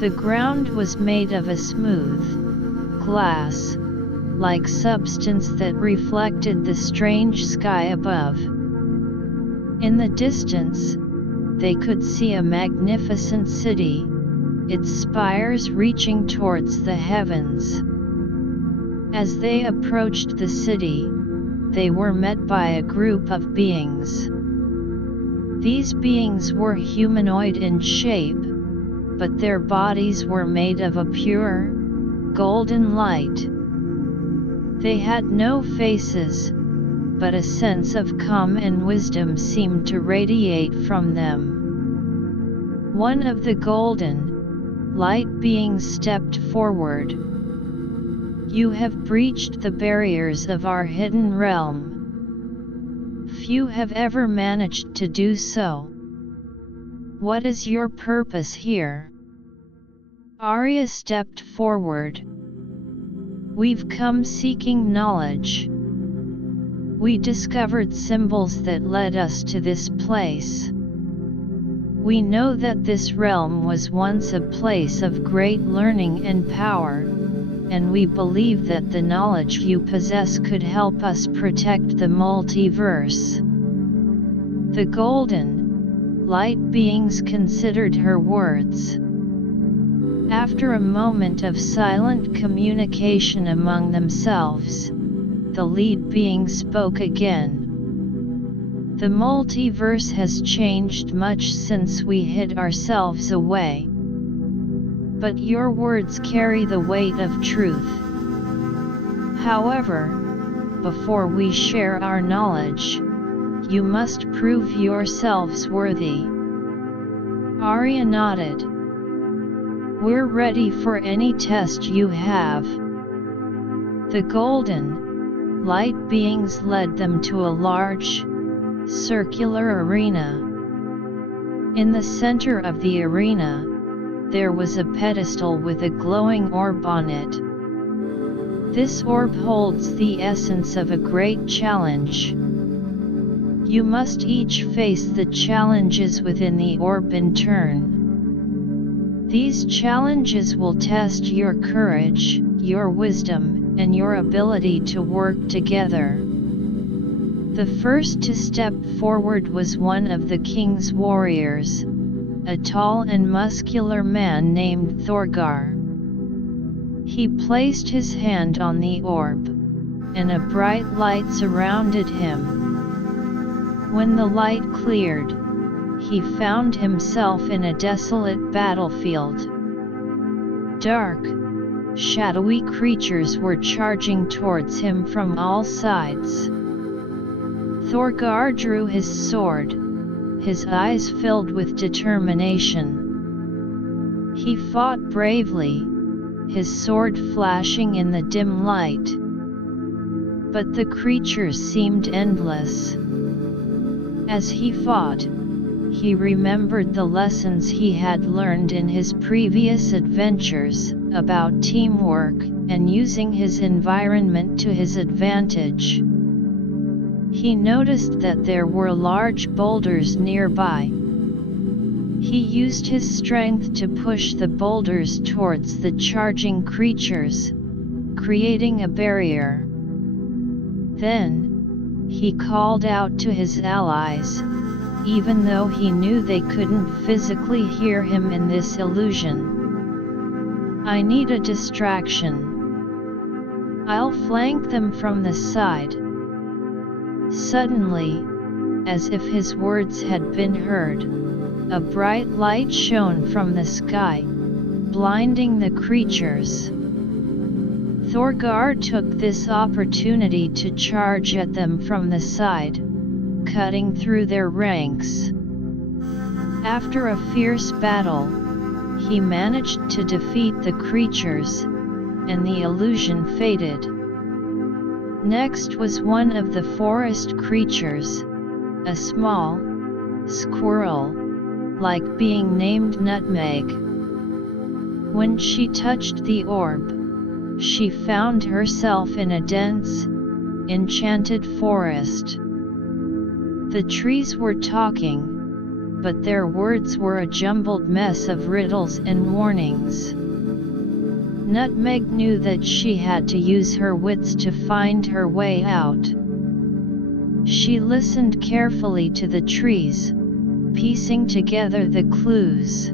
The ground was made of a smooth, glass-like substance that reflected the strange sky above. In the distance, they could see a magnificent city, its spires reaching towards the heavens. As they approached the city, they were met by a group of beings. These beings were humanoid in shape, but their bodies were made of a pure, golden light. They had no faces, but a sense of calm and wisdom seemed to radiate from them. One of the golden, light beings stepped forward. "You have breached the barriers of our hidden realm. Few have ever managed to do so. What is your purpose here?" Aria stepped forward. "We've come seeking knowledge. We discovered symbols that led us to this place. We know that this realm was once a place of great learning and power, and we believe that the knowledge you possess could help us protect the multiverse." The golden, light beings considered her words. After a moment of silent communication among themselves, the lead being spoke again. "The multiverse has changed much since we hid ourselves away. But your words carry the weight of truth. However, before we share our knowledge, you must prove yourselves worthy." Aria nodded. "We're ready for any test you have." The golden, light beings led them to a large, circular arena. In the center of the arena, there was a pedestal with a glowing orb on it. This orb holds the essence of a great challenge. You must each face the challenges within the orb in turn. These challenges will test your courage, your wisdom, and your ability to work together. The first to step forward was one of the king's warriors, a tall and muscular man named Thorgar. He placed his hand on the orb, and a bright light surrounded him. When the light cleared, he found himself in a desolate battlefield. Dark, shadowy creatures were charging towards him from all sides. Thorgar drew his sword, his eyes filled with determination. He fought bravely, his sword flashing in the dim light. But the creatures seemed endless. As he fought, he remembered the lessons he had learned in his previous adventures, about teamwork, and using his environment to his advantage. He noticed that there were large boulders nearby. He used his strength to push the boulders towards the charging creatures, creating a barrier. Then, he called out to his allies, even though he knew they couldn't physically hear him in this illusion. "I need a distraction. I'll flank them from the side." Suddenly, as if his words had been heard, a bright light shone from the sky, blinding the creatures. Thorgar took this opportunity to charge at them from the side, cutting through their ranks. After a fierce battle, he managed to defeat the creatures, and the illusion faded. Next was one of the forest creatures, a small, squirrel-like being named Nutmeg. When she touched the orb, she found herself in a dense, enchanted forest. The trees were talking, but their words were a jumbled mess of riddles and warnings. Nutmeg knew that she had to use her wits to find her way out. She listened carefully to the trees, piecing together the clues.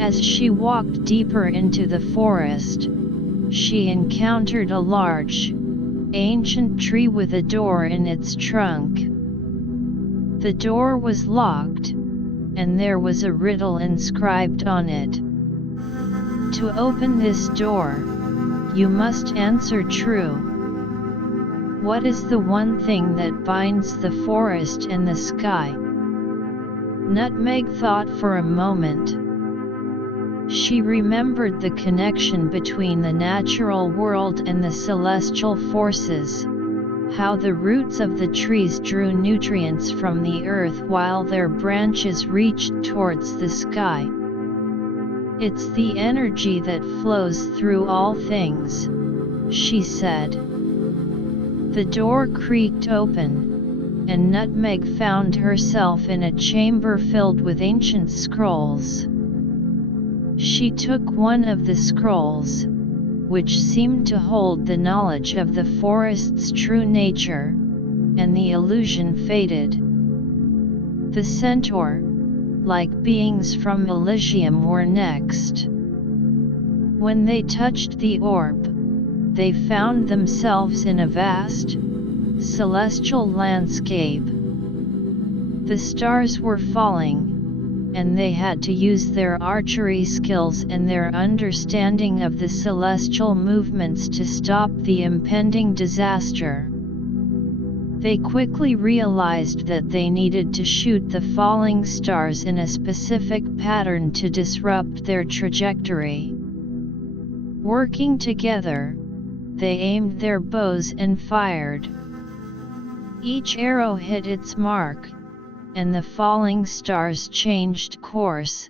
As she walked deeper into the forest, she encountered a large, ancient tree with a door in its trunk. The door was locked, and there was a riddle inscribed on it. To open this door, you must answer true. What is the one thing that binds the forest and the sky? Nutmeg thought for a moment. She remembered the connection between the natural world and the celestial forces, how the roots of the trees drew nutrients from the earth while their branches reached towards the sky. It's the energy that flows through all things, she said. The door creaked open, and Nutmeg found herself in a chamber filled with ancient scrolls. She took one of the scrolls, which seemed to hold the knowledge of the forest's true nature, and the illusion faded. The centaur, like beings from Elysium, were next. When they touched the orb, they found themselves in a vast, celestial landscape. The stars were falling, and they had to use their archery skills and their understanding of the celestial movements to stop the impending disaster. They quickly realized that they needed to shoot the falling stars in a specific pattern to disrupt their trajectory. Working together, they aimed their bows and fired. Each arrow hit its mark, and the falling stars changed course,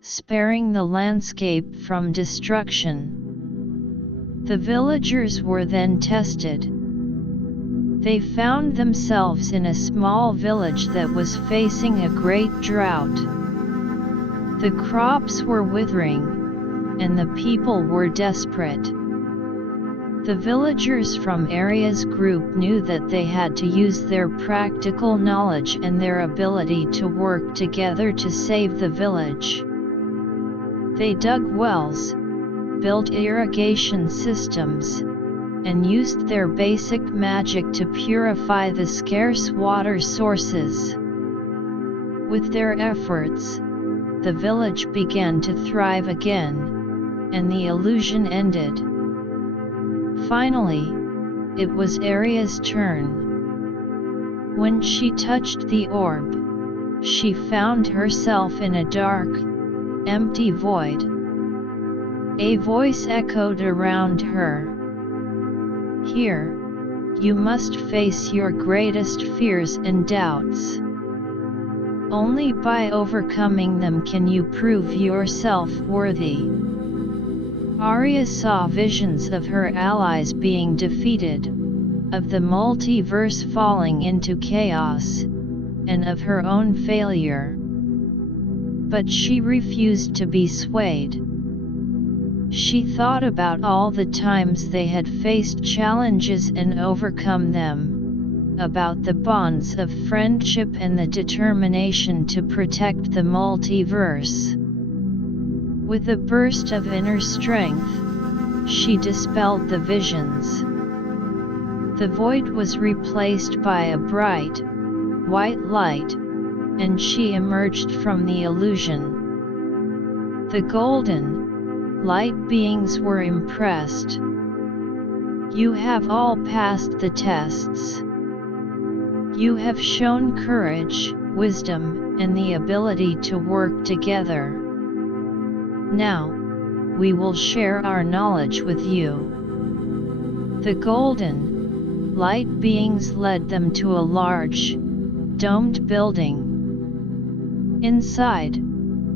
sparing the landscape from destruction. The villagers were then tested. They found themselves in a small village that was facing a great drought. The crops were withering, and the people were desperate. The villagers from Aria's group knew that they had to use their practical knowledge and their ability to work together to save the village. They dug wells, built irrigation systems, and used their basic magic to purify the scarce water sources. With their efforts, the village began to thrive again, and the illusion ended. Finally, it was Aria's turn. When she touched the orb, she found herself in a dark, empty void. A voice echoed around her. Here, you must face your greatest fears and doubts. Only by overcoming them can you prove yourself worthy. Aria saw visions of her allies being defeated, of the multiverse falling into chaos, and of her own failure. But she refused to be swayed. She thought about all the times they had faced challenges and overcome them, about the bonds of friendship and the determination to protect the multiverse. With a burst of inner strength, she dispelled the visions. The void was replaced by a bright, white light, and she emerged from the illusion. The golden, light beings were impressed. You have all passed the tests. You have shown courage, wisdom, and the ability to work together. Now, we will share our knowledge with you. The golden, light beings led them to a large, domed building. Inside,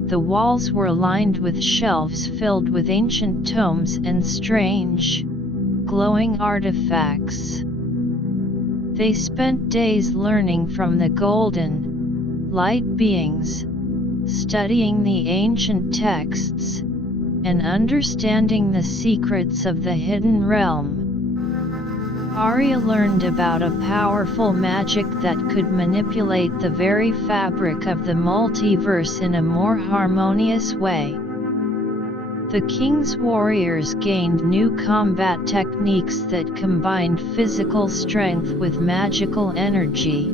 the walls were lined with shelves filled with ancient tomes and strange, glowing artifacts. They spent days learning from the golden, light beings, studying the ancient texts, and understanding the secrets of the hidden realm. Aria learned about a powerful magic that could manipulate the very fabric of the multiverse in a more harmonious way. The king's warriors gained new combat techniques that combined physical strength with magical energy.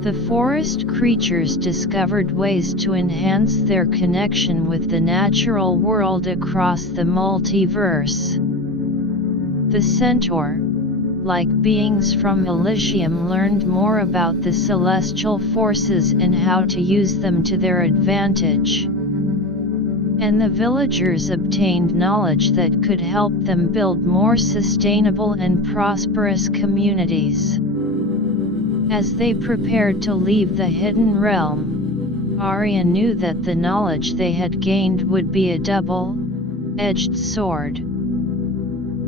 The forest creatures discovered ways to enhance their connection with the natural world across the multiverse. The centaur, like beings from Elysium, learned more about the celestial forces and how to use them to their advantage. And the villagers obtained knowledge that could help them build more sustainable and prosperous communities. As they prepared to leave the hidden realm, Aria knew that the knowledge they had gained would be a double-edged sword.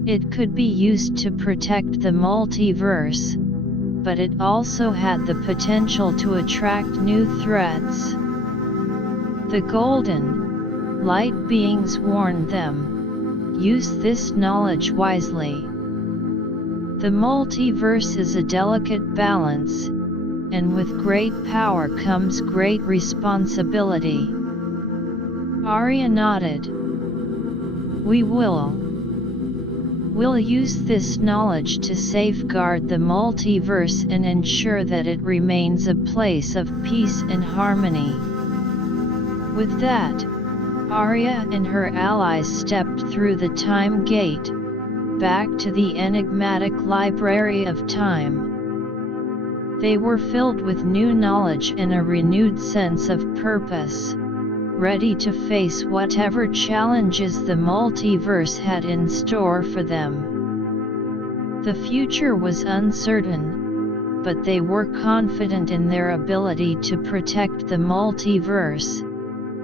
It could be used to protect the multiverse, but it also had the potential to attract new threats. The golden, light beings warned them, use this knowledge wisely. The multiverse is a delicate balance, and with great power comes great responsibility. Aria nodded. We'll use this knowledge to safeguard the multiverse and ensure that it remains a place of peace and harmony. With that, Aria and her allies stepped through the time gate, back to the enigmatic Library of Time. They were filled with new knowledge and a renewed sense of purpose, ready to face whatever challenges the multiverse had in store for them. The future was uncertain, but they were confident in their ability to protect the multiverse,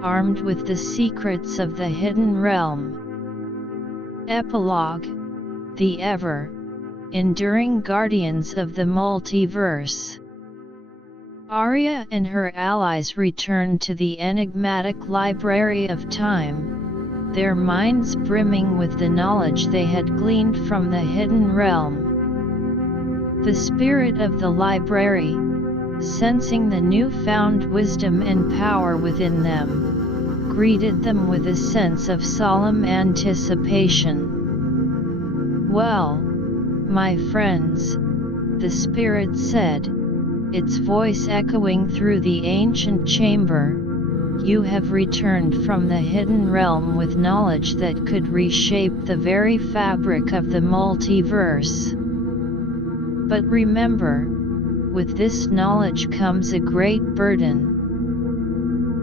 armed with the secrets of the hidden realm. Epilogue: The ever-enduring guardians of the multiverse. Aria and her allies returned to the enigmatic Library of Time, their minds brimming with the knowledge they had gleaned from the hidden realm. The spirit of the library, sensing the newfound wisdom and power within them, greeted them with a sense of solemn anticipation. "Well, my friends," the spirit said, its voice echoing through the ancient chamber, "you have returned from the hidden realm with knowledge that could reshape the very fabric of the multiverse. But remember, with this knowledge comes a great burden.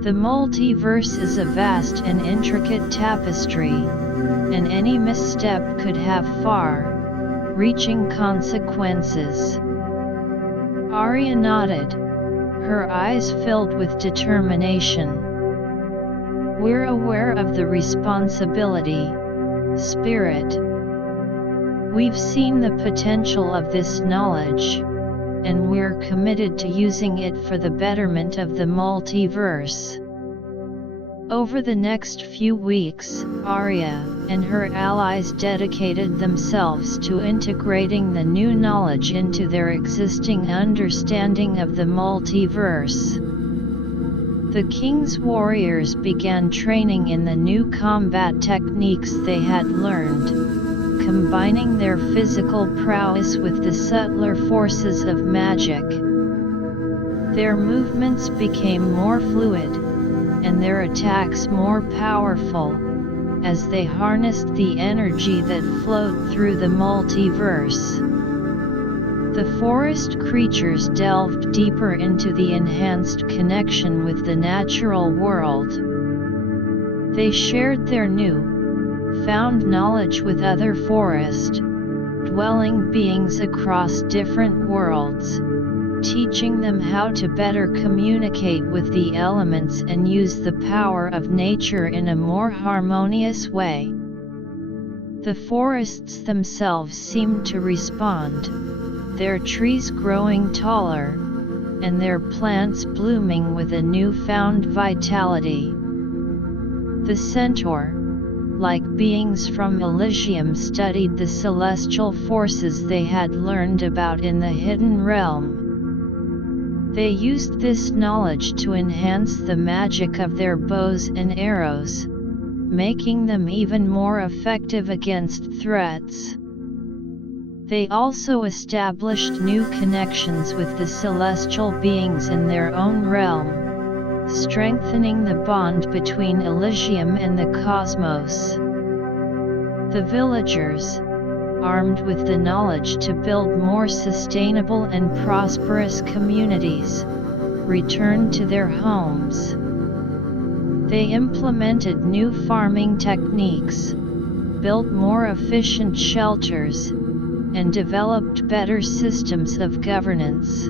The multiverse is a vast and intricate tapestry, and any misstep could have far-reaching consequences." Aria nodded, her eyes filled with determination. "We're aware of the responsibility, Spirit. We've seen the potential of this knowledge, and we're committed to using it for the betterment of the multiverse." Over the next few weeks, Aria and her allies dedicated themselves to integrating the new knowledge into their existing understanding of the multiverse. The king's warriors began training in the new combat techniques they had learned, combining their physical prowess with the subtler forces of magic. Their movements became more fluid, and their attacks more powerful, as they harnessed the energy that flowed through the multiverse. The forest creatures delved deeper into the enhanced connection with the natural world. They shared their new-found knowledge with other forest-dwelling beings across different worlds, teaching them how to better communicate with the elements and use the power of nature in a more harmonious way. The forests themselves seemed to respond, their trees growing taller, and their plants blooming with a newfound vitality. The centaur, like beings from Elysium, studied the celestial forces they had learned about in the hidden realm. They used this knowledge to enhance the magic of their bows and arrows, making them even more effective against threats. They also established new connections with the celestial beings in their own realm, strengthening the bond between Elysium and the cosmos. The villagers, armed with the knowledge to build more sustainable and prosperous communities, returned to their homes. They implemented new farming techniques, built more efficient shelters, and developed better systems of governance.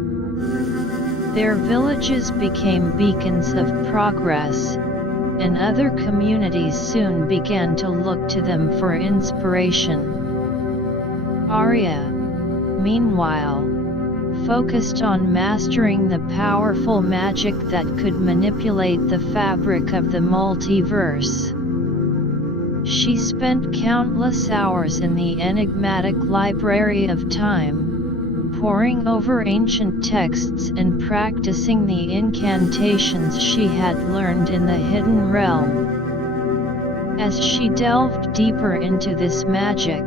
Their villages became beacons of progress, and other communities soon began to look to them for inspiration. Aria, meanwhile, focused on mastering the powerful magic that could manipulate the fabric of the multiverse. She spent countless hours in the enigmatic Library of Time, poring over ancient texts and practicing the incantations she had learned in the hidden realm. As she delved deeper into this magic,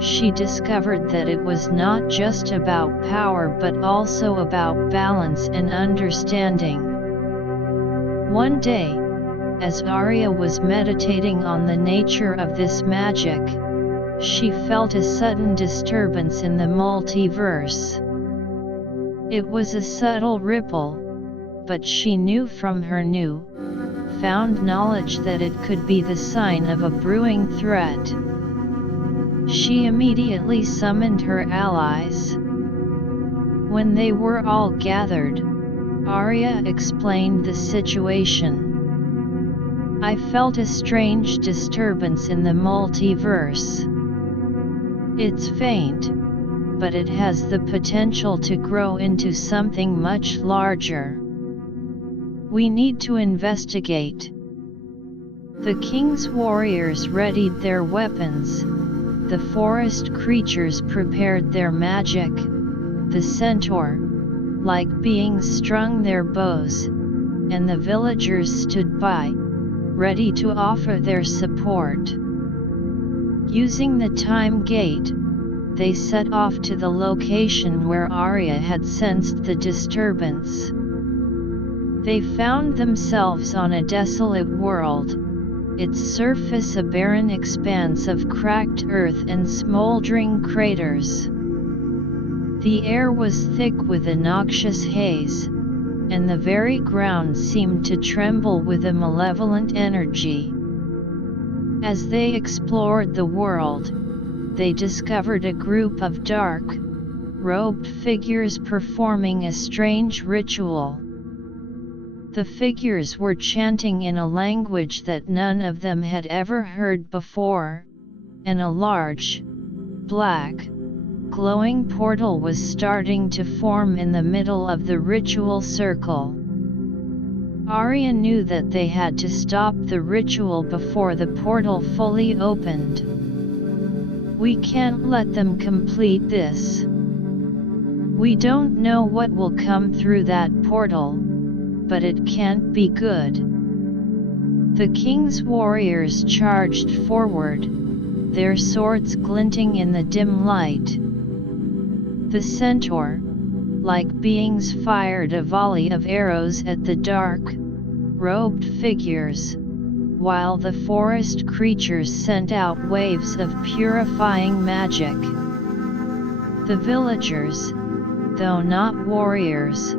she discovered that it was not just about power but also about balance and understanding. One day, as Aria was meditating on the nature of this magic, she felt a sudden disturbance in the multiverse. It was a subtle ripple, but she knew from her new-found knowledge that it could be the sign of a brewing threat. She immediately summoned her allies. When they were all gathered, Aria explained the situation. I felt a strange disturbance in the multiverse. It's faint, but it has the potential to grow into something much larger. We need to investigate. The king's warriors readied their weapons, the forest creatures prepared their magic, the centaur-like beings strung their bows, and the villagers stood by, ready to offer their support. Using the time gate, they set off to the location where Aria had sensed the disturbance. They found themselves on a desolate world, its surface a barren expanse of cracked earth and smoldering craters. The air was thick with a noxious haze, and the very ground seemed to tremble with a malevolent energy. As they explored the world, they discovered a group of dark-robed figures performing a strange ritual. The figures were chanting in a language that none of them had ever heard before, and a large, black, glowing portal was starting to form in the middle of the ritual circle. Aria knew that they had to stop the ritual before the portal fully opened. We can't let them complete this. We don't know what will come through that portal, but it can't be good. The king's warriors charged forward, their swords glinting in the dim light. The centaur-like beings fired a volley of arrows at the dark-robed figures, while the forest creatures sent out waves of purifying magic. The villagers, though not warriors,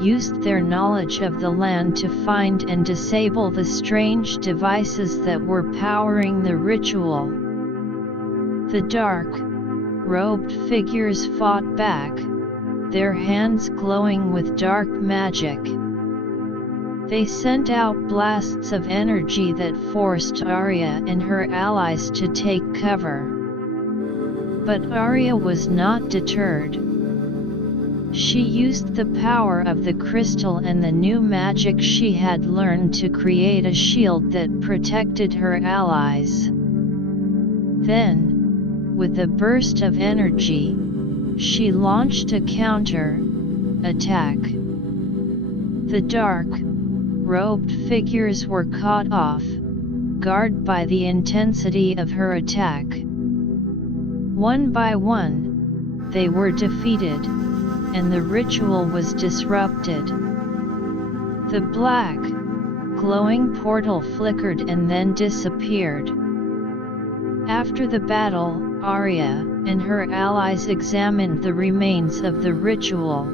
used their knowledge of the land to find and disable the strange devices that were powering the ritual. The dark-robed figures fought back, their hands glowing with dark magic. They sent out blasts of energy that forced Aria and her allies to take cover. But Aria was not deterred. She used the power of the crystal and the new magic she had learned to create a shield that protected her allies. Then, with a burst of energy, she launched a counter-attack. The dark-robed figures were caught off guard by the intensity of her attack. One by one, they were defeated, and the ritual was disrupted. The black, glowing portal flickered and then disappeared. After the battle, Aria and her allies examined the remains of the ritual.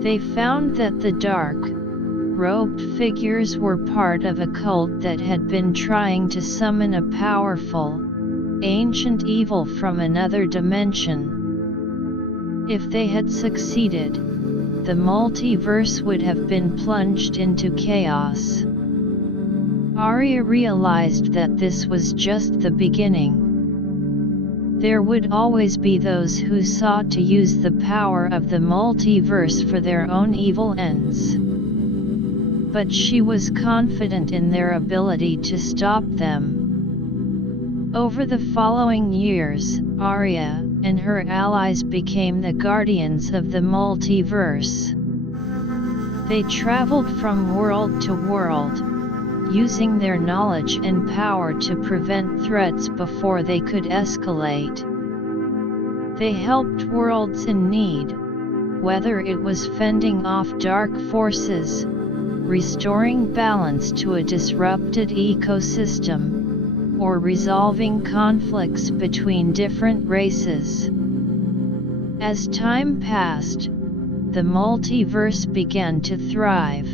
They found that the dark-robed figures were part of a cult that had been trying to summon a powerful, ancient evil from another dimension. If they had succeeded, the multiverse would have been plunged into chaos. Aria realized that this was just the beginning. There would always be those who sought to use the power of the multiverse for their own evil ends. But she was confident in their ability to stop them. Over the following years, Aria and her allies became the guardians of the multiverse. They traveled from world to world, using their knowledge and power to prevent threats before they could escalate. They helped worlds in need, whether it was fending off dark forces, restoring balance to a disrupted ecosystem, or resolving conflicts between different races. As time passed, the multiverse began to thrive.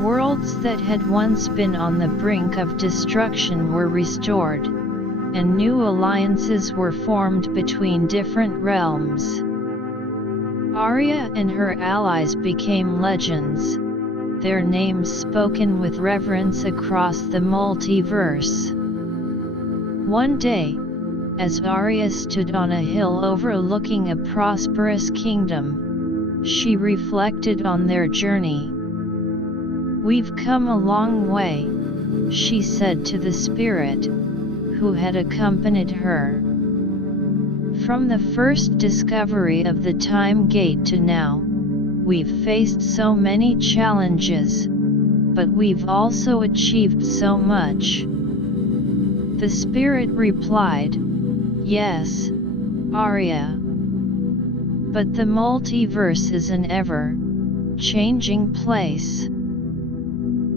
Worlds that had once been on the brink of destruction were restored, and new alliances were formed between different realms. Aria and her allies became legends, their names spoken with reverence across the multiverse. One day, as Aria stood on a hill overlooking a prosperous kingdom, she reflected on their journey. "We've come a long way," she said to the spirit, who had accompanied her. "From the first discovery of the Time Gate to now, we've faced so many challenges, but we've also achieved so much." The spirit replied, "Yes, Aria. But the multiverse is an ever-changing place.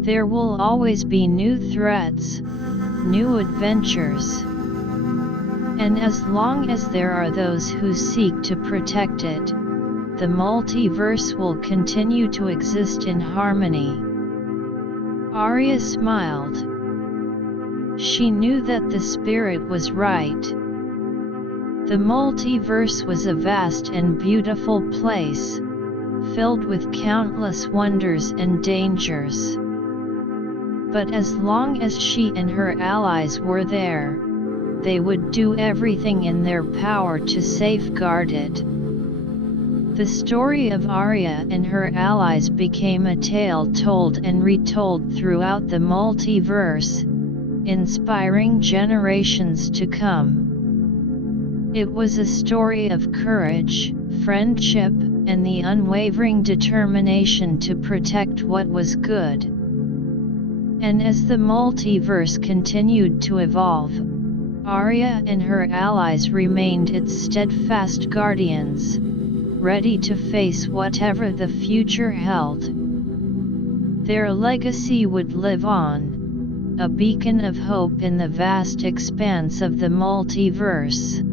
There will always be new threats, new adventures. And as long as there are those who seek to protect it, the multiverse will continue to exist in harmony." Aria smiled. She knew that the spirit was right. The multiverse was a vast and beautiful place, filled with countless wonders and dangers. But as long as she and her allies were there, they would do everything in their power to safeguard it. The story of Aria and her allies became a tale told and retold throughout the multiverse, inspiring generations to come. It was a story of courage, friendship, and the unwavering determination to protect what was good. And as the multiverse continued to evolve, Aria and her allies remained its steadfast guardians, ready to face whatever the future held. Their legacy would live on, a beacon of hope in the vast expanse of the multiverse.